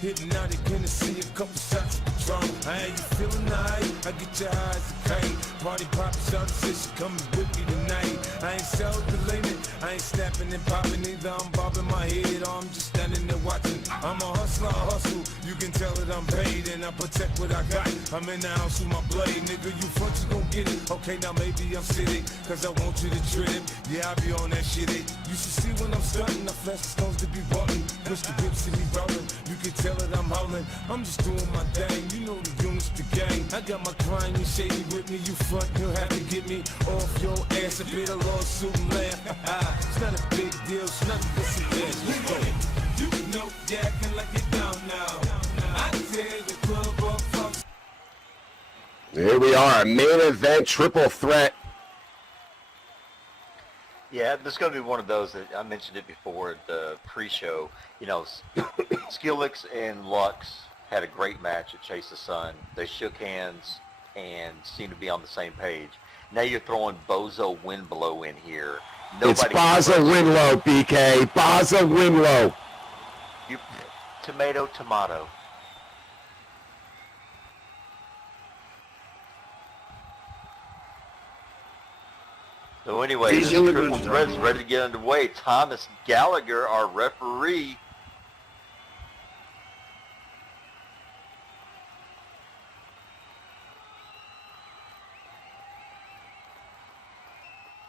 Hypnotic, gonna see a couple shots of Patron. I ain't you feeling alright? I get your eyes to Kayne. Party poppin', shawty says she coming with me tonight. I ain't so delayed, I ain't snapping and popping either. I'm bobbing my head or I'm just standing there watching. I'm a hustler, I hustle. You can tell that I'm paid and I protect what I got. I'm in the house with my blade, nigga. You front, you gon' get it. Okay, now maybe I'm sitting, cause I want you to trip. Yeah, I be on that shit. You should see when I'm stunting. I flash the stones to be button. Push the whips to be rolling. You can tell that I'm howling. I'm just doing my thing. You know the units, the gang. I got my client, you shady with me. You front, you'll have to get me off your ass. A bit of lawsuit and laugh. It's not a big deal. It's nothing but some ass. Let's go. You know you acting like you don't know. I tell the club up, Foxy. Here we are, main event triple threat. Yeah, this is going to be one of those that I mentioned it before at the pre-show. You know, Skillex and Lux had a great match at Chase the Sun. They shook hands and seemed to be on the same page. Now you're throwing Bozo Windblow in here. It's Bazza Windlow, BK. Bazza Windlow. You, tomato. So anyway, this triple threat is ready to get underway. Thomas Gallagher, our referee.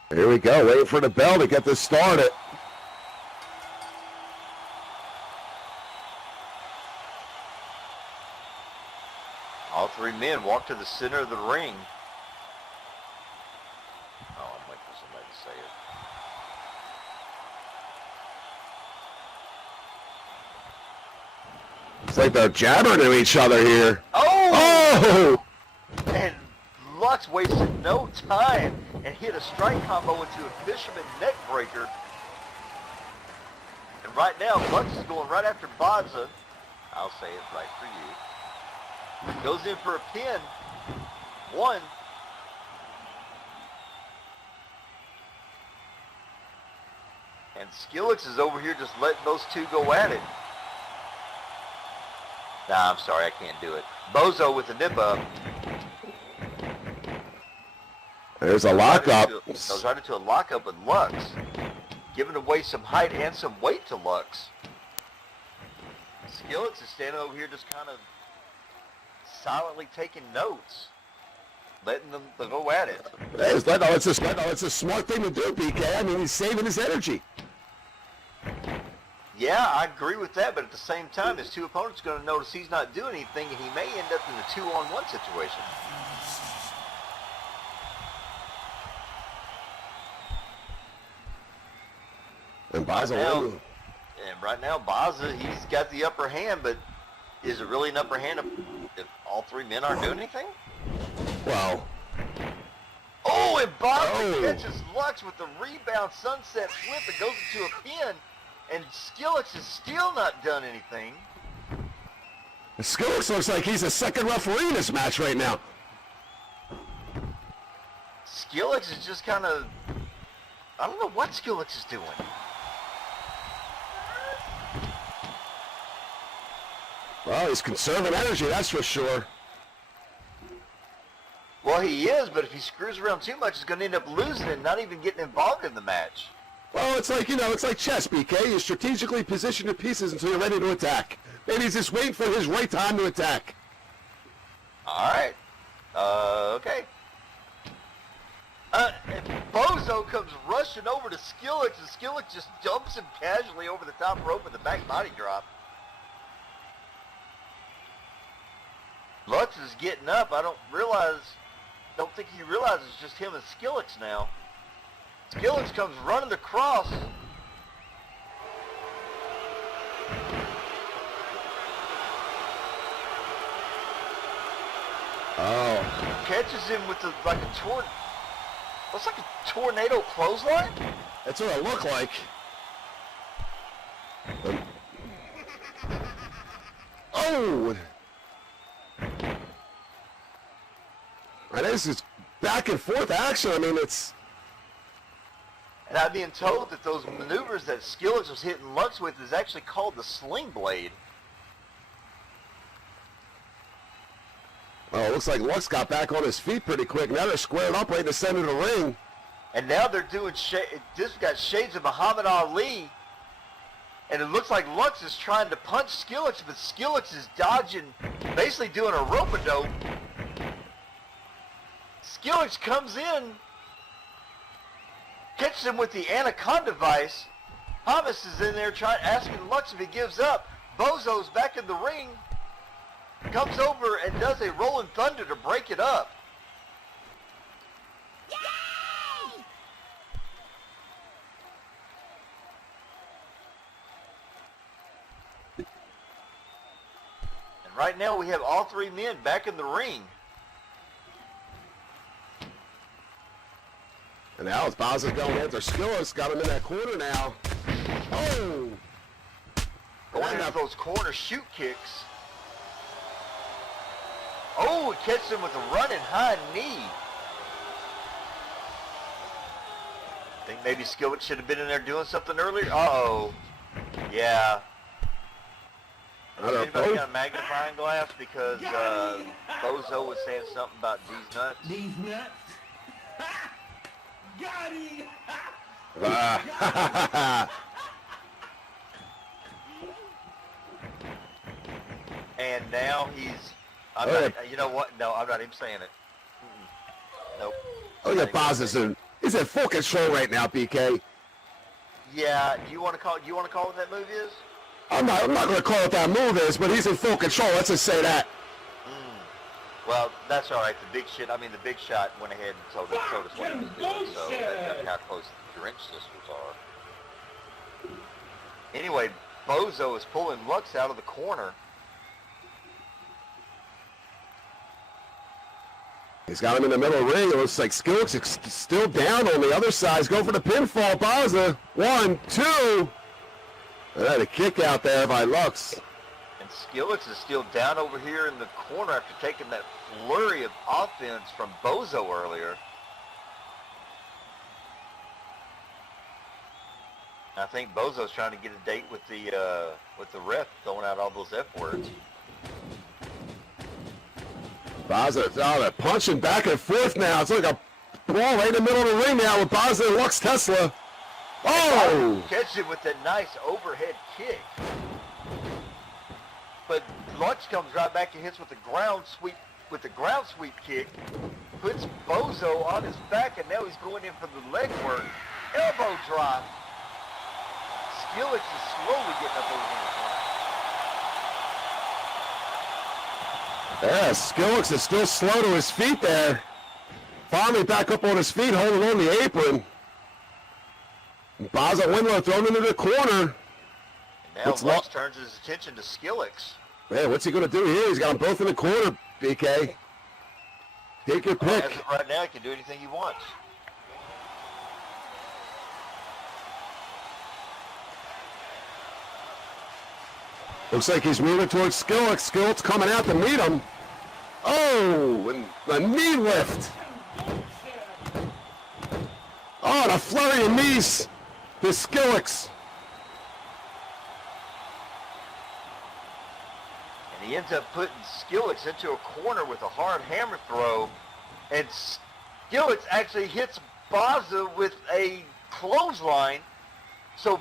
Here we go, waiting for the bell to get this started. All three men walk to the center of the ring. Oh, I'm waiting for somebody to say it. It's like they're jabbering to each other here. Oh! Oh! And Lux wasted no time and hit a strike combo into a fisherman neck breaker. And right now, Lux is going right after Bazza. I'll say it right for you. Goes in for a pin. One. And Skillex is over here just letting those two go at it. Nah, I'm sorry, I can't do it. Bozo with the nip up. There's a lockup. Goes right into a lockup with Lux. Giving away some height and some weight to Lux. Skillex is standing over here just kind of silently taking notes. Letting them go at it. It's a smart thing to do, BK. I mean, he's saving his energy. Yeah, I agree with that, but at the same time, his two opponents are going to notice he's not doing anything, and he may end up in a 2-on-1 situation. And Bazza right now, Bazza, he's got the upper hand, but is it really an upper hand if all three men aren't doing anything? Well. Oh, and Bazza catches Lux with the rebound sunset flip and goes into a pin. And Skillex has still not done anything. Skillex looks like he's a second referee in this match right now. Skillex is just kind of... I don't know what Skillex is doing. Well, he's conserving energy, that's for sure. Well, he is, but if he screws around too much, he's going to end up losing and not even getting involved in the match. Well, it's like, it's like chess, BK. You strategically position your pieces until you're ready to attack. Maybe he's just waiting for his right time to attack. All right. Okay. And Bozo comes rushing over to Skillex, and Skillex just dumps him casually over the top rope with a back body drop. Lux is getting up. I don't think he realizes it's just him and Skillex now. Skillex comes running across. Oh. Catches him with looks like a tornado clothesline. That's what it looked like. Oh! And this is back and forth action. I mean, it's... And I'm being told that those maneuvers that Skillex was hitting Lux with is actually called the sling blade. Oh, it looks like Lux got back on his feet pretty quick. Now they're squared up right in the center of the ring. And now they're doing this got shades of Muhammad Ali. And it looks like Lux is trying to punch Skillex, but Skillex is dodging, basically doing a rope-a-dope. Skillex comes in, catches him with the anaconda vice. Thomas is in there asking Lux if he gives up. Bozo's back in the ring, comes over and does a rolling thunder to break it up. Yay! And right now we have all three men back in the ring. And now it's Bazza going after Skillex. Got him in that corner now. Oh! Going after those corner shoot kicks. Oh, he catches him with a running high knee. Think maybe Skillex should have been in there doing something earlier? Uh-oh. Yeah. Anybody got a magnifying glass? Because Bozo was saying something about these nuts. These nuts. Got him. And now he's... you know what? No, I'm not even saying it. Nope. Oh, yeah, Bazza's he's in full control right now, BK. Yeah, do you want to call what that move is? I'm not going to call it that move is, but he's in full control. Let's just say that. Well, that's all right. The big shot went ahead and told us what he was doing. So that's how close the Grinch sisters are. Anyway, Bozo is pulling Lux out of the corner. He's got him in the middle of the ring. It looks like Skillex is still down on the other side. He's going for the pinfall. Bazza. 1, 2. And then a kick out there by Lux. And Skillex is still down over here in the corner after taking that flurry of offense from Bozo earlier. I think Bozo's trying to get a date with the ref, throwing out all those F words. Bazza, they're punching back and forth now. It's like a brawl right in the middle of the ring now with Bazza and Lux Tesla. Oh! Catches him with that nice overhead kick. But Lux comes right back and hits with the ground sweep kick. Puts Bozo on his back, and now he's going in for the leg work. Elbow drop. Skillex is slowly getting up over the corner. Yeah, Skillex is still slow to his feet there. Finally back up on his feet, holding on the apron. Bazza Windlow thrown into the corner. And now Lux turns his attention to Skillex. Man, what's he going to do here? He's got them both in the corner, BK. Take your pick. As of right now, he can do anything he wants. Looks like he's moving towards Skillex. Skillex coming out to meet him. Oh, and a knee lift. Oh, and a flurry of knees to Skillex. And he ends up putting Skillex into a corner with a hard hammer throw. And Skillex actually hits Bazza with a clothesline. So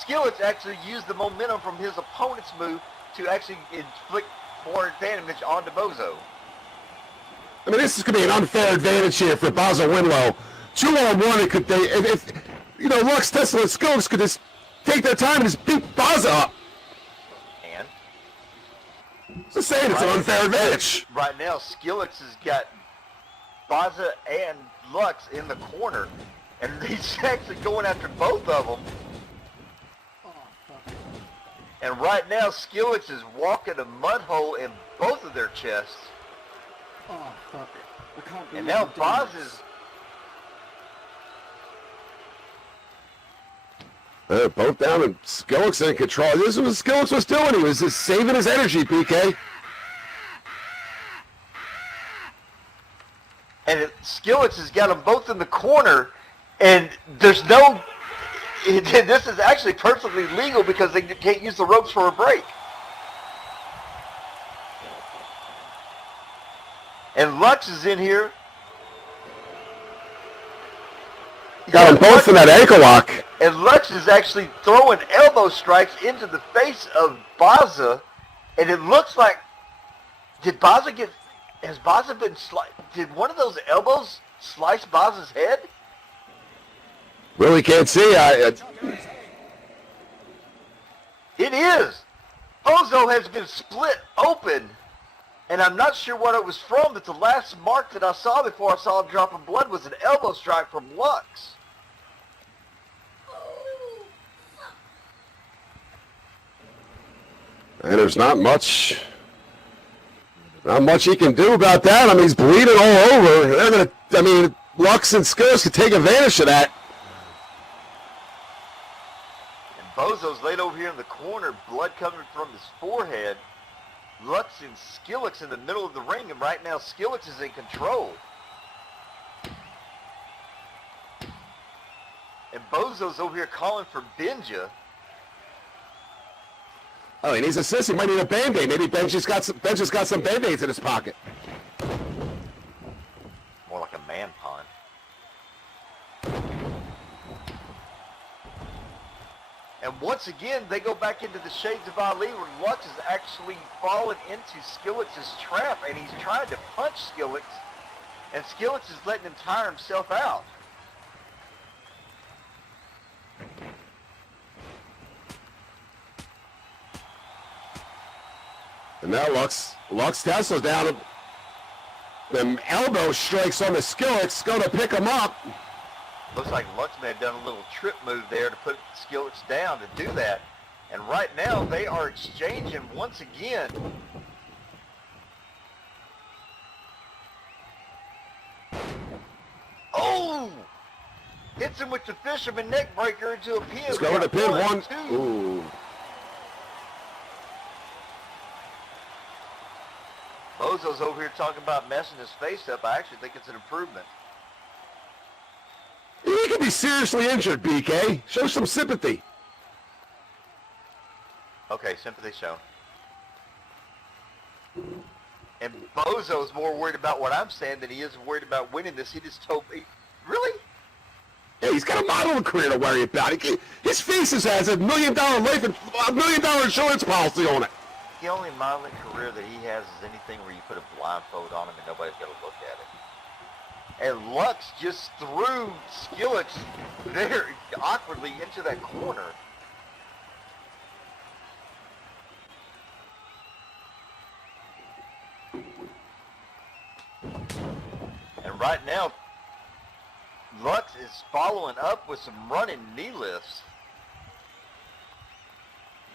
Skillex actually used the momentum from his opponent's move to actually inflict more damage onto Bozo. I mean, this is going to be an unfair advantage here for Bazza Windlow. 2-on-1, if you know, Lux Tesla and Skillex could just take their time and just beat Bazza up. And Just saying, it's an unfair advantage. right now, Skillex has got Bazza and Lux in the corner, and he's actually going after both of them. And right now, Skillex is walking a mud hole in both of their chests. Oh, fuck. I can't believe And now I'm doing Baz this. is... Both down and Skillex in control. This is what Skillex was doing. He was just saving his energy, PK. And Skillex has got them both in the corner, and there's no... This is actually perfectly legal because they can't use the ropes for a break. And Lux is in here. Got them both in that ankle lock. And Lux is actually throwing elbow strikes into the face of Bazza, and it looks like, has Bazza been did one of those elbows slice Bazza's head? Really can't see. It is. Bozo has been split open, and I'm not sure what it was from, but the last mark that I saw before I saw a drop of blood was an elbow strike from Lux. And there's not much he can do about that. I mean, he's bleeding all over. They're gonna, Lux and Skillex could take advantage of that. And Bozo's laid over here in the corner, blood coming from his forehead. Lux and Skillex in the middle of the ring, and right now Skillex is in control. And Bozo's over here calling for Benja. Oh, he needs assist. He might need a Band-Aid. Maybe Benji's got some Band-Aids in his pocket. More like a man pond. And once again, they go back into the Shades of Ali, where Lux is actually fallen into Skillex's trap, and he's trying to punch Skillex, and Skillex is letting him tire himself out. And now Lux Tesla down. Them elbow strikes on the Skillex, going to pick him up. Looks like Lux may have done a little trip move there to put Skillex down to do that. And right now, they are exchanging once again. Oh! Hits him with the fisherman neck breaker into a pin. He's going to pin one. Two. Ooh. Bozo's over here talking about messing his face up. I actually think it's an improvement. He could be seriously injured, BK. Show some sympathy. Okay, sympathy shown. And Bozo's more worried about what I'm saying than he is worried about winning this. He just told me, really? Yeah, he's got a modeling career to worry about. His face has a $1 million life and $1 million insurance policy on it. The only modeling career that he has is anything where you put a blindfold on him and nobody's going to look at it. And Lux just threw Skillex very awkwardly into that corner. And right now, Lux is following up with some running knee lifts.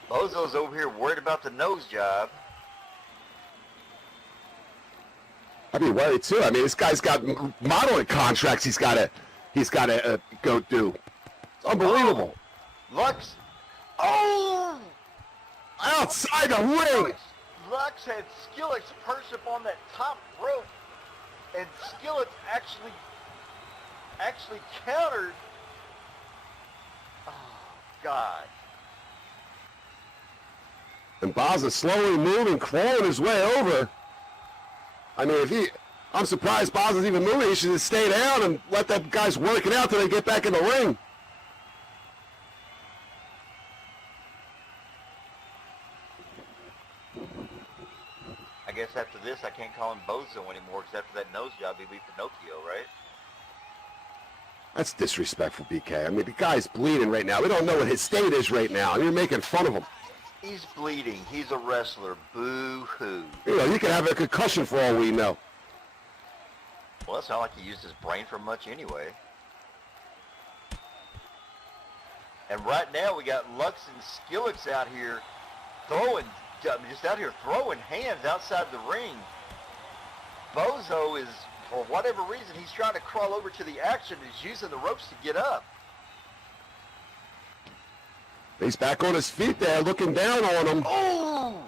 Bozo's over here worried about the nose job. I'd be worried too. I mean, this guy's got modeling contracts he's got to go do. It's unbelievable. Lux. Oh! Oh, outside the ring. Lux had Skillex perched up on that top rope, and Skillex actually countered. Oh, God. And Bazza slowly moving, crawling his way over. I mean, I'm surprised Bazza's even moving. He should just stay down and let that guys work it out till they get back in the ring. I guess after this, I can't call him Bozo anymore, because after that nose job, he'd be Pinocchio, right? That's disrespectful, BK. I mean, the guy's bleeding right now. We don't know what his state is right now, and you're making fun of him. He's bleeding. He's a wrestler. Boo-hoo. You know, you could have a concussion for all we know. Well, it's not like he used his brain for much anyway. And right now, we got Lux and Skillex out here just out here throwing hands outside the ring. Bozo is, for whatever reason, he's trying to crawl over to the action. He's using the ropes to get up. He's back on his feet there, looking down on him. Oh!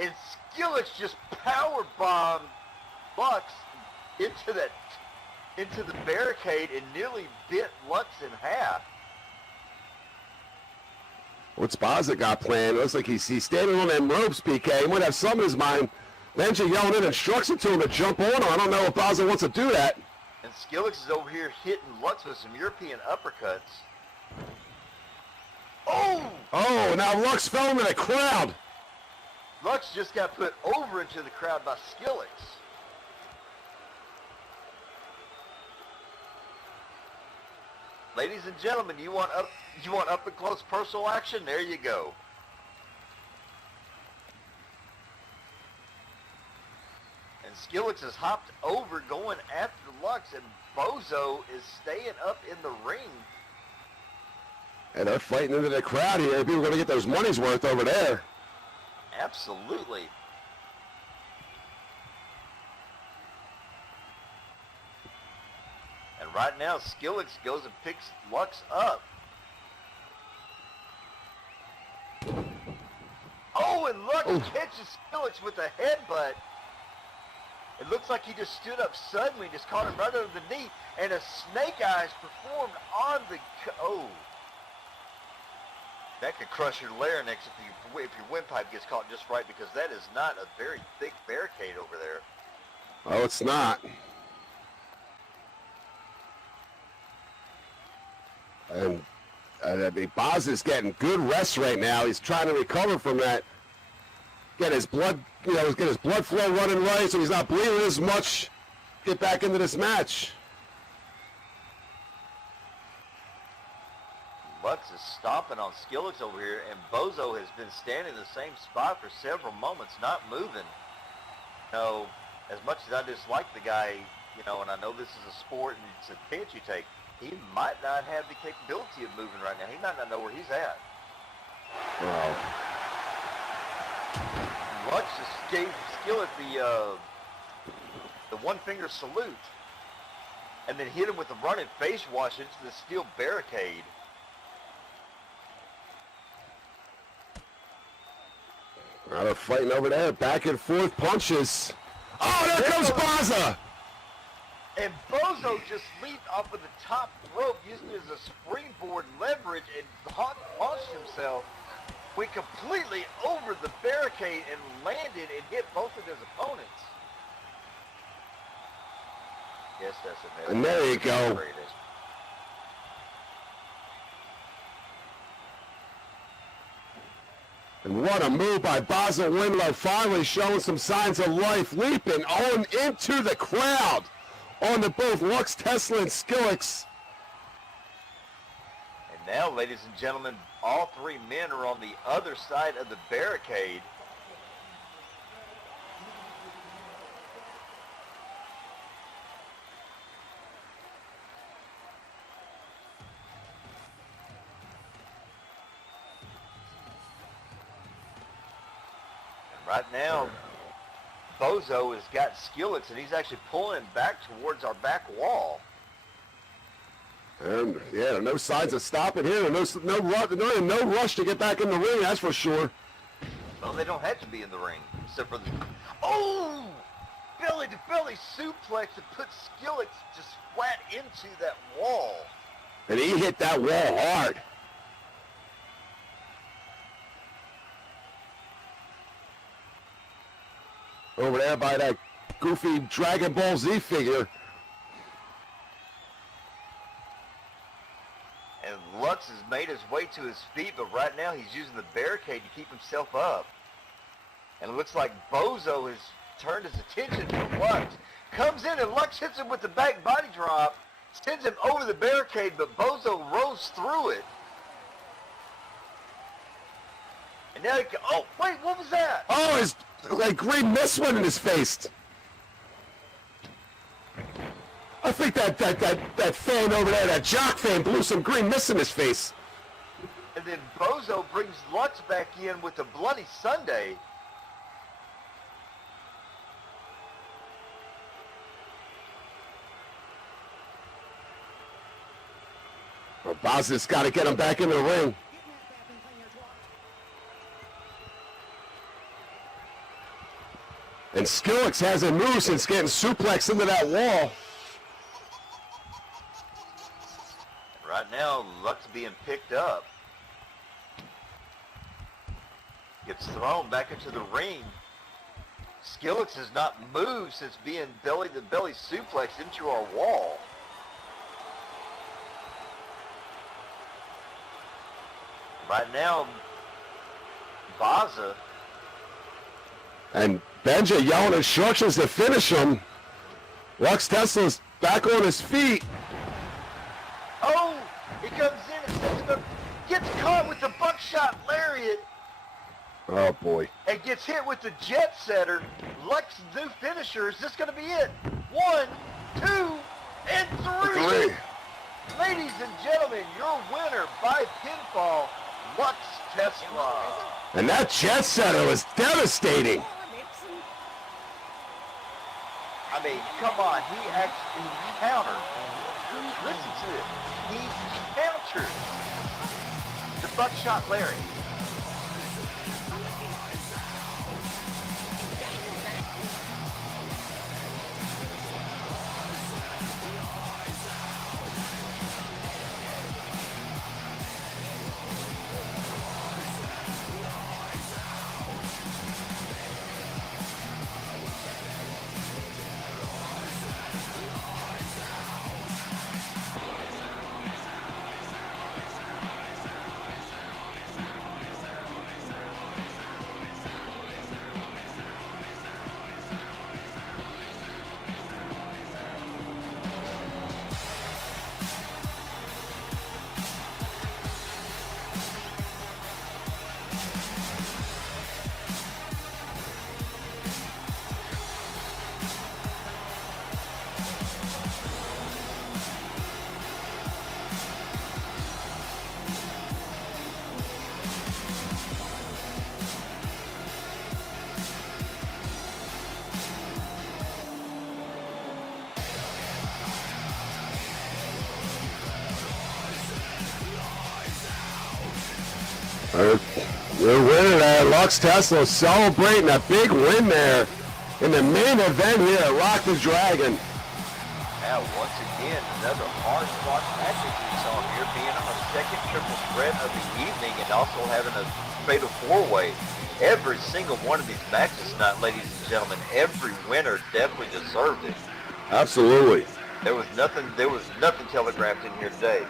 And Skillex just power bombed Lux into the barricade and nearly bit Lux in half. What's Bazza got planned? It looks like he's standing on them ropes, PK. He might have some in his mind. Benji yelling in instructions to him to jump on him. I don't know if Bazza wants to do that. And Skillex is over here hitting Lux with some European uppercuts. Oh! Oh, now Lux fell into the crowd. Lux just got put over into the crowd by Skillex. Ladies and gentlemen, you want up and close personal action? There you go. And Skillex has hopped over going after Lux, and Bozo is staying up in the ring. And they're fighting into the crowd here. People are going to get those money's worth over there. Absolutely. And right now, Skillex goes and picks Lux up. Oh, and Lux catches Skillex with a headbutt. It looks like he just stood up suddenly, just caught him right under the knee, and a snake eyes performed on the... Oh. That could crush your larynx if your windpipe gets caught just right, because that is not a very thick barricade over there. Oh, it's not. And I mean, Bazza's getting good rest right now. He's trying to recover from that. Get his blood, get his blood flow running right, so he's not bleeding as much. Get back into this match. Lux is stomping on Skillex over here, and Bozo has been standing in the same spot for several moments, not moving. As much as I dislike the guy, and I know this is a sport and it's a chance you take, he might not have the capability of moving right now. He might not know where he's at. Wow. Lux just gave Skillex the one-finger salute, and then hit him with a running face wash into the steel barricade. Now they're fighting over there, back and forth punches. Oh, there comes Bazza! And Bozo just leaped off of the top rope, using it as a springboard leverage, and launched himself. Went completely over the barricade and landed and hit both of his opponents. Yes, that's it. And there you go. And what a move by Bazza Windlow, finally showing some signs of life, leaping on into the crowd onto both Lux Tesla and Skillex. And now, ladies and gentlemen, all three men are on the other side of the barricade. Right now, Bozo has got Skillex, and he's actually pulling him back towards our back wall. And yeah, no signs of stopping here. No rush to get back in the ring, that's for sure. Oh, they don't have to be in the ring, except for the... Oh! Belly-to-belly suplex that puts Skillex just flat into that wall. And he hit that wall hard. Over there by that goofy Dragon Ball Z figure. And Lux has made his way to his feet, but right now he's using the barricade to keep himself up. And it looks like Bozo has turned his attention to Lux. Comes in and Lux hits him with the back body drop, sends him over the barricade, but Bozo rose through it. And now he can, oh, wait, what was that? Oh, his like green mist went in his face. I think that fan over there, that jock fan, blew some green mist in his face. And then Bozo brings Lux back in with a bloody Sunday. Well, Bazza's got to get him back in the ring. And Skillex hasn't moved since getting suplexed into that wall. Right now, Lux being picked up. Gets thrown back into the ring. Skillex has not moved since being belly-to-belly suplexed into our wall. Right now, Bazza. And Benja yelling instructions to finish him. Lux Tesla's back on his feet. Oh, he comes in and sets him up, gets caught with the buckshot lariat. Oh boy. And gets hit with the jet setter. Lux's new finisher. Is this going to be it? 1, 2, and 3. Ladies and gentlemen, your winner by pinfall, Lux Tesla. And that jet setter was devastating. I mean, come on, he actually countered. Listen to it. He countered the buckshot Larry. We're winning there. Lux Tesla celebrating a big win there in the main event here at Rock the Dragon. Now, once again, another hard-fought match that we saw here, being our second triple threat of the evening and also having a fatal four-way. Every single one of these matches tonight, ladies and gentlemen, every winner definitely deserved it. Absolutely. There was nothing telegraphed in here today.